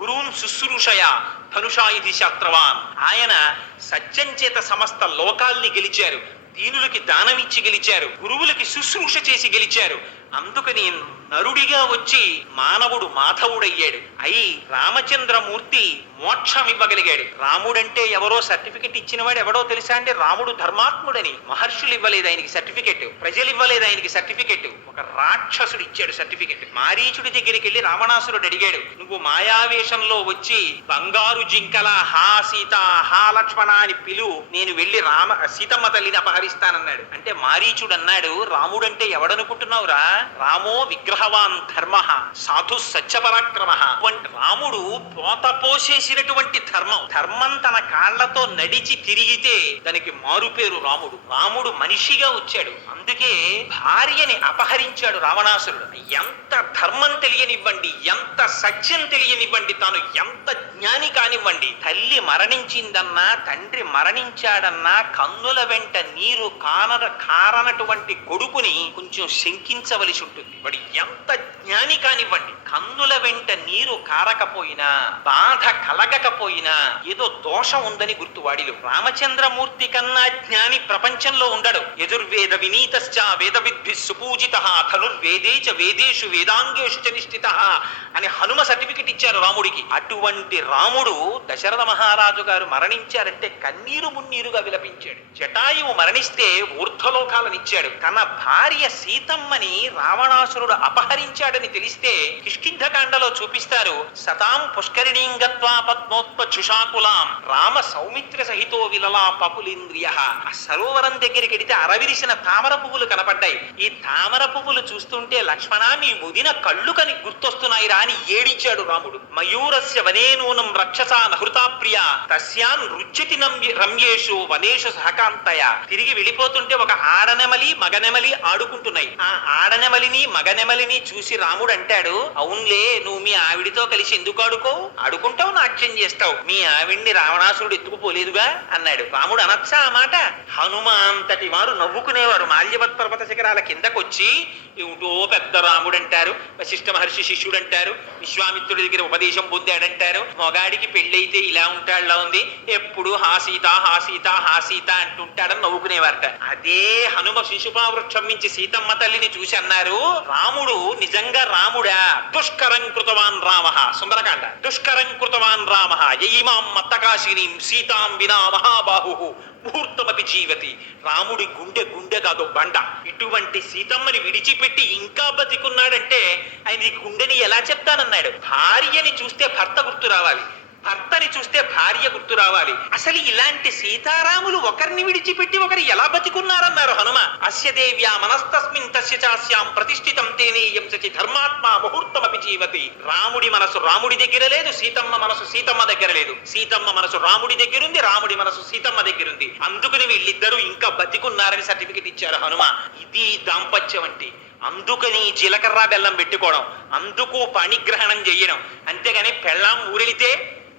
గురూన్ శుశ్రూషయ ధనుషాయుధి శాస్త్రవాన్. ఆయన సత్యం చేత సమస్త లోకాల్ని గెలిచారు. దీనులకి దానమిచ్చి గెలిచారు, గురువులకి శుశ్రూష చేసి గెలిచారు. అందుకని నరుడిగా వచ్చి మానవుడు మాధవుడయ్యాడు. అయి రామచంద్రమూర్తి మోక్షం ఇవ్వగలిగాడు. రాముడంటే ఎవరో సర్టిఫికెట్ ఇచ్చినవాడు ఎవడో తెలుసా అంటే రాముడు ధర్మాత్ముడని. మహర్షులు ఇవ్వలేదు ఆయనకి సర్టిఫికెట్, ప్రజలు ఇవ్వలేదు ఆయనకి సర్టిఫికెట్, ఒక రాక్షసుడు ఇచ్చాడు సర్టిఫికెట్. మారీచుడి దగ్గరికి వెళ్ళి రావణాసురుడు అడిగాడు, నువ్వు మాయావేషంలో వచ్చి బంగారు జింకల హా సీత హా లక్ష్మణ అని పిలు, నేను వెళ్ళి సీతమ్మ తల్లిని అపహరిస్తానన్నాడు. అంటే మారీచుడు అన్నాడు, రాముడంటే ఎవడనుకుంటున్నావురా? రామో విగ్రహవాన్ ధర్మ సాధు సత్యపరాక్రమ. రాముడు పోత పోసేసినటువంటి ధర్మం తన కాళ్లతో నడిచి తిరిగితే దానికి మారుపేరు రాముడు. రాముడు మనిషిగా వచ్చాడు, అందుకే భార్యని అపహరించాడు రావణాసురుడు. ఎంత ధర్మం తెలియనివ్వండి, ఎంత సత్యం తెలియనివ్వండి, తాను ఎంత జ్ఞాని కానివ్వండి, తల్లి మరణించిందన్నా తండ్రి మరణించాడన్నా కన్నుల వెంట నీరు కారనటువంటి కొడుకుని కొంచెం శంకించవలసి ఉంటుంది. వాడు ఎంత జ్ఞాని కానివ్వండి, కన్నుల వెంట నీరు కారకపోయినా బాధ కలగకపోయినా ఏదో దోషం ఉందని గుర్తు వాడిలో. రామచంద్రమూర్తి కన్నా జ్ఞాని ప్రపంచంలో ఉండడు. యజుర్వేద వినీతశ్చ వేద విద్భి సుపూజిత ధనుర్వేదే చ వేదేషు వేదాంగేషు చ నిష్ఠిత అని హనుమ సర్టిఫికెట్ ఇచ్చారు రాముడికి. అటువంటి రాముడు దశరథ మహారాజు గారు మరణించారంటే కన్నీరు మున్నీరుగా విలపించాడు. జటాయువు మరణిస్తే ఊర్ధ్వలోకాలనిచ్చాడు. తన భార్య సీతమ్మని రావణాసురుడు అపహరించాడని తెలిస్తే కిష్కింధకాండలో చూపిస్తారు, సతాం పుష్కరిణీం గత్వా పద్మోత్పచుషాకులాం రామ సౌమిత్ర సహితో విలలా పపులింద్రియ. ఆ సరోవరం దగ్గరికి వెడితే అరవిరిసిన తామర పువ్వులు కనపడ్డాయి. ఈ తామర పువ్వులు చూస్తుంటే లక్ష్మణ నీ ముదిన కళ్ళు కని గుర్తొస్తున్నాయిరా అని ఏడిచాడు రాముడు. మయూరస్య వనేనూనం రక్షసా నహృతా ప్రియ తస్యాన్ రుచ్యతి రమ్యేషు వనేషు సహకాంతయ. తిరిగి వెళ్ళిపోతుంటే ఒక ఆడనెమలి మగనెమలి ఆడుకుంటున్నాయి. ఆ ఆడనెమలిని మగనెమలిని చూసి రాముడు అంటాడు, అవునులే నువ్వు మీ ఆవిడితో కలిసి ఎందుకు ఆడుకుంటావు, నాట్యం చేస్తావు, మీ ఆవిడ్ని రావణాసురుడు ఎత్తుకుపోలేదుగా అన్నాడు. రాముడు అనొచ్చా ఆ మాట? హనుమ అంతటి వారు నవ్వుకునేవారు. మాల్యవత్ పర్వత శిఖరాల కిందకొచ్చి ఏమిటో పెద్ద రాముడు అంటారు, వశిష్ఠ మహర్షి శిష్యుడు అంటారు, విశ్వామిత్రుడి దగ్గర ఉపదేశం పొందాడంటారు, మొగాడికి పెళ్ళైతే ఇలా ఉంటాడులా ఉంది, ఎప్పుడు హాసీత హాసీత హాసీత అంటుంటాడని నవ్వుకునేవారట. అదే హనుమ శిశుపావృక్షం నుంచి సీతమ్మ తల్లిని చూసి అన్నారు, రాముడు నిజంగా రాముడా? దుష్కరం కృతవాన్ రామ, సుందరకాండ. దుష్కరం కృతవాన్ రామ యయిమాం మత్తకాశినీం సీతాం వినా మహాబాహు ముహూర్తమపి జీవతి. రాముడి గుండె కాదు బండ. ఇటువంటి సీతమ్మని విడిచిపెట్టి ఇంకా బతికున్నాడంటే ఆయన ఈ గుండెని ఎలా చెప్తానన్నాడు. భార్యని చూస్తే భర్త గుర్తు రావాలి, భర్తని చూస్తే భార్య గుర్తు రావాలి. అసలు ఇలాంటి సీతారాములు ఒకరిని విడిచిపెట్టి ఒకరు ఎలా బతికున్నారన్నారు హనుమ. అస్య దేవ్యా మనస్తస్మిన్ తస్య చాస్యాం ప్రతిష్ఠితం తేనేయం సచి ధర్మాత్మ ముహూర్తమపి జీవతి. రాముడి మనసు రాముడి దగ్గర లేదు, సీతమ్మ మనసు సీతమ్మ దగ్గర లేదు. సీతమ్మ మనసు రాముడి దగ్గరుంది, రాముడి మనసు సీతమ్మ దగ్గరుంది. అందుకని వీళ్ళిద్దరూ ఇంకా బతికున్నారని సర్టిఫికెట్ ఇచ్చారు హనుమ. ఇది దాంపత్యం అంటే. అందుకని జీలకర్ర బెల్లం పెట్టుకోవడం, అందుకు పణిగ్రహణం చెయ్యడం. అంతేగాని పెళ్ళాం ఊరెళితే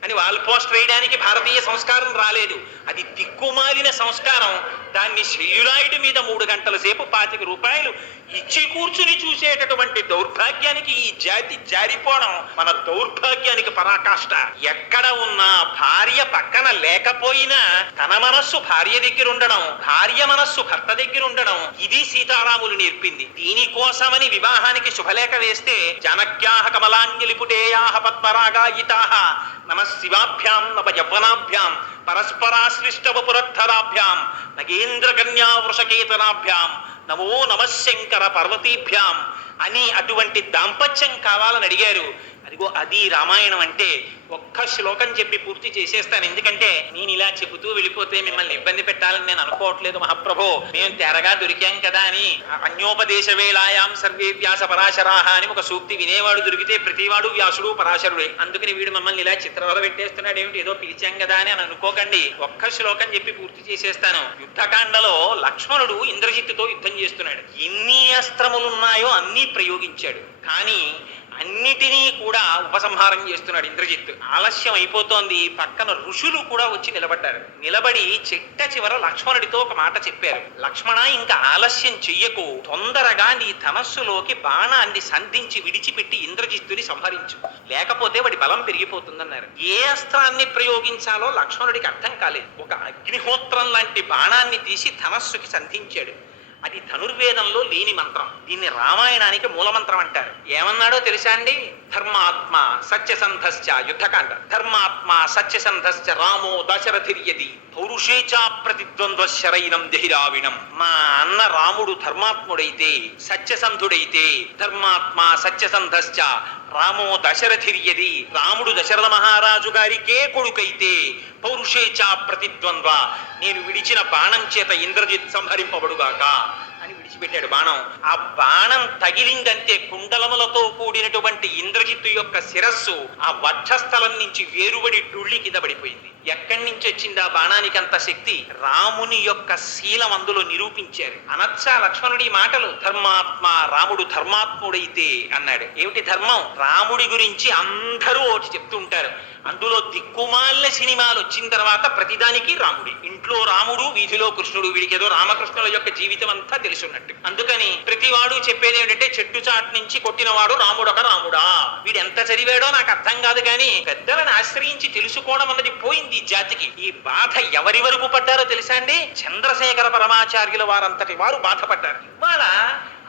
అని వాల్ పోస్ట్ వేయడానికి భారతీయ సంస్కారం రాలేదు. అది దిక్కుమాలిన సంస్కారం. దాన్ని సెల్యులాయిడ్ మీద 3 గంటల సేపు 25 రూపాయలు ఇచ్చి కూర్చుని చూసేటటువంటి దౌర్భాగ్యానికి ఈ జాతి జారిపోవడం మన దౌర్భాగ్యానికి పరాకాష్ట. ఎక్కడ ఉన్నా భార్య పక్కన లేకపోయినా తన మనస్సు భార్య దగ్గర ఉండడం, భార్య మనస్సు భర్త దగ్గర ఉండడం, ఇది సీతారాములు నేర్పింది. దీనికోసమని వివాహానికి శుభలేఖ వేస్తే జనక్యాహ కమలాంజలిపుటేయాహ పద్మరాగాయితాహ నమ శివాభ్యాం నవ యవ్వనాభ్యాం పరస్పరాశ్లిష్టవపురద్ధరాభ్యాం నగేంద్ర కన్యా వృషకేతనాభ్యాం నమో నమశంకర పర్వతీభ్యాం అని అటువంటి దాంపత్యం కావాలని అడిగారు. అదిగో అది రామాయణం అంటే. ఒక్క శ్లోకం చెప్పి పూర్తి చేసేస్తాను, ఎందుకంటే నేను ఇలా చెబుతూ వెళ్ళిపోతే మిమ్మల్ని ఇబ్బంది పెట్టాలని నేను అనుకోవట్లేదు మహాప్రభో. మేము తెరగా దొరికాం కదా అని. అన్యోపదేశ వేళాయాం సర్వే వ్యాస పరాశరాహ అని ఒక సూక్తి వినేవాడు దొరికితే ప్రతివాడు వ్యాసుడు పరాశరుడే. అందుకని వీడు మమ్మల్ని ఇలా చిత్రవద పెట్టేస్తున్నాడు ఏమిటి, ఏదో పిలిచాం కదా అని అనుకోకండి. ఒక్క శ్లోకం చెప్పి పూర్తి చేసేస్తాను. యుద్ధకాండలో లక్ష్మణుడు ఇంద్రజిత్తుతో యుద్ధం చేస్తున్నాడు. ఎన్ని అస్త్రములున్నాయో అన్నీ ప్రయోగించాడు, కానీ అన్నిటినీ కూడా ఉపసంహారం చేస్తున్నాడు ఇంద్రజిత్తు. ఆలస్యం అయిపోతోంది. పక్కన ఋషులు కూడా వచ్చి నిలబడ్డారు. నిలబడి చిట్ట చివర లక్ష్మణుడితో ఒక మాట చెప్పారు. లక్ష్మణ, ఇంకా ఆలస్యం చెయ్యకు, తొందరగా నీ ధనస్సులోకి బాణాన్ని సంధించి విడిచిపెట్టి ఇంద్రజిత్తుని సంహరించు, లేకపోతే వాడి బలం పెరిగిపోతుందన్నారు. ఏ అస్త్రాన్ని ప్రయోగించాలో లక్ష్మణుడికి అర్థం కాలేదు. ఒక అగ్నిహోత్రం లాంటి బాణాన్ని తీసి ధనస్సుకి సంధించాడు. అది ధనుర్వేదంలో లేని మంత్రం. దీన్ని రామాయణానికి మూలమంత్రం అంటారు. ఏమన్నాడో తెలుసా అండి? ధర్మాత్మ సత్యసంధశ్చ, యుద్ధకాండ. ధర్మాత్మ సత్యసంధశ్చ రామో దశరథిర్యది పౌరుషేచా ప్రతిద్వంద్వ శరైనం జహిరావిణం. మా అన్న రాముడు ధర్మాత్ముడైతే, సత్యసంధుడైతే, ధర్మాత్మ సత్యసంధశ్చ రామో దశరథిర్యది, రాముడు దశరథ మహారాజు గారికే కొడుకైతే, పౌరుషేచా ప్రతిద్వంద్వ, నేను విడిచిన బాణం చేత ఇంద్రజిత్ సంహరింపబడుగాక అని విడిచిపెట్టాడు బాణం. ఆ బాణం తగిలిందంటే కుండలములతో కూడినటువంటి ఇంద్రజిత్తు యొక్క శిరస్సు ఆ వక్షస్థలం నుంచి వేరుబడి డుళ్ళి కింద పడిపోయింది. ఎక్కడి నుంచి వచ్చింది ఆ బాణానికి అంత శక్తి? రాముని యొక్క శీలం అందులో నిరూపించారు. అనొచ్చా లక్ష్మణుడి మాటలు? ధర్మాత్మ, రాముడు ధర్మాత్ముడైతే అన్నాడు. ఏమిటి ధర్మం? రాముడి గురించి అందరూ ఒకటి చెప్తుంటారు. అందులో దిక్కుమాలిన సినిమాలు వచ్చిన తర్వాత ప్రతిదానికి రాముడి. ఇంట్లో రాముడు, వీధిలో కృష్ణుడు. వీడికి ఏదో రామకృష్ణుల యొక్క జీవితం అంతా తెలుసున్నట్టు. అందుకని ప్రతివాడు చెప్పేది ఏమిటంటే చెట్టు చాటు నుంచి కొట్టినవాడు రాముడొక రాముడా. వీడు ఎంత చదివాడో నాకు అర్థం కాదు, కానీ పెద్దలను ఆశ్రయించి తెలుసుకోవడం అన్నది పోయింది ఈ జాతికి. ఈ బాధ ఎవరి వరకు పడ్డారో తెలుసా అండి? చంద్రశేఖర పరమాచార్యుల వారంతటి వారు బాధపడ్డారు. ఇవాళ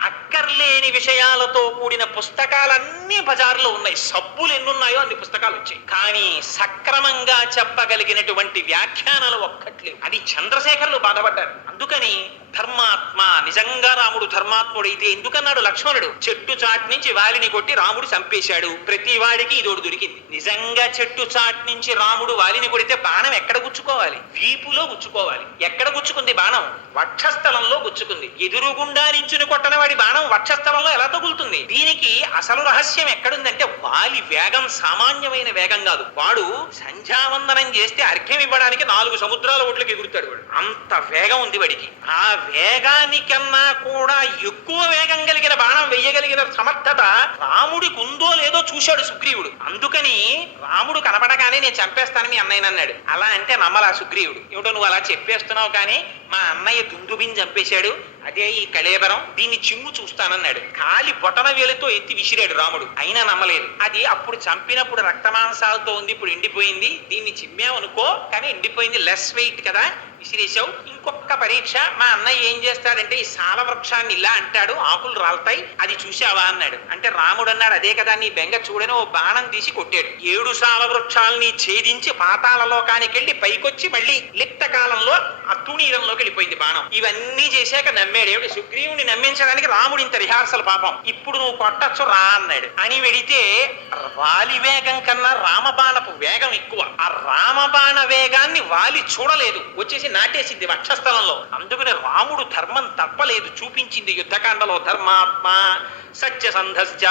అక్కర్లేని విషయాలతో కూడిన పుస్తకాలన్నీ బజార్లో ఉన్నాయి. సబ్బులు ఎన్నున్నాయో అన్ని పుస్తకాలు వచ్చాయి, కానీ సక్రమంగా చెప్పగలిగినటువంటి వ్యాఖ్యానాలు ఒక్కట్లేవు. అది చంద్రశేఖరులు బాధపడ్డారు. అందుకని ధర్మాత్మ, నిజంగా రాముడు ధర్మాత్ముడైతే ఎందుకన్నాడు లక్ష్మణుడు? చెట్టు చాటు నుంచి వాలిని కొట్టి రాముడు చంపేశాడు. ప్రతి వాడికి ఇదోడు దొరికింది. నిజంగా చెట్టు చాటు నుంచి రాముడు వాలిని కొడితే బాణం ఎక్కడ గుచ్చుకోవాలి? వీపులో గుచ్చుకోవాలి. ఎక్కడ గుచ్చుకుంది బాణం? వక్షస్థలంలో గుచ్చుకుంది. ఎదురుగుండా నించుని కొట్టన వాడి బాణం వక్షస్థలంలో ఎలా తగులుతుంది? దీనికి అసలు రహస్యం ఎక్కడుందంటే వాలి వేగం సామాన్యమైన వేగం కాదు. వాడు సంధ్యావందనం చేస్తే అర్ఘ్యం ఇవ్వడానికి 4 సముద్రాల ఒడ్లకి ఎగురుతాడు వాడు. అంత వేగం ఉంది వాడికి. ఆ వేగానికన్నా కూడా ఎక్కువ వేగం కలిగిన బాణం వెయ్యగలిగిన సమర్థత రాముడికి ఉందో లేదో చూశాడు సుగ్రీవుడు. అందుకని రాముడు కనపడగానే నేను చంపేస్తాను మీ అన్నయ్య అన్నాడు. అలా అంటే నమ్మలా సుగ్రీవుడు. ఏమిటో నువ్వు అలా చెప్పేస్తున్నావు, కానీ మా అన్నయ్య దుందుబిని చంపేశాడు, అదే ఈ కళేబరం, దీన్ని చిమ్ము చూస్తానన్నాడు. కాలి బొటన వేలుతో ఎత్తి విసిరాడు రాముడు. అయినా నమ్మలేదు. అది అప్పుడు చంపినప్పుడు రక్తమాంసాలతో ఉంది, ఇప్పుడు ఎండిపోయింది. దీన్ని చిమ్మామనుకో, కానీ ఎండిపోయింది, లెస్ వెయిట్ కదా, విసిరేశావు. ఇంకొక పరీక్ష, మా అన్నయ్య ఏం చేస్తాడంటే ఈ సాల వృక్షాన్ని ఇలా అంటాడు, ఆకులు రాలుతాయి, అది చూశావా అన్నాడు. అంటే రాముడు అన్నాడు, అదే కదా నీ బెంగ చూడని ఓ బాణం తీసి కొట్టాడు. 7 సాల వృక్షాలని ఛేదించి పాతాళ లోకానికి వెళ్ళి పైకొచ్చి మళ్ళీ లిప్త కాలంలో అతునీరంలోకి వెళ్ళిపోయింది బాణం. ఇవన్నీ చేశాక నమ్మాడు. ఏమిటి? సుగ్రీవుని నమ్మించడానికి రాముడు ఇంత రిహార్సల్ పాపం. ఇప్పుడు నువ్వు కొట్టచ్చు రా అన్నాడు. అని వెడితే వాలి వేగం కన్నా రామబాణపు వేగం ఎక్కువ. ఆ రామబాణ వేగాన్ని వాలి చూడలేదు, వచ్చేసి నాటేసింది వక్షస్థలంలో. అందుకని రాముడు ధర్మం తప్పలేదు, చూపించింది యుద్ధకాండలో. ధర్మాత్మ సత్యసంధశ్చ,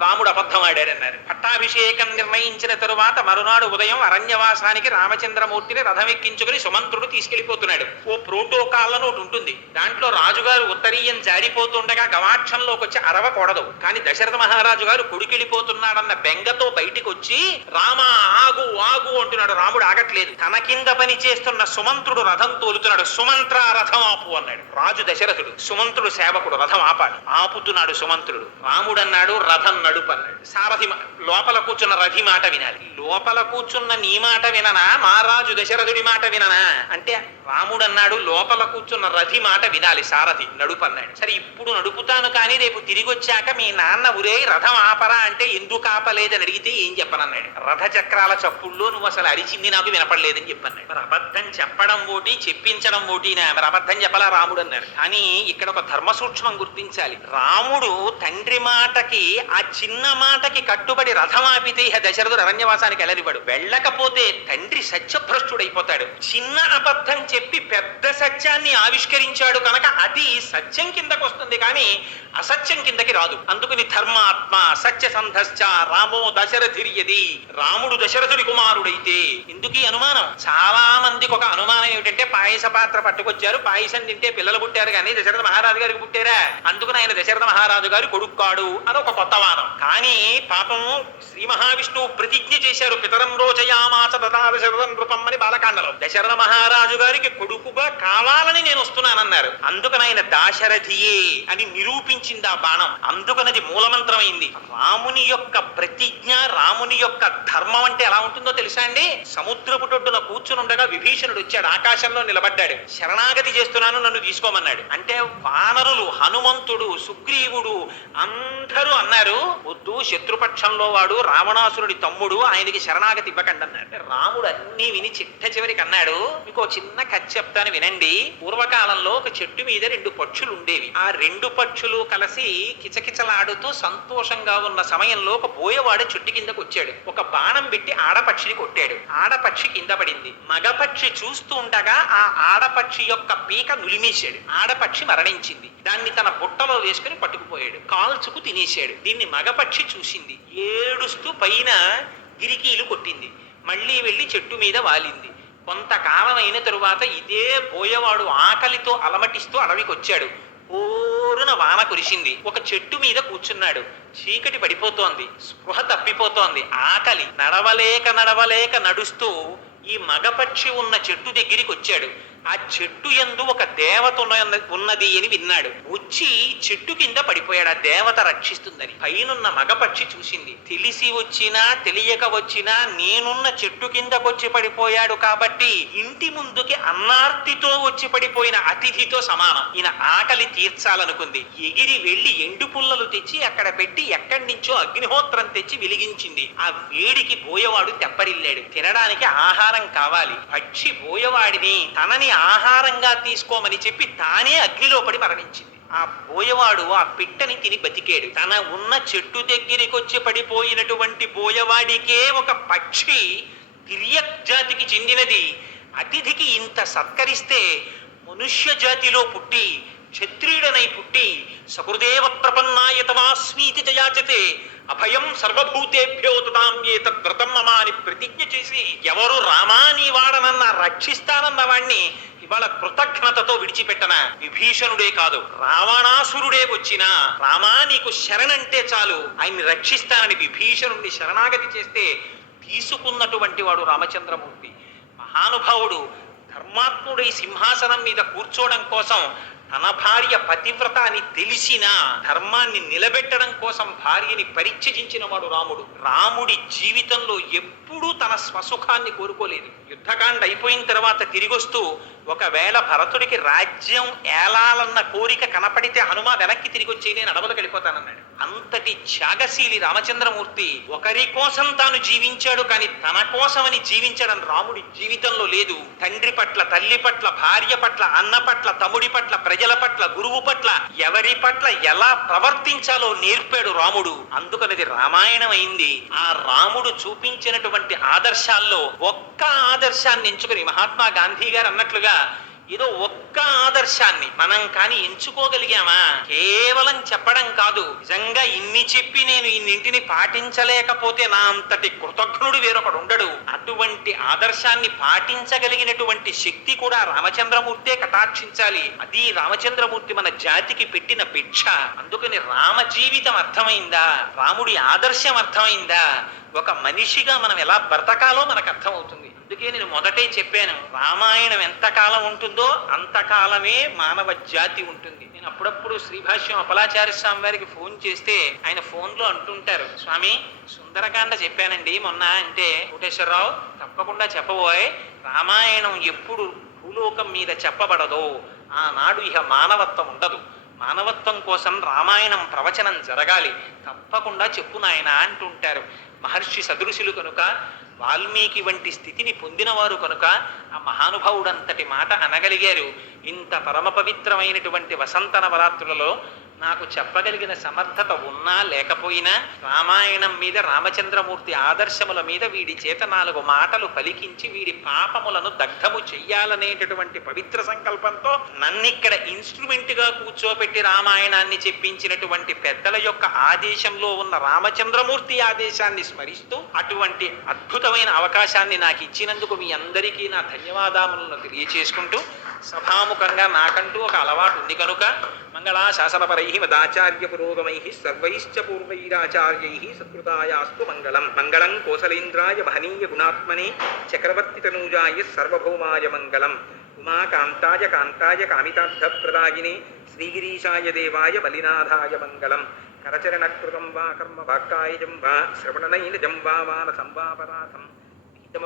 రాముడు అబద్ధం ఆడాడన్నారు. పట్టాభిషేకం నిర్ణయించిన తరువాత మరునాడు ఉదయం అరణ్యవాసానికి రామచంద్రమూర్తిని రథం ఎక్కించుకుని సుమంత్రుడు తీసుకెళ్లిపోతున్నాడు. ఓ ప్రోటోకాల్ అని ఒకటి ఉంటుంది. దాంట్లో రాజుగారు ఉత్తరీయం జారిపోతుండగా గవాక్షంలోకి వచ్చి అరవకూడదు. కానీ దశరథ మహారాజు గారు కొడుకెళ్ళిపోతున్నాడన్న బెంగతో బయటికి వచ్చి రామా ఆగు ఆగు అంటున్నాడు. రాముడు ఆగట్లేదు. తన కింద పని చేస్తున్న సుమంత్రుడు రథం తోలుతున్నాడు. సుమంత్ర రథం ఆపు అన్నాడు రాజు దశరథుడు. సుమంత్రుడు సేవకుడు రథం ఆపాడు. ఆపుతున్నాడు సుమంత్రుడు. రాముడు అన్నాడు రథం నడుపు అన్నాడు. సారథి లోపల కూర్చున్న రథి మాట వినాలి. లోపల కూర్చున్న నీ మాట విననా, మహారాజు దశరథుడి మాట విననా అంటే రాముడు అన్నాడు లోపల కూర్చున్న రథి మాట వినాలి, సారథి నడుపు అన్నాడు. సరే ఇప్పుడు నడుపుతాను, కానీ రేపు తిరిగి వచ్చాక మీ నాన్న ఉరే రథం ఆపరా అంటే ఎందుకు ఆపలేదని అడిగితే ఏం చెప్పనన్నాడు. రథ చక్రాల చప్పుల్లో నువ్వు అసలు అరిచింది నాకు వినపడలేదని చెప్పన్నాడు. మరి అబద్ధం చెప్పడం ఓటి, చెప్పించడం ఓటినా? మరి అబద్ధం చెప్పలా రాముడు అన్నారు. కానీ ఇక్కడ ఒక ధర్మ సూక్ష్మం గుర్తించాలి. రాముడు తండ్రి మాటకి, ఆ చిన్న మాటకి కట్టుబడి రథం ఆపితే ఇహ దశరథుడు అరణ్యవాసానికి వెళ్ళనివ్వడు. వెళ్ళకపోతే తండ్రి సత్యభ్రష్టుడైపోతాడు. చిన్న అబద్ధం చెప్పి పెద్ద సత్యాన్ని ఆవిష్కరించాడు కనుక అది సత్యం కిందకు వస్తుంది, కానీ అసత్యం కిందకి రాదు. అందుకని ధర్మాత్మ సత్యసంధశ్చ రామో దశరథిర్యది, రాముడు దశరథుడి కుమారుడైతే. ఎందుకు ఈ అనుమానం? చాలా మందికి ఒక అనుమానం ఏమిటంటే పాయస పాత్ర పట్టుకొచ్చారు, పాయసం తింటే పిల్లలు పుట్టారు, కానీ దశరథ మహారాజు గారికి పుట్టారా? అందుకని ఆయన దశరథ మహారాజు గారు కొడుక్కాడు అని ఒక కొత్త వాదం. కానీ పాపం శ్రీ మహావిష్ణువు ప్రతిజ్ఞ చేశారు, పితరం రోచయామాస దశరథం నృపం అని బాలకాండ సుందరకాండలో దశరథ మహారాజు గారికి కొడుకుగా కావాలని నేను వస్తున్నానన్నారు. అందుకని ఆయన దాశరథియే అని నిరూపించింది ఆ బాణం. అందుకనది మూలమంత్రమైంది. రాముని యొక్క ప్రతిజ్ఞ, రాముని యొక్క ధర్మం అంటే ఎలా ఉంటుందో తెలుసా అండి? సముద్రపు టొడ్డున కూర్చునుండగా విభీషణుడు వచ్చాడు, ఆకాశంలో నిలబడ్డాడు. శరణాగతి చేస్తున్నాను, నన్ను తీసుకోమన్నాడు. అంటే వానరులు, హనుమంతుడు, సుగ్రీవుడు అందరూ అన్నారు, వద్దు, శత్రుపక్షంలో వాడు, రావణాసురుడి తమ్ముడు, ఆయనకి శరణాగతి ఇవ్వకండి అన్నాడు. రాముడు అన్ని విని చిట్ట చివరికి అన్నాడు, మీకు ఒక చిన్న కథ చెప్తాను వినండి. పూర్వకాలంలో ఒక చెట్టు మీద 2 పక్షులు ఉండేవి. ఆ 2 పక్షులు కలిసి కిచకిచలాడుతూ సంతోషంగా ఉన్న సమయంలో ఒక బోయవాడు చెట్టు కిందకు వచ్చాడు. ఒక బాణం పెట్టి ఆడపక్షిని కొట్టాడు. ఆడపక్షి కింద పడింది. మగపక్షి చూస్తూ ఉండగా ఆ ఆడపక్షి యొక్క పీక నులిమేశాడు. ఆడపక్షి మరణించింది. దాన్ని తన బుట్టలో వేసుకుని పట్టుకుపోయాడు. కాల్చుకు తినేశాడు. దీన్ని మగపక్షి చూసింది. ఏడుస్తూ పైన గిరికీలు కొట్టింది. మళ్ళీ వెళ్ళి చెట్టు మీద వాలింది. కొంతకాలం అయిన తరువాత ఇదే బోయవాడు ఆకలితో అలమటిస్తూ అడవికి వచ్చాడు. ఓరున వాన కురిసింది. ఒక చెట్టు మీద కూర్చున్నాడు. చీకటి పడిపోతోంది. స్పృహ తప్పిపోతోంది. ఆకలి. నడవలేక నడుస్తూ ఈ మగపక్షి ఉన్న చెట్టు దగ్గరికి వచ్చాడు. ఆ చెట్టు యందు ఒక దేవత ఉన్నది అని విన్నాడు. వచ్చి చెట్టు కింద పడిపోయాడు. ఆ దేవత రక్షిస్తుందని. పైనున్న మగపక్షి చూసింది. తెలిసి వచ్చినా తెలియక వచ్చినా నేనున్న చెట్టు కిందకొచ్చి పడిపోయాడు కాబట్టి ఇంటి ముందుకి అన్నార్తితో వచ్చి పడిపోయిన అతిథితో సమానం. ఈయన ఆకలి తీర్చాలనుకుంది. ఎగిరి వెళ్లి ఎండు పుల్లలు తెచ్చి అక్కడ పెట్టి ఎక్కడి నుంచో అగ్నిహోత్రం తెచ్చి వెలిగించింది. ఆ వేడికి బోయవాడు తెప్పరిల్లాడు. తినడానికి ఆహారం కావాలి. పక్షి బోయవాడిని తనని ఆహారంగా తీసుకోమని చెప్పి తానే అగ్నిలో పడి మరణించింది. ఆ బోయవాడు ఆ పిట్టని తిని బతికాడు. తన ఉన్న చెట్టు దగ్గరికి వచ్చి పడిపోయినటువంటి బోయవాడికే ఒక పక్షి తిర్యక్ జాతికి చెందినది అతిథికి ఇంత సత్కరిస్తే, మనుష్య జాతిలో పుట్టి క్షత్రియుడనై పుట్టి సకృదేవ ప్రపన్నాయతమాస్మీతి చయాచతే అభయం సర్వభూతేభ్యో తదామ్యేతద్వ్రతం మమ అని ప్రతిజ్ఞ చేసి ఎవరు రామాని వాడనన్నా రక్షిస్తానన్న వాణ్ణి ఇవాళ కృతజ్ఞతతో విడిచిపెట్టన. విభీషణుడే కాదు, రావణాసురుడే వచ్చినా రామా నీకు శరణంటే చాలు, ఆయన్ని రక్షిస్తానని విభీషణుడిని శరణాగతి చేస్తే తీసుకున్నటువంటి వాడు రామచంద్రమూర్తి. మహానుభావుడు ధర్మాత్ముడై సింహాసనం మీద కూర్చోవడం కోసం తన భార్య పతివ్రత అని తెలిసినా ధర్మాన్ని నిలబెట్టడం కోసం భార్యని పరిత్యజించిన వాడు రాముడు. రాముడి జీవితంలో ఎప్పుడూ తన స్వసుఖాన్ని కోరుకోలేదు. యుద్ధకాండ అయిపోయిన తర్వాత తిరిగొస్తూ ఒకవేళ భరతుడికి రాజ్యం ఏలాలన్న కోరిక కనపడితే హనుమ వెనక్కి తిరిగి వచ్చి నేను అడవులకు వెళ్ళిపోతానన్నాడు. అంతటి త్యాగశీలి రామచంద్రమూర్తి ఒకరి కోసం తాను జీవించాడు, కానీ తన కోసమని జీవించడం రాముడి జీవితంలో లేదు. తండ్రి పట్ల, తల్లి పట్ల, భార్య పట్ల, అన్న పట్ల, తమ్ముడి పట్ల, ప్రజల పట్ల, గురువు పట్ల, ఎవరి పట్ల ఎలా ప్రవర్తించాలో నేర్పాడు రాముడు. అందుకనది రామాయణం అయింది. ఆ రాముడు చూపించినటువంటి ఆదర్శాల్లో ఒక్క ఆదర్శాన్ని ఎంచుకుని మహాత్మా గాంధీ గారు అన్నట్లుగా ఏదో ఒక్క ఆదర్శాన్ని మనం కాని ఎంచుకోగలిగామా? కేవలం చెప్పడం కాదు, నిజంగా ఇన్ని చెప్పి నేను ఇన్నింటిని పాటించలేకపోతే నా అంతటి కృతజ్ఞుడు వేరొకడు ఉండడు. అటువంటి ఆదర్శాన్ని పాటించగలిగినటువంటి శక్తి కూడా రామచంద్రమూర్తే కటాక్షించాలి. అది రామచంద్రమూర్తి మన జాతికి పెట్టిన భిక్ష. అందుకని రామ జీవితం అర్థమైందా? రాముడి ఆదర్శం అర్థమైందా? ఒక మనిషిగా మనం ఎలా బ్రతకాలో మనకు అర్థమవుతుంది. అందుకే నేను మొదటే చెప్పాను, రామాయణం ఎంతకాలం ఉంటుందో అంతకాలమే మానవ జాతి ఉంటుంది. నేను అప్పుడప్పుడు శ్రీభాష్యం అపలాచార్య స్వామి వారికి ఫోన్ చేస్తే ఆయన ఫోన్లో అంటుంటారు, స్వామి సుందరకాండ చెప్పానండి మొన్న అంటే, కోటేశ్వరరావు తప్పకుండా చెప్పబోయే, రామాయణం ఎప్పుడు భూలోకం మీద చెప్పబడదో ఆనాడు ఇహ మానవత్వం ఉండదు. మానవత్వం కోసం రామాయణం ప్రవచనం జరగాలి, తప్పకుండా చెప్పు నాయన అంటుంటారు. మహర్షి సదృశులు కనుక, వాల్మీకి వంటి స్థితిని పొందినవారు కనుక ఆ మహానుభావుడంతటి మాట అనగలిగారు. ఇంత పరమ పవిత్రమైనటువంటి వసంత నవరాత్రులలో నాకు చెప్పగలిగిన సమర్థత ఉన్నా లేకపోయినా రామాయణం మీద, రామచంద్రమూర్తి ఆదర్శముల మీద వీడి చేత 4 మాటలు పలికించి వీడి పాపములను దగ్ధము చెయ్యాలనేటటువంటి పవిత్ర సంకల్పంతో నన్నిక్కడ ఇన్స్ట్రుమెంట్గా కూర్చోపెట్టి రామాయణాన్ని చెప్పించినటువంటి పెద్దల యొక్క ఆదేశంలో ఉన్న రామచంద్రమూర్తి ఆదేశాన్ని స్మరిస్తూ అటువంటి అద్భుతమైన అవకాశాన్ని నాకు ఇచ్చినందుకు మీ అందరికీ నా ధన్యవాదములను తెలియచేసుకుంటూ, సభాముఖంగా నాకంటూ ఒక అలవాటు ఉంది కనుక మంగళాశాసనపరై మదాచార్య పురోగమై సర్వైశ్చ పూర్వైరాచార్యై సత్కృతాయాస్తు మంగళం. మంగళం కోసలేంద్రాయ మహనీయ గుణాత్మనే చక్రవర్తి తనూజాయ సర్వభౌమాయ మంగళం. ఉమాకాంతాయ కాంతాయ కామితార్థప్రదాయినే శ్రీగిరీశాయ దేవాయ బలినాథాయ మంగళం. కరచరణకృతం వా కర్మ వాక్కాయజం వా శ్రవణనైనజం వా మానసం వా పరాధం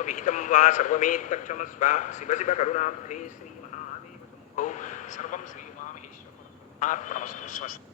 విహితం వా సర్వమేత్తక్షమస్వ. శివ శివ కరుణాబ్ధే శ్రీ మహాదేవ శంభో. సర్వం శ్రీ ఉమామహేశ్వర ఆత్మనమస్తు. స్వస్తి.